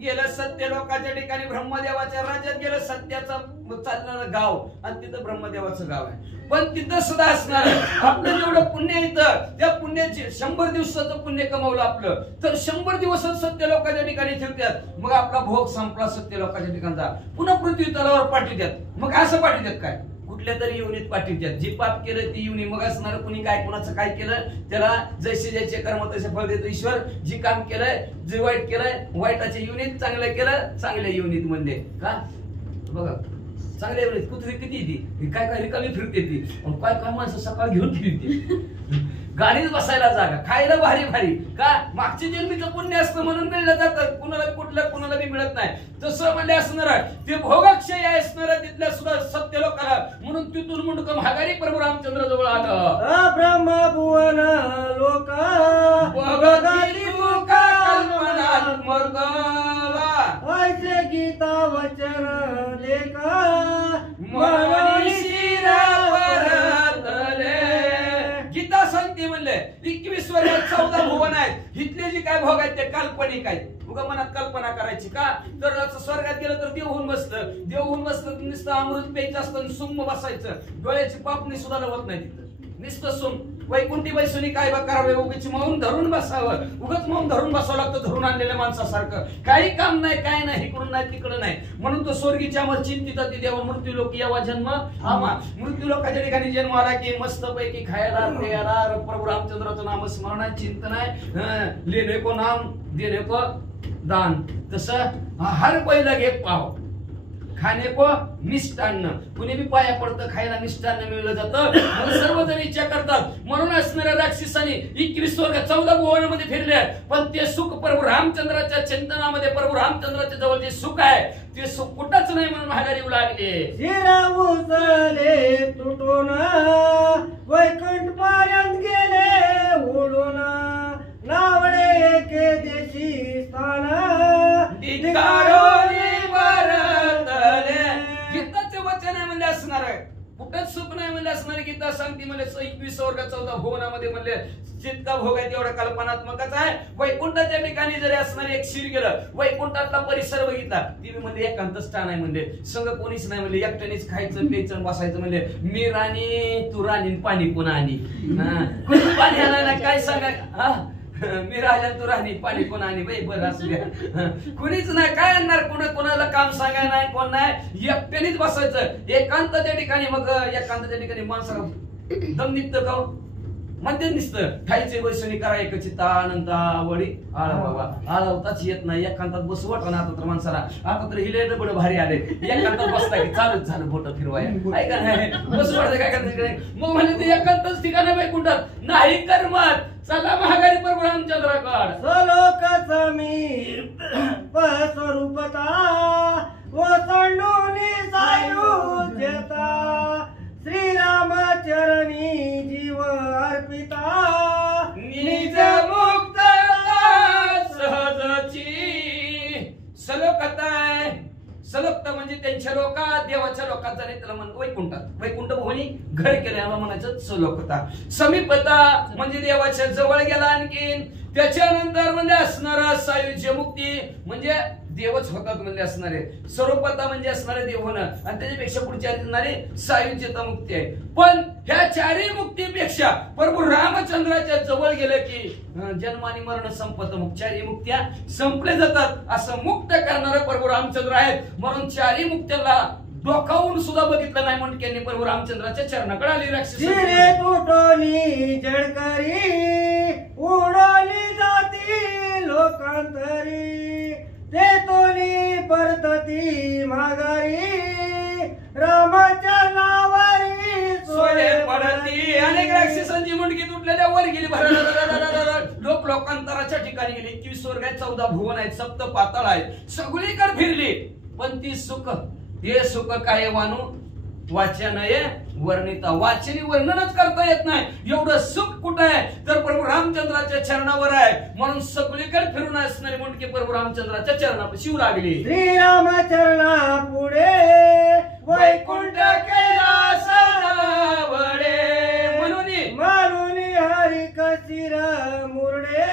गेलं. सत्य लोकांच्या ठिकाणी ब्रह्मदेवाच्या राज्यात गेलं. सत्याचं चालणारं गाव आणि तिथं ब्रह्मदेवाचं गाव आहे. पण तिथं सुद्धा असणार आपलं जेवढं पुण्य येतं त्या पुण्याचे 100 दिवसाचं पुण्य कमवलं आपलं तर 100 दिवसच सत्य लोकांच्या ठिकाणी ठेवतात. मग आपला भोग संपला सत्य लोकांच्या ठिकाणचा, पुन्हा पृथ्वी तलावर पाठवतात. मग असं पाठवतात काय, कुठल्या तरी युनित पाठवतात. जी पाप केलं ती युनी. मग असणार कुणी काय कुणाचं काय केलं त्याला जैसे ज्याचे कर्म तसे फळ देतो ईश्वर. जी काम केलंय, जे वाईट केलंय, वाईटाचे युनित, चांगलं केलं चांगल्या युनित म्हणले का. बघा चांगल्या युनित कुठे किती ती काय काय रिकामी फिरते ती, काय काय माणसं सकाळ घेऊन फिरते. गाडीत बसायला जागा, खायला भारी भारी का मागच्या जन्मीचं पुण्य असतं म्हणून मिळलं जातं. कुणाला कुठलं कुणाला बी मिळत नाही. तसं म्हणजे असणार ते भोगक्षय असणार तिथल्या सुद्धा सत्य लोकांना. म्हणून तिथून मुंडक माघारी प्रभू रामचंद्र जवळ आलं. ब्रह्म भुवन लोका भगवती मुखा कल्पनात्मक ऐसे गीता वचन लेखा मनीषीरा परतले. गीता सांगते म्हणले 21 वर्षात 14 भुवन आहेत. इथले जे काय भोग आहेत ते काल्पनिक आहेत. उगा मनात कल्पना करायची का? तर असं स्वर्गात गेलं तर देव होऊन बसलं, देव होऊन बसलं तर नुसतं अमृत प्यायचं असतं आणि सुम्म बसायचं, डोळ्याची पापणी सुद्धा लवत नाही तिथं, नुसतं सुम. वैकुंठी बैसुनी काय बा करावे, उगीच मौन धरून बसावं, उगाच मौन धरून बसावं लागतं धरून आणलेल्या माणसासारखं. काही काम नाही, काय नाही, इकडून नाही तिकडं नाही. म्हणून तो स्वर्गीच्या मर चिंतित देवा मृत्यू लोक यावा जन्म आमा. मृत्यू लोकांच्या ठिकाणी जन्म आला की मस्त पैकी खायला प्यायला प्रभू रामचंद्राचं नाम स्मरण आहे, चिंतन आहे, लेणे को नाम देणे को दान. तसं हर पहिला घे पाव खाणे को मिष्टान्न. कुणी बी पाया पडतं खायला मिष्टान्न मिळलं जातं. सर्वजण इच्छा करतात. म्हणून असणाऱ्या राक्षसांनी 21 वर्ग 14 भुवनामध्ये फिरले, पण ते सुख प्रभू रामचंद्राच्या चिंतनामध्ये प्रभू रामचंद्राच्या जवळ जे सुख आहे ते सुख कुठंच नाही म्हणून माघारी येऊ लागले. शिरामुसले तुटून वैकुंठ पर्यंत गेले उडून, नावडे एके देशी स्थान गीताचे वचन आहे म्हणजे असणार आहे, कुठंच सुख नाही म्हणजे असणार. गीता सांगते म्हणजे 21 वर्ग 14 भुवनामध्ये म्हणले जितका भोग आहे तेवढा कल्पनात्मकच आहे. वैकुंठाच्या ठिकाणी जरी असणारे एक शिर गेलं, वैकुंठातला परिसर बघितला, ती म्हणजे एकांत स्थान आहे म्हणजे संघ कोणीच नाही म्हणजे एकट्यानेच खायचं प्यायचं बसायचं म्हणजे मी राणी तू राणी पाणी पुन्हा आणि कोणी पाणी आणाय ना काय सांगा, मी राजा तू राणी पाणी कोण आणि बाई बरं असू द्या, कुणीच नाही काय आणणार, कोणाला काम सांगाय नाही, कोण नाही, एकट्यानेच बसायचं एकांताच्या ठिकाणी. मग एकांताच्या ठिकाणी माणसाला दम निघतं का मध्ये दिसतं, खायचे बैसणी करायचं चित्ता अनंत आवडी आळा बाबा आळवताच येत नाही. एकांतात बसू वाटत ना आता तर माणसाला, आता तर हिले बडं भारी आले एकांतात बसता की चालूच झालं बोट फिरवाय ऐका नाही बसू वाटत काय करत. मग म्हणजे ते एकांतच ठिकाण वैकुंठात नाही तर मग चला महागारी प्रभू रामचंद्राकड. सलोकचा मी स्वरूपता ओसंडूनी सायुज्यता, श्रीरामचरणी जीव अर्पिता, निज मुक्तता सहजची. सलोकता आहे, सलोकता म्हणजे त्यांच्या लोकात देवाच्या लोकात जाणे त्याला म्हणतो वैकुंठात. वैकुंठ भुवनी घर केलं याला म्हणायचं सलोकता. समीपता म्हणजे देवाच्या जवळ गेला आणखीन. त्याच्यानंतर म्हणजे असणारा सायुज्य मुक्ती म्हणजे देवच होतात म्हणजे असणारे. स्वरूपता म्हणजे असणारे देव होणं आणि त्याच्यापेक्षा पुढची असणारे सायुज्यता मुक्ती आहे. पण ह्या चारही मुक्तीपेक्षा प्रभू रामचंद्राच्या जवळ गेले की जन्म आणि मरण संपत, मग चारही मुक्त्या संपले जातात. असं मुक्त करणारे प्रभू रामचंद्र आहेत. म्हणून चारही मुक्त्याला डोकावून सुद्धा बघितलं नाही म्हणून त्यांनी प्रभू रामचंद्राच्या चरणाकडे आली. राक्षस तुटोनी जडकरी उडवली जाती लोकांतरी, ते तोनी परतती माघारी रामाच्या नावारी सोळे पडती. अनेक राक्षसांची मुंडकी तुटलेल्या वर गेली, लोकांतराच्या ठिकाणी गेली. 21 वर्ग आहेत, 14 भुवन आहेत, सप्त पाताळ आहेत, सगळीकडे फिरली. पण ती सुख ते सुख काय वानू वाचनय वर्णिता, वाचनी वर्णनच करता येत नाही. एवढं सुख कुठं आहे तर प्रभू रामचंद्राच्या चरणावर आहे. म्हणून सगळीकडे फिरून असणारी मुंडकी प्रभू रामचंद्राच्या चरणापाशी शिव लागली. श्रीराम चरणा पुढे वैकुंठ कैलास वडे, म्हणून हरी कसिर मुरडे,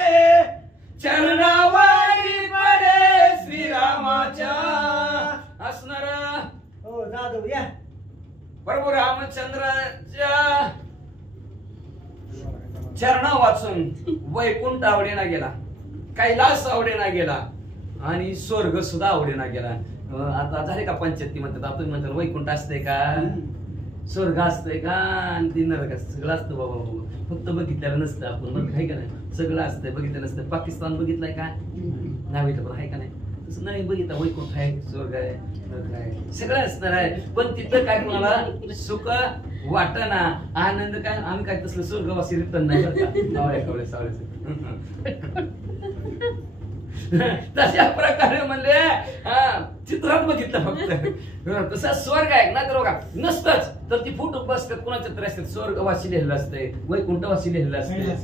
चरणावारी पडे श्रीरामाच्या. असणार हो जाधव या प्रभू रामचंद्राच्या चरणा वाचून वैकुंठ आवडेना गेला, कैलास आवडेना गेला आणि स्वर्ग सुद्धा आवडेना गेला. आता झाले का पंचायती म्हणतात, आपण म्हणतात वैकुंठ असतंय का, स्वर्ग असतंय का आणि ती नरक असतं. सगळं असतं बाबा, फक्त बघितलेलं नसतं. आपण मग काय का नाही, सगळं असतंय बघितलं नसतं. पाकिस्तान बघितलंय का नाही, पण आहे का नाही, तसं नाही बघितलं. वैकुंठ आहे, स्वर्ग आहे, नरक आहे, सगळं असणार आहे. पण तिथं काय कोणाला सुख वाटना, आनंद काय, आम्ही काय तसलं स्वर्गवासी रिटर्न नाही कवळे सावळे तशा प्रकारे म्हणले चित्रात बघितलं फक्त. तसा स्वर्ग आहे ना तर बघा नसतच तर ती फुट बसतात कोणाच्या तरी असतात. स्वर्गवासी लिहिलेलं असतंय, वैकुंठवासी लिहिलेलं असतंय,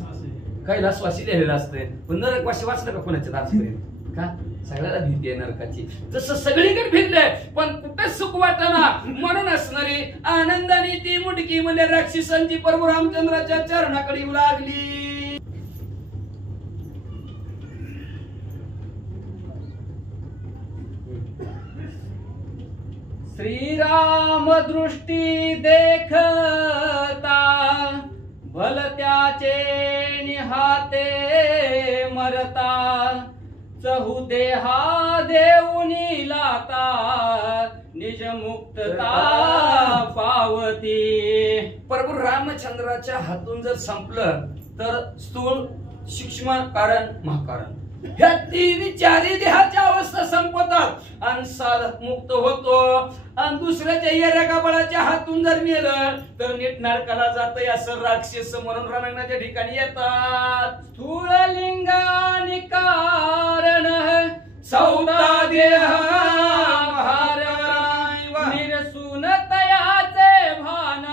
कैलासवासी लिहिलेलं असतंय. पण नरकवासी वाचलं का कोणाच्या आजपर्यंत का? सगळ्याला भीती आहे नरकाची. तसं सगळीकडे फिरले पण कुठं सुख वाटना. म्हणून असणारी आनंदाने ती मुडकी म्हणजे राक्षसांची प्रभू रामचंद्राच्या चरणाकडे येऊ लागली. श्रीराम दृष्टी देखता भलत्याचे निहाते मरता चहु देहा देऊनी लाता निज मुक्तता पावती. प्रभू रामचंद्राच्या हातून जर संपलं तर स्थूल, सूक्ष्म कारण, महाकारण ह्या तिन्ही चारही देहाच्या अवस्था संपतात आणि साधक मुक्त होतो. आणि दुसऱ्याच्या येऱ्या बळाच्या हातून जर नेलं तर नीट नरकाला जातंय असं राक्षस म्हणून रणांगणाच्या ठिकाणी येतात. स्थूल लिंगानि कारण चौदा देह निरसून तयाचे भान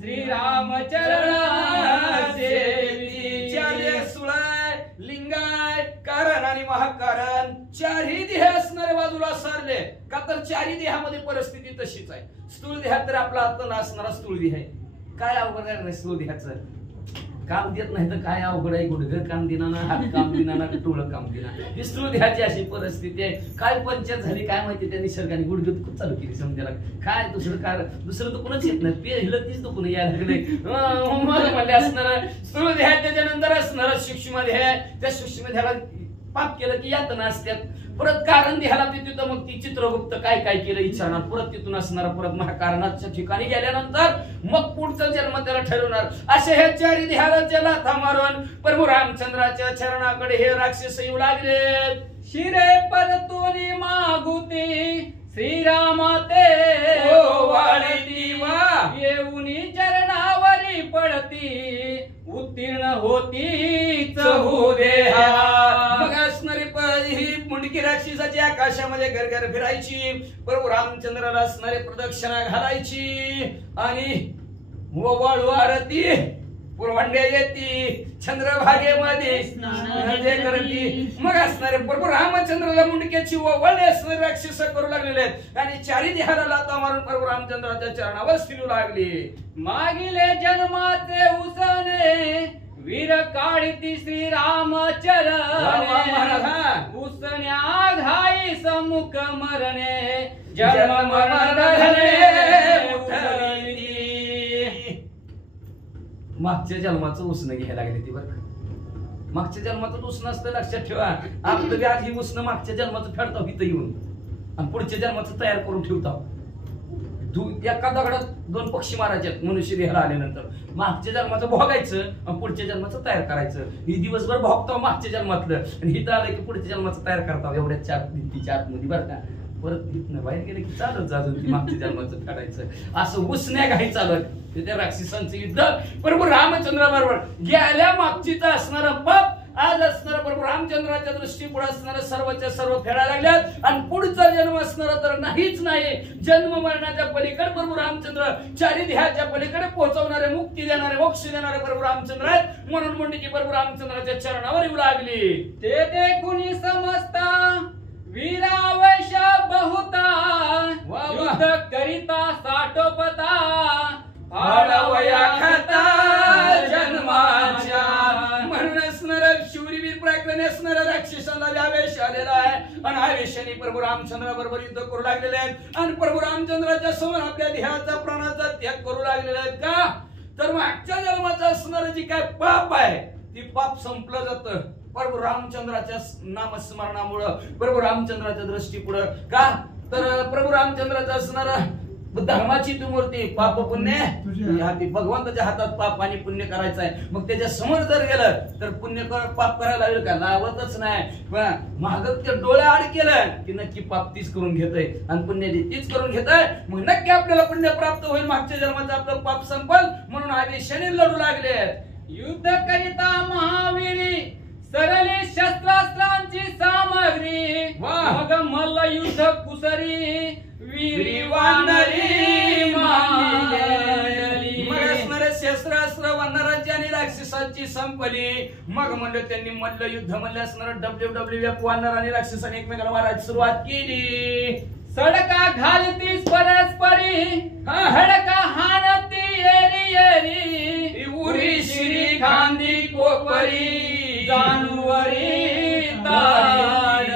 श्रीरामचरण लिंगाय कारण आणि महाकारण चारही देह असणारे बाजूला सरले का तर चारही देहामध्ये परिस्थिती तशीच आहे. स्थूल देहात तर आपला आत्ता असणारा स्थूल देह आहे. काय अवघड आहे स्थूल देहाचं? काम देत नाही तर काय अवघड आहे? गुडघं काम दिना ना, हात काम दिना ना, टोळं काम दिना. ही स्थूल देहाची अशी परिस्थिती आहे. काय पंचायत झाली काय माहिती त्या निसर्गाने गुडघं खूप चालू केली समजायला. काय दुसरं तर कोणच येत नाही. पेरलं तीच तर कोण यायला लागले म्हणले असणार स्थूल देह. त्याच्यानंतर असणार सूक्ष्म देह. त्या सूक्ष्म देहाला पाप केलं की यातना असतात. परत कारण देहाला तिथं मग ती चित्रगुप्त काय काय केलं विचारणार. परत तिथून असणार परत महाकारणाच्या ठिकाणी गेल्यानंतर मग पुढचा जन्म त्याला ठरवणार. असे हे चारी देहाला त्याला थांबारून प्रभू रामचंद्राच्या चरणाकडे हे राक्षस येऊ लागले. शिरे परतुनी मागुती श्रीरामाते वाढती वा येऊनी चरणावरी पडती उत्तीर्ण होती चहू देहा. मग असणारी ही मुंडकी राक्षसाची आकाशामध्ये गरगर फिरायची. प्रभू रामचंद्राला असणारी प्रदक्षिणा घालायची आणि वाळू आरती पुरवंड्या येती चंद्रभागेमध्ये करती. मग असणारे प्रभू रामचंद्राला मुंडक्याची वळणे असणारे राक्षस करू लागलेले आहेत आणि चारी देहाला लाथा मारून प्रभू रामचंद्राच्या चरणावर फिरू लागली. मागिले जन्माचे उसने वीर काढती श्रीरामचरण उसन्या घाई सम्मुख मरणे जन्म मरणे. मागच्या जन्माचं उसणं घ्यायला लागले ती बरं. मागच्या जन्माचं उसणं असतं लक्षात ठेवा. आपलं बी आधी उसणं मागच्या जन्माचं फेडता इथं येऊन आणि पुढच्या जन्माचं तयार करून ठेवता. एका दगडात दोन पक्षी मारायचे मनुष्य देहाला आल्यानंतर. मागच्या जन्माचं भोगायचं आणि पुढच्या जन्माचं तयार करायचं. ही दिवसभर भोगतो मागच्या जन्मातलं आणि इथं आलं की पुढच्या जन्माचं तयार करता एवढ्या चार भिंतीच्या आतमध्ये बरं का. परत इथनं बाहेर गेले की चालत अजून ती मागच्या जन्माचं फेडायचं. असं उसण्या घाई चालत त्या राक्षसांचं युद्ध प्रभू रामचंद्राबरोबर. गेल्या मागचीच असणारा पाप आज असणारा प्रभू रामचंद्राच्या दृष्टीपुढे असणारा सर्वच्या सर्व फेडायला लागल्यात आणि पुढचा जन्म असणारा तर नाहीच नाही. जन्म मरणाच्या पलीकडे प्रभू रामचंद्र चारी देहाच्या पलीकडे पोहोचवणारे मुक्ती देणारे मोक्ष देणारे प्रभू रामचंद्र आहेत. म्हणून म्हणते की प्रभू रामचंद्राच्या चरणावर येऊ लागली. ते कुणी समजता वीरावश बहुता युद्ध करिता साठोपता फाडावया खाता जन्माच्या. म्हणून असणारा शूरवीर पराक्रमी असणाऱ्या राक्षसाला आवेश आलेला आहे आणि आवेशाने प्रभू रामचंद्रा बरोबर युद्ध करू लागलेले आहेत आणि प्रभू रामचंद्राच्या समोर आपल्या देहाचा प्राणाचा त्याग करू लागलेले आहेत. का तर मागच्या जन्माचं असणारं जी काय पाप आहे ती पाप संपलं जातं प्रभू रामचंद्राच्या नामस्मरणामुळं, प्रभू रामचंद्राच्या दृष्टीपुढं. का तर प्रभू रामचंद्राचा असणारा धर्माची ती मूर्ती पाप पुण्य भगवंताच्या हातात पाप आणि पुण्य करायचं आहे. मग त्याच्या समोर जर गेलं तर पुण्य पाप करायला लागेल का? लावतच नाही. महाग ते डोळे आड केलं की नक्की पाप तीच करून घेतोय आणि पुण्य तीच करून घेतोय. मग नक्की आपल्याला पुण्य प्राप्त होईल. मागच्या जन्माचं आपलं पाप संपल म्हणून आवेशाने लढू लागले. युद्ध करिता महावीरी सरली शस्त्रास्त्रांची सामग्री मग मल्ल युद्ध कुसरी वीरी वानरी मांडली. मग असणारे शस्त्रास्त्र वानरांची आणि राक्षसांची संपली. मग म्हणलं त्यांनी मल्ल युद्ध म्हणलं असणार WWF वानर आणि राक्षसांनी एकमेकांना मारायची सुरुवात केली. सडका घालतीस परस्परी हडका हानती येरी येरी उरी शिरी खांदी कोपरी जानुवरी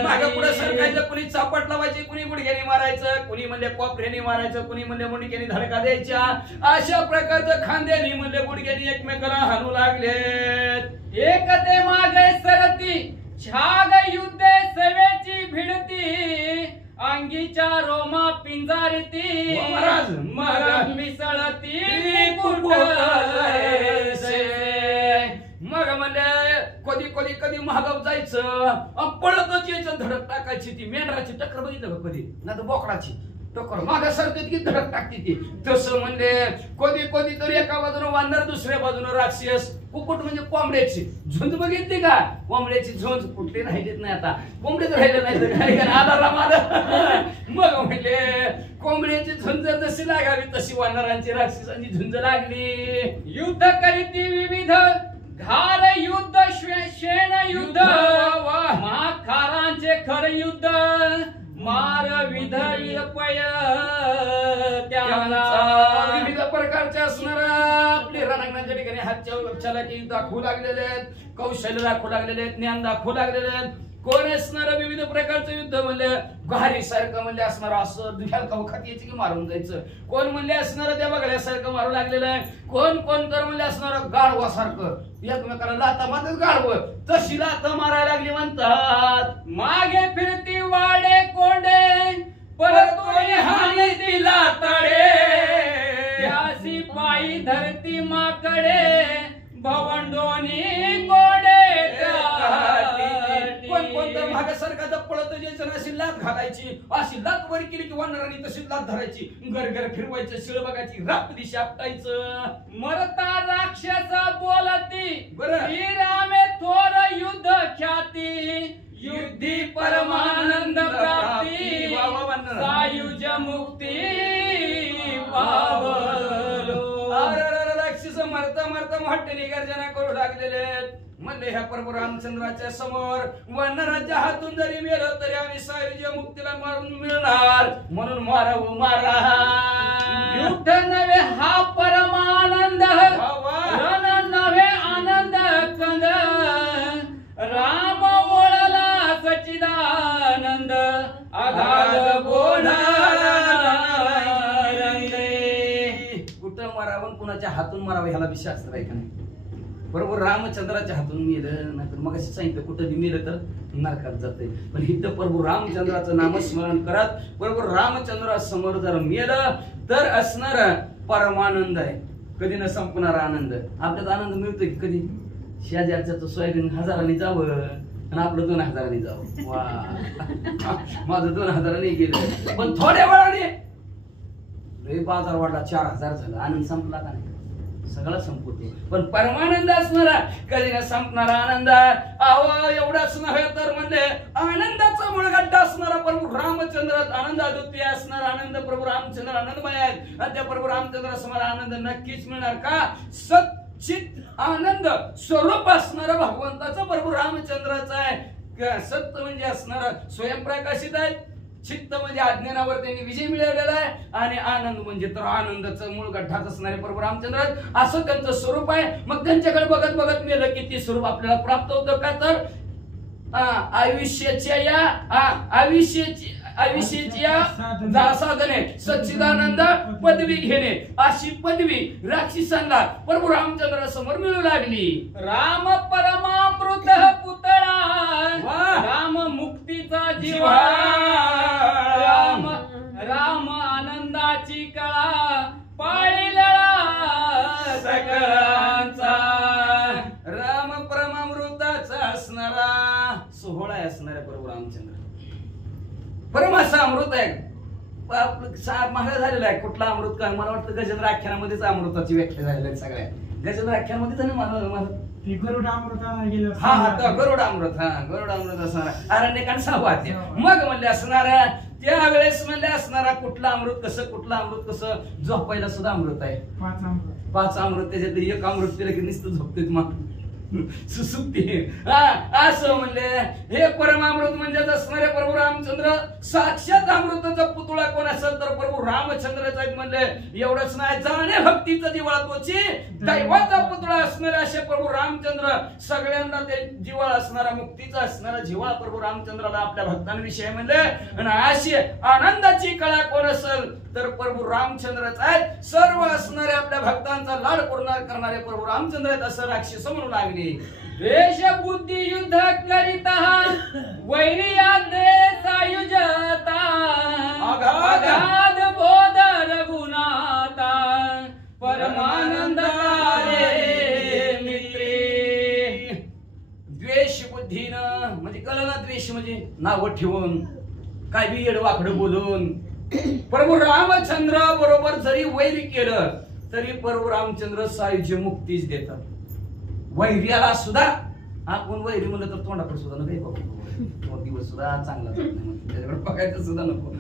मागे पुढे सरकायचं कुणी चाप झापट लावायची, कुणी गुडघ्याने मारायचं, कुणी म्हणले कोपऱ्याने मारायचं, कुणी म्हणले मुंडक्याने धडका द्यायच्या. अशा प्रकारचं खांद्याने म्हणले गुडघ्याने एकमेकाला हाणू लागलेत. एकते मागे सरती छाग युद्धे सेवेची भिडती, अंगीच्या रोमा पिंजारती महाराज मग मिसळती मग म्हणले कधी कधी कधी महागाव जायचं, पळतच यायचं, धडक टाकायची. ती मेंढराची टक्कर बघितलं का कधी, नाही तर बोकडाची टक्कर मागे सरते की धडक टाकते ती. तसं म्हणले कधी कधी तरी एका बाजूने वानर, दुसऱ्या बाजूने राक्षस. कुकुट म्हणजे कोंबड्याची झुंज बघितली का, कोंबड्याची झुंज कुठली राहिलीच नाही आता, कोंबडीच राहिलं नाही तर काय आधारा माझा. मग म्हणले कोंबड्याची झुंज जशी लागावी तशी वानरांची राक्षसांची झुंज लागली. युद्ध करीती विविध घार युद्ध शेण युद्ध, महाखारांचे खर युद्ध, मार विध पय त्यांचा. विविध प्रकारचे असणारा आपले रणांगणाच्या ठिकाणी हातच्या छलाकी दाखवू लागलेले आहेत, कौशल्य दाखवू लागलेले आहेत, ज्ञान दाखवू लागलेले आहेत. कोण असणार विविध प्रकारचं युद्ध म्हणले घारी सारखं म्हणले असणार असं दुखाल कवखात यायचं की मारून जायचं. कोण म्हणले असणार त्या बघण्यासारखं मारू लागलेलं आहे. कोण कोण तर म्हणले असणार गाढवासारखं एकमेकाला लाता मारत गाढवं तशी लाता मारायला लागली म्हणतात. मागे फिरती वाडे कोंडे परतोय हानी दिला तडे, त्यासी पायी धरती माकडे भवंडोनी कोडे. कोण कोण तर मागासारखा पळत जायचं, अशी लात घालायची, अशी लात वर केली की वानरांनी तशी लात धरायची, घर फिरवायचं, शिळ बघायची, रात दिशा आपटायचं. मरता राक्षस बोलती बरं. रामे थोर युद्ध ख्याती, युद्धी परमानंद प्राप्ती, सायुज मुक्ती पावलो. राक्षस मरता मरता मोठ्याने गर्जना करू लागलेले म्हणले ह्या प्रभू रामचंद्राच्या समोर वानराच्या हातून जरी मेलं तरी आम्ही सायुज्य मुक्तीला मारून मिळणार, म्हणून मारावं मारा. युद्ध नव्हे हा परमानंद, रण नव्हे आनंद कंद, राम ओळला सच्चिदानंद, अगाध बोला कुठं मारावं, कुणाच्या हातून मारावं ह्याला विश्वास आहे का नाही. बरोबर रामचंद्राच्या हातून मेलं, नाहीतर मग अशी सांगितलं कुठं मेलं तर नरकात जाते. पण इथं प्रभू रामचंद्राचं नामस्मरण करत बरोबर रामचंद्रासमोर जर मेलं तर असणार परमानंद आहे, कधी न संपणारा आनंद. आपल्यात आनंद मिळतो की कधी, शेजारचं सोयाबीन 1000 जावं आणि आपलं 2000 जावं. वा माझं 2000 गेलं, पण थोड्या वेळाने बाजार वाढला 4000 झाला, आनंद संपला का नाही, सगळं संपवते. पण परमानंद असणारा कधी न संपणारा आनंद. अहो एवढाच नव्हे तर म्हणजे आनंदाचा मुळगड्डा असणारा प्रभू रामचंद्र, आनंदाद्वितीय असणारा आनंद प्रभू रामचंद्र आनंदमय आहेत. आणि त्या प्रभू रामचंद्रासमोर आनंद नक्कीच मिळणार का, सच्चित आनंद स्वरूप असणारा भगवंताचा प्रभू रामचंद्राचा आहे. सत्य म्हणजे असणारा स्वयंप्रकाशित आहे, चित्त म्हणजे अज्ञानावर त्यांनी विजय मिळवलेला आहे, आणि आनंद म्हणजे तर आनंदाचं मूळ गड्ढाच असणारे प्रभू रामचंद्र असं त्यांचं स्वरूप आहे. मग त्यांच्याकडे बघत बघत गेलं की ते स्वरूप आपल्याला प्राप्त होतं का, तर आयुष्याच्या साधने सच्चिदानंद पदवी घेणे, अशी पदवी राक्षसांना प्रभू रामचंद्र समोर मिळू लागली. राम परमामृत पुतळा, राम मुक्तीचा जीवा, राम आनंदाची कळा, पाळी लळा सगळ्यांचा. राम परमामृताचा असणारा सोहळा असणारा प्रभू रामचंद्र परमाचा अमृत आहे. महाग झालेला आहे. कुठला अमृत काय, मला वाटतं गजेंद्र आख्यानामध्येच अमृताची व्याख्या झालेली आहे. सगळ्या गजेंद्र आख्यानामध्येच गरुड अमृत गेलं. गरुड अमृत, गरुड अमृत असणारा अरण्यकांड 6 मग म्हणले असणारा त्यावेळेस म्हणले असणारा कुठला अमृत कसं, कुठला अमृत कसं, झोपायला सुद्धा अमृत आहे. 5 अमृत त्याच्यातलं एक अमृत पिलं की नुसतं झोपतेच. मग सुसुप्ती असं म्हणले. हे परमामृत म्हणजेच असणारे प्रभू रामचंद्र साक्षात अमृताचा पुतळा कोण असेल तर प्रभू रामचंद्रच आहेत म्हणले. एवढंच नाही, जाणे भक्तीचा दिवाळा तोची दैवाचा पुतळा असणारे असे प्रभू रामचंद्र, सगळ्यांना ते जिवाळ असणारा, मुक्तीचा असणारा जिवाळा प्रभू रामचंद्राला आपल्या भक्तांविषयी म्हणले. आणि अशी आनंदाची कळा कोण असेल तर प्रभू रामचंद्रच आहेत. सर्व असणारे आपल्या भक्तांचा लाड करणारे प्रभू रामचंद्र आहेत असं राक्षस म्हणू लागले. द्वेष बुद्धी युद्ध करिता वैरिया देश आयुजता अगाध बोध रघुनाथा परमानंद रे मित्रे. द्वेष बुद्धीनं म्हणजे कळलं ना, द्वेष म्हणजे नाव ठेवून काय बी येडवाकडं बोलून प्रभू रामचंद्र बरोबर जरी वैर केलं तरी प्रभू रामचंद्र सायुज्य मुक्तीच देतात. वैर्याला सुद्धा आपण वैरी म्हणलं तर तोंडाकडे सुद्धा नको बघू, दिवस सुद्धा चांगला जात नाही, त्याच्याकडे बघायचं सुद्धा नको.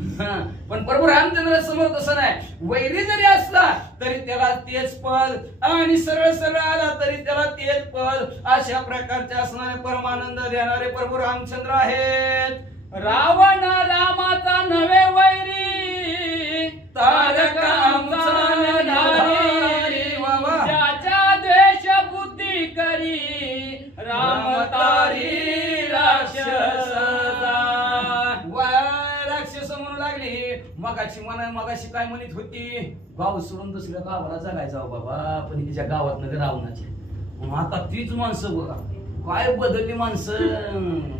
पण प्रभू रामचंद्र समोर तसं नाही. वैरी जरी असला तरी त्याला तेच पद आणि सरळ सरळ आला तरी त्याला तेच पद, अशा प्रकारचे असणारे परमानंद देणारे प्रभू रामचंद्र आहेत. रावण रामाचा नवे वैरी तारका आमचा निधारी ज्याच्या द्वेष बुद्धी करी राम तारी राक्षसा. राक्षस म्हणू लागली. मगाशी काय म्हणत होती, गाव सोडून दुसऱ्या गावाला जगायचं बाबा, पण तिच्या गावात नगर रावणाची. आता तीच माणसं बघा काय बदलली, माणसं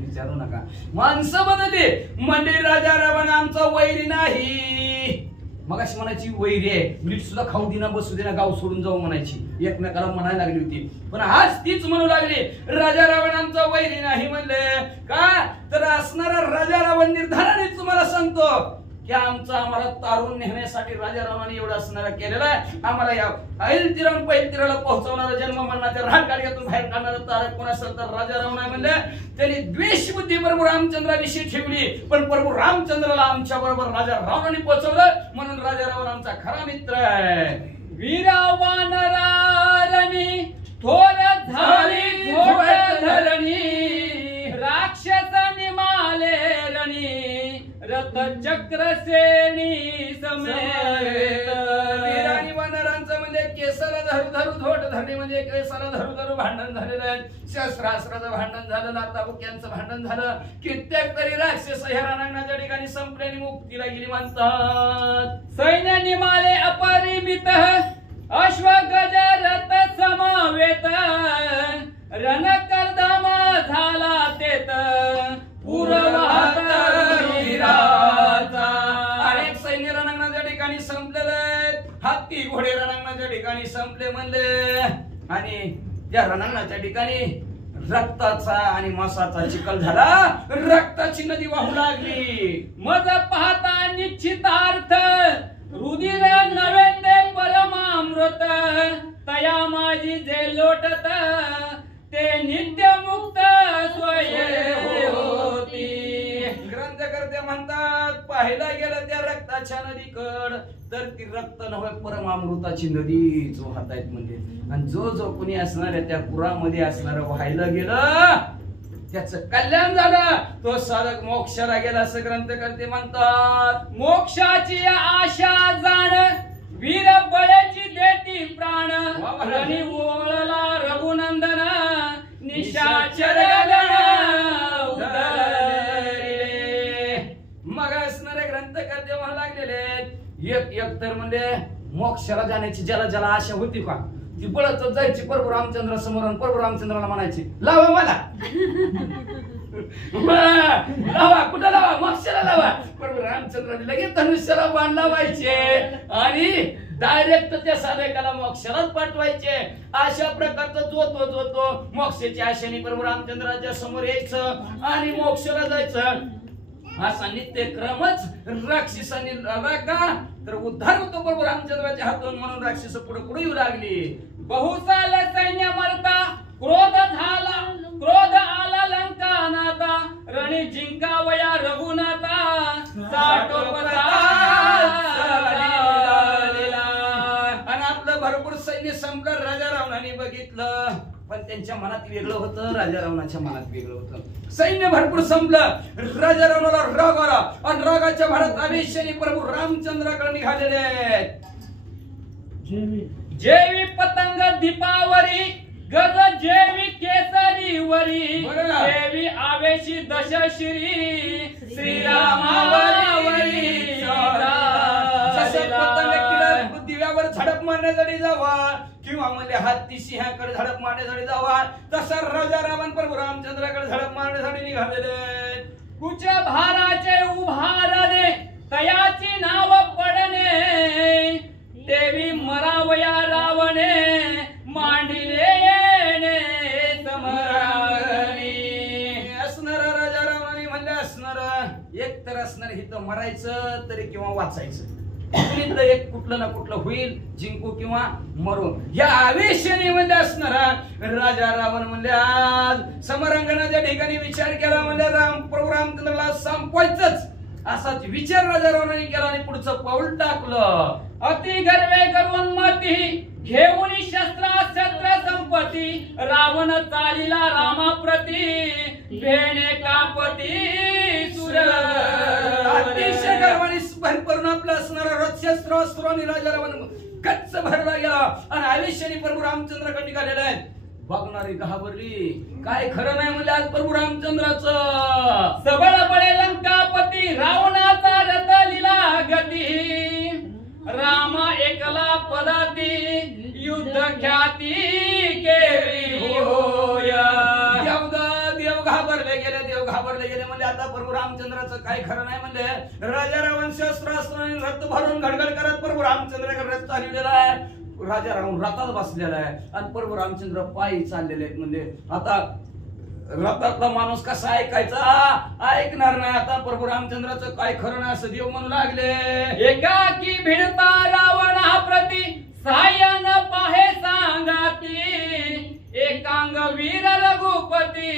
विचारू नका, माणसं बदलली. म्हणजे राजा रावण आमचा वैरी नाही. मग अशी म्हणायची वैरी आहे, नीट सुद्धा खाऊ देना बसू देना, गाव सोडून जाऊ म्हणायची, एकमेकाला म्हणायला लागली होती. पण आज तीच म्हणू लागली राजा रावण आमचा वैरी नाही. म्हणले का तर असणारा राजा रावण निर्धाराने तुम्हाला सांगतो की आम्हाला तारून नेण्यासाठी राजा रावणाने एवढा असणारा केलेला आहे. आम्हाला या ऐल तिरण पैल तिराला पोहोचवणारा, जन्म मरणाच्या राग गाडग्यातून बाहेर काढणारा तारक कोण असेल तर राजा रावण आहे. म्हणले त्यांनी द्वेष बुद्धी प्रभू रामचंद्राविषयी ठेवली, पण प्रभू रामचंद्राला आमच्या बरोबर राजा रावणाने पोहोचवलं, म्हणून राजा रावण आमचा खरा मित्र आहे. वीरा वानरारणी थोर झाली झोट धरणी राक्षस निमाले रणी रथ चक्र सेनी समेत. वीरानी वानरांचं म्हणजे केसाला धरू धरू झोट धरणे म्हणजे केसाला धरू धरू भांडण झालेलं आहे. शस्त्रास्त्राचं भांडण झालं, लाताबुक्यांचं भांडण झालं. कित्येक तरी राक्षस ह्या रणांगणाच्या ठिकाणी संपले आणि मुक्तीला गेली म्हणतात. सैन्य निमाले अपरिमित अश्व गज रथ समवेत रण कर्दम झाला तेत पूर्वात वीराचा. अनेक सैन्य रणांगणाच्या ठिकाणी संपलेले आहेत, हत्ती घोडे रणांगणाच्या ठिकाणी संपले म्हणले. आणि त्या रणांगणाच्या ठिकाणी रक्ताचा आणि मांसाचा चिखल झाला, रक्ताची नदी वाहू लागली. मज पाहता निश्चितार्थ रुधिर नवे ते परमामृत तया माझी जे लोटत ते नित्य मुक्त स्वये होती. ग्रंथकर्ते म्हणतात पाहायला गेलं त्या रक्ताच्या नदीकड तर ती रक्त नव्हे परमामृताची नदीच वाहत आहेत म्हणजे. आणि जो जो कोणी असणाऱ्या त्या पुरामध्ये असणार व्हायला गेलं त्याचं कल्याण झालं, तो साधक मोक्षाला गेला असं ग्रंथकर्ते म्हणतात. मोक्षाची आशा जाण वीर बळाची देती प्राण रणी ओळला रघुनंदन निशाचर मग असणारे ग्रंथकर्ते म्हणू लागलेले एक तर म्हणजे मोक्षाला जाण्याची ज्याला ज्याला आशा होती का ती पळत जायची प्रभू रामचंद्र समोर, प्रभू रामचंद्राला म्हणायची लावा मला लावा, कुठं लावा, मोक्षाला लावा. प्रभू रामचंद्राने लगेच धनुष्याला बाण लावायचे आणि डायरेक्ट त्या साधकाला मोक्षालाच पाठवायचे. अशा प्रकारचा जो मोक्षाच्या आशेने प्रभू रामचंद्राच्या समोर यायचं आणि मोक्षाला जायचं. असा नित्यक्रमच राक्षसांनी का तर उद्धार होतो प्रभू रामचंद्राच्या हातून, म्हणून राक्षस पुढे पुढे येऊ लागली. बहुसाल सैन्य मरता क्रोध झाला, क्रोध आला लंकानाता रणी जिंकावया रघुनाथा आणि आपलं भरपूर सैन्य संपलं. राजा रावणाने बघितलं पण त्यांच्या मनात वेगळं होतं, राजा रावणाच्या मनात वेगळं होतं. सैन्य भरपूर संपलं, राजा रावणाला राग आला आणि रागाच्या भरात आवेशाने प्रभू रामचंद्राकडे निघालेले आहेत. जेवी पतंग दीपावरी गज जेवी केसरी वरी बरोबर. देवी आवेशी दशश्री श्रीरामावरी जसं पतंग किडा दिव्यावर झडप मारण्यासाठी जावा किंवा म्हणजे हत्ती सिंहाकडे झडप मारण्यासाठी जावा, तसा राजा रावण प्रभू रामचंद्राकडे झडप मारण्यासाठी निघालेले. कुच भाराचे उभारणे तयाची नाव पडणे देवी मरावया रावणे मांडिले येणे समरागणी. असणार राजा रावणाने म्हणले असणार एक तर असणार हिथं मरायचं तरी किंवा वाचायचं, कुठलं एक कुठलं ना कुठलं होईल, जिंकू किंवा मरू या आवेशाने म्हणजे असणार राजा रावण म्हणले आज समरांगणाच्या ठिकाणी विचार केला, म्हणजे प्रभू रामचंद्राला संपवायचंच असाच विचार राजा रावणाने केला आणि पुढचं पाऊल टाकलं. अति गर्वे करून मती घेऊन शस्त्र संपत्ती रावण चालिला रामाप्रती भेणे कापती सुर. अतिशय गर्वाने भरभरून आपलं असणारा शस्त्र अस्त्रांनी राजा रावण गच्च भरला गेला आणि आवेशाने प्रभू रामचंद्राकडे निघालेला आहे. बघणारी घाबरली, काय खरं नाही म्हणजे आज प्रभू रामचंद्राचं. सबळ बळे लंकापती रावणाचा रथ लिला गती रामा एकला पदाती युद्ध ख्याती केली होय. देव घाबरले गेले म्हणजे आता प्रभू रामचंद्राचं काय खरं नाही म्हणजे राजा रावण शस्त्रास्त्राने रथ भरून घडघड करत प्रभू रामचंद्राकडे रथ चालवलेला आहे. राजा रावण रथात बसलेला आहे आणि प्रभू रामचंद्र पायी चाललेले आहेत. म्हणजे आता रथातला माणूस कसा ऐकायचा, ऐकणार नाही. आता प्रभू रामचंद्राचं काय खरं नाही असं देव म्हणू लागले. एकाकी भिडता रावण हा प्रती सायन पाहे सांगाती एकांग वीर रघुपती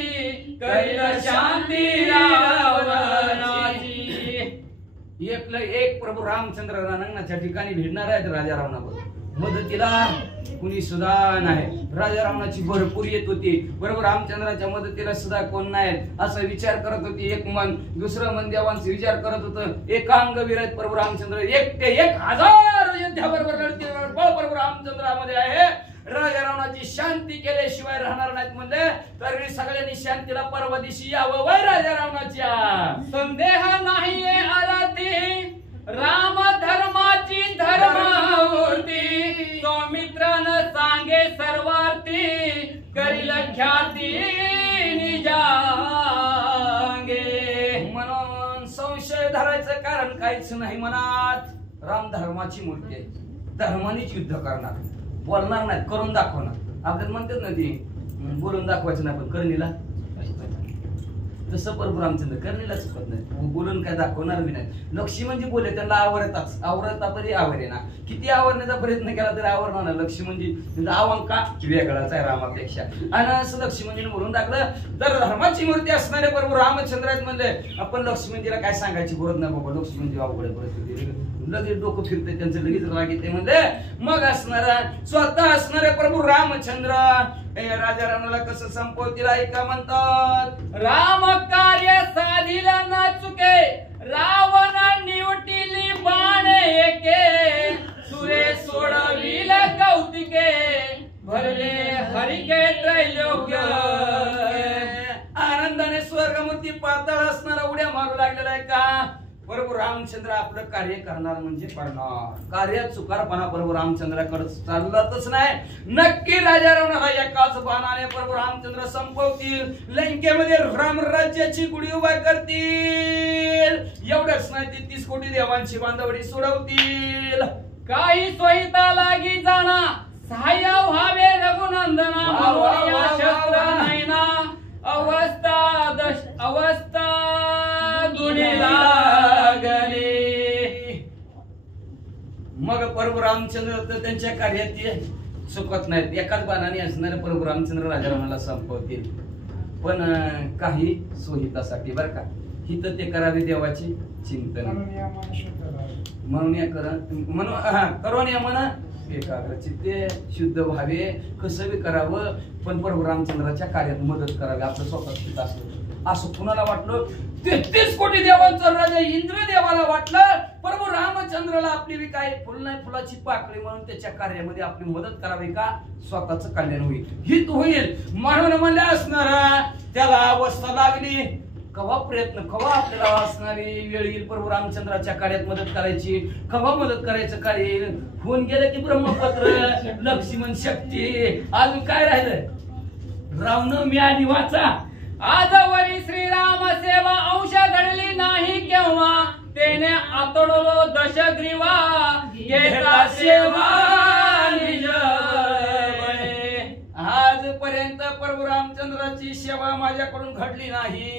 कैल शांती रावणाची. एकलं एक प्रभू रामचंद्र रणांगणाच्या ठिकाणी भिडणार आहेत राजा रावणाबरोबर. मदतीला कुणी सुद्धा नाही. राजा रावणाची भरपूर येत होती, बरोबर रामचंद्राच्या मदतीला सुद्धा कोण नाही असा विचार करत होती. एक मन दुसरं मन देवांचा विचार करत होतं. एकांग वीर आहेत प्रभू रामचंद्र, 1,000 योद्ध्याबरोबर लढतील बळ प्रभू रामचंद्रामध्ये आहे. राजा रावणाची शांती केल्याशिवाय राहणार नाहीत म्हणले तर सगळ्यांनी शांतीला परवा दिवशी यावं वय राजा रावणाच्या. संदेह नाहीये अराधी राम धर्माची धर्ममूर्ती सौमित्रानं सांगे सर्वार्थी करील ख्याती निजांगे. म्हणून संशय धरायचं कारण काहीच नाही मनात. राम धर्माची मूर्ती आहे, धर्मानेच युद्ध करणार, बोलणार नाही करून दाखवणार. आपल्याला म्हणतात ना ती बोलून दाखवायचं नाही पण करणीला, तसं प्रभू रामचंद्र करणीला चुकत नाही, बोलून काय दाखवणार बी नाही. लक्ष्मणजी बोलले त्यांना आवरता तरी आवरे ना, किती आवरण्याचा प्रयत्न केला तरी आवरणार ना. लक्ष्मणजी आवंका वेगळाच आहे रामापेक्षा. आणि असं लक्ष्मणजीने बोलून टाकलं. तर धर्माची मूर्ती असणारे प्रभू रामचंद्र आहेत म्हणले. आपण लक्ष्मणजीला काय सांगायची गरज नाही बाबा, लक्ष्मणजी अवघड परिस्थिती लगेच डोकं फिरते त्यांचं, लगेच राग येते म्हणले. मग असणारा स्वतः असणारे प्रभू रामचंद्र राजा रावणाला कसं संपवतील ऐका म्हणतात. राम कार्य साधिल न चुके रावण निवटिली बाण एके सुरे सोडविल कौतिके भरले हरिके त्रैलोक्य. आनंदाने स्वर्गमूर्ती पाताळ असणारा उड्या मारू लागलेला आहे का प्रभू रामचंद्र आपलं कार्य करणार म्हणजे करणार. कार्यात चुकारपणा प्रभू रामचंद्राकडे चालतच नाही. नक्की राजा रावणाला एकाच बाणाने प्रभू रामचंद्र संपवतील, लंकेमध्ये रामराज्याची गुढी उभा करतील. एवढंच नाही 33 कोटी देवांची बांधवडी सोडवतील. काही सोयीता लागी जाणा सहाय्य व्हावे रघुनंदना म्हणून या शस्त्र नैना अवस्था गुणी लागली. मग प्रभू रामचंद्र तर त्यांच्या कार्यात चुकत नाहीत. एकाच बाणाने असणारे प्रभू रामचंद्र राजा रावणाला संपवतील. पण काही सोहितासाठी बर का, हित ते करावे देवाचे चिंतन म्हणून करून म्हणा एकाग्रचित्ते शुद्ध व्हावे, कसं बी करावं, पण प्रभू रामचंद्राच्या कार्यात मदत करावी. आपलं स्वतः असलं असं कुणाला वाटलं? 33 कोटी देवांचा राजा इंद्रदेवाला वाटलं प्रभू रामचंद्राला आपली बी काय फुल नाही फुलाची पाकळी म्हणून त्याच्या कार्यामध्ये आपली मदत करावी का स्वतःच कल्याण होईल, हित होईल म्हणून म्हणले असणार. त्याला अवस्था लागली, कवा प्रयत्न, कवा आपल्याला असणारी वेळ येईल प्रभू रामचंद्राच्या कार्यात मदत करायची, कवा मदत करायचं कार्य येईल. होऊन गेलं की ब्रह्मपत्र, लक्ष्मण शक्ती, अजून काय राहिलं? रावण मी आधी वाचा. आजवरी श्रीराम सेवा अंश घडली नाही केव्हा, तेने आतडलो दशग्रीवा घेता सेवा निज बळे. आजपर्यंत प्रभू रामचंद्राची सेवा माझ्याकडून घडली नाही.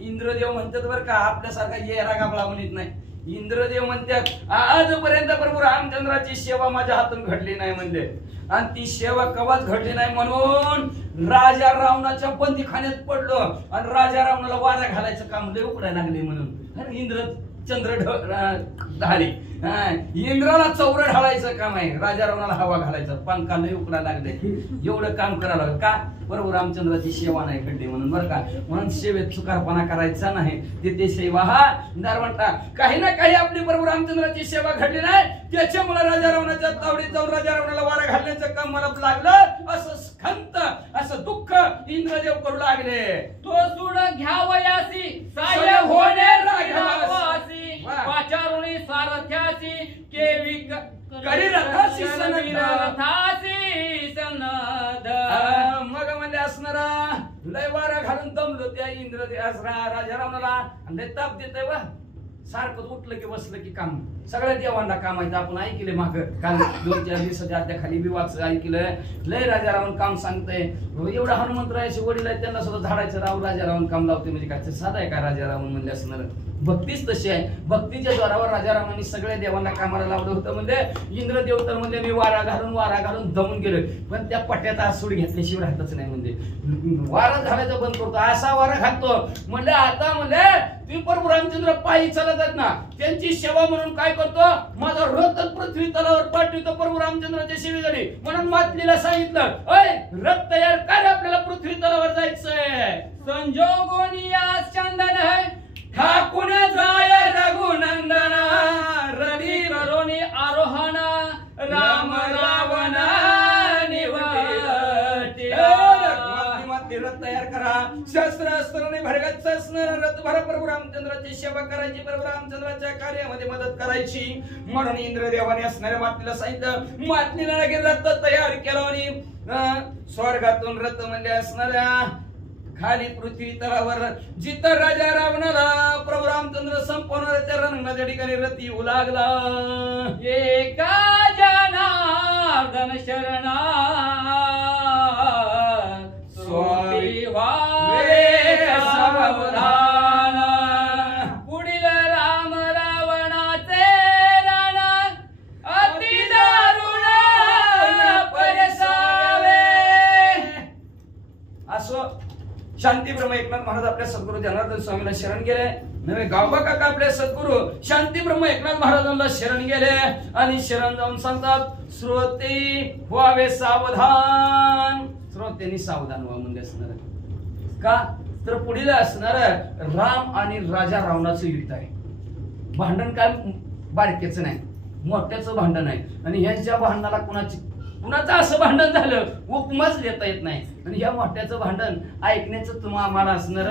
इंद्रदेव म्हणतात बरं का, आपल्यासारखा येरा गाबळा म्हणत नाही. इंद्रदेव म्हणतात आजपर्यंत प्रभू रामचंद्राची सेवा माझ्या हातून घडली नाही म्हणले. आणि ती सेवा कवाच घडली नाही म्हणून राजा रावणाच्या बंदीखान्यात पडलो आणि राजा रावणाला वारा घालायचं काम लय उकडायला लागले म्हणून इंद्र चंद्र ढाली. इंद्राला चौर ढालायचं काम आहे, राजा रावणाला हवा घालायचं, पंखा लय उकडायला लागले. एवढं काम करावं लागलं का? प्रभू रामचंद्राची सेवा नाही घडली म्हणून बरं का. म्हणून सेवेत चुकारपणा करायचा नाही. ते सेवा हा दारवंटा काही ना काही आपली प्रभू रामचंद्राची सेवा घडली नाही, त्याच्यामुळे राजा रावणाच्या तावडीत जाऊन राजा रावणाला वारा घालण्याचं काम मला लागलं. असं स्खंत, असं दुःख इंद्रदेव करू लागले. तो सूड घ्यावयासी साय होणे राघवासी, पाचारुणी सारथ्यासी केवी करी रथासी सनद. रथासी सनद. मग म्हणजे असणारा लय वारा घालून दमलो त्या इंद्रदेव राजा रावणाला. लय ताप देतय बा, सारखं उठलं की बसलं की काम. सगळ्या देवांना काम आहे. आपण ऐकले माग काल 2-4 दिवसाच्या आद्या खाली बी वाच ऐकलं. लय राजा रावण काम सांगतय. एवढा हनुमंतरायाचे वडील आहेत, त्यांना सुद्धा झाडायचं राव राजा रावण काम लावते म्हणजे काय साधा आहे का? राजा रावण म्हणजे असणार भक्तीच तशी आहे. भक्तीच्या जोरावर राजा रावणांनी सगळ्या देवांना कामाला लावलं होतं. म्हणजे इंद्रदेव तर म्हणजे मी वारा घालून दमून गेलो, पण त्या पट्ट्यात आसूड घेतल्याशिवाय राहतच नाही. म्हणजे वारा घालायचं बंद करतो, असा वारा घालतो. म्हणलं आता म्हणले तुम्ही प्रभू रामचंद्र पायी चालतात ना, त्यांची सेवा म्हणून काय करतो, माझा रथ पृथ्वी तलावर पाठवितो प्रभू रामचंद्राच्या सेवेसाठी. म्हणून मातलीला सांगितलं रथ तयार काय, आपल्याला पृथ्वी तलावर जायचंय. संजोगोनिया चंदन है ठाकून जाय रघुनंदन, रवी करोनी आरोहण राम रावण रथ तयार करा, शस्त्र अस्त्राने भरगच्च असणार रथ भर प्रभू रामचंद्राची सेवा करायची, प्रभू रामचंद्राच्या कार्यामध्ये मदत करायची. म्हणून इंद्रदेवाने असणाऱ्या मातलीला सांगितलं. मातलीला लगेच रथ तयार केला आणि स्वर्गातून रथ म्हणजे असणाऱ्या खाली पृथ्वी तलावर जिथं राजा रावणाला प्रभू रामचंद्र संपवणार त्या रणाच्या ठिकाणी रथ येऊ लागला. एका जनार्दन शरणा सोपी व्हावे सावधान, पुढील राम रावणाचे रण अति दारुण परसावे. असो शांतीब्रह्म एकनाथ महाराज आपल्या सद्गुरू जनार्दन स्वामीला शरण गेले. नवे गावबा काका आपले सद्गुरू शांतीब्रह्म एकनाथ महाराजांना शरण गेले आणि शरण जाऊन सांगतात श्रोते व्हावे सावधान. श्रोत्यांनी सावधान व्हा म्हणजे असणार का, तर पुढील असणार राम आणि राजा रावणाचं युद्ध आहे. भांडण काय बारकेचं नाही, मोठ्याचं भांडण आहे. आणि ह्यांच्या भांडणाला कुणाचं असं भांडण झालं उपमाच देता येत नाही. आणि ह्या मोठ्याचं भांडण ऐकण्याचं तुम्हाला आम्हाला असणार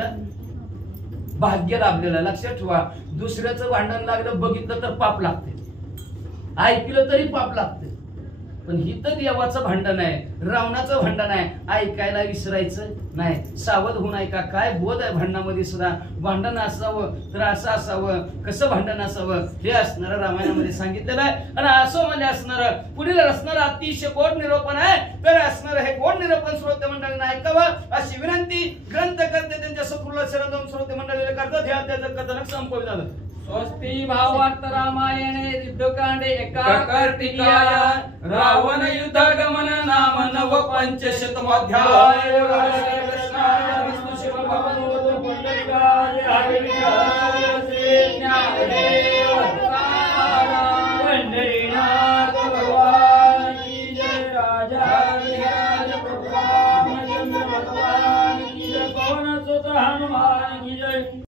भाग्य लाभलेलं. लक्षात ठेवा, दुसऱ्याचं भांडण लागलं बघितलं तर पाप लागते, ऐकलं तरी पाप लागते. पण ही तर देवाचं भांडण आहे, रावणाचं भांडण आहे, ऐकायला विसरायचं नाही. सावध होऊन ऐका. काय बोध आहे भांडणामध्ये सुद्धा. भांडण असावं तर असं असावं, कसं भांडण असावं हे असणार रामायणामध्ये सांगितलेलं आहे. आणि असं म्हणजे असणार पुढील असणार अतिशय गोड निरोपण आहे. तर असणार हे गोड निरोपण श्रोते मंडळींना ऐकावं अशी विनंती ग्रंथकर्ते त्यांच्या सद्गुरूला शरण जाऊन श्रोते मंडळीला करतात. हे अध्याचं कथनक संपवित झालं. स्वस्ति भावार्थ रामायणे युद्धकांडे एकार्तिकाय रावण युद्ध गमन नाम नव पंचशतमोऽध्याय.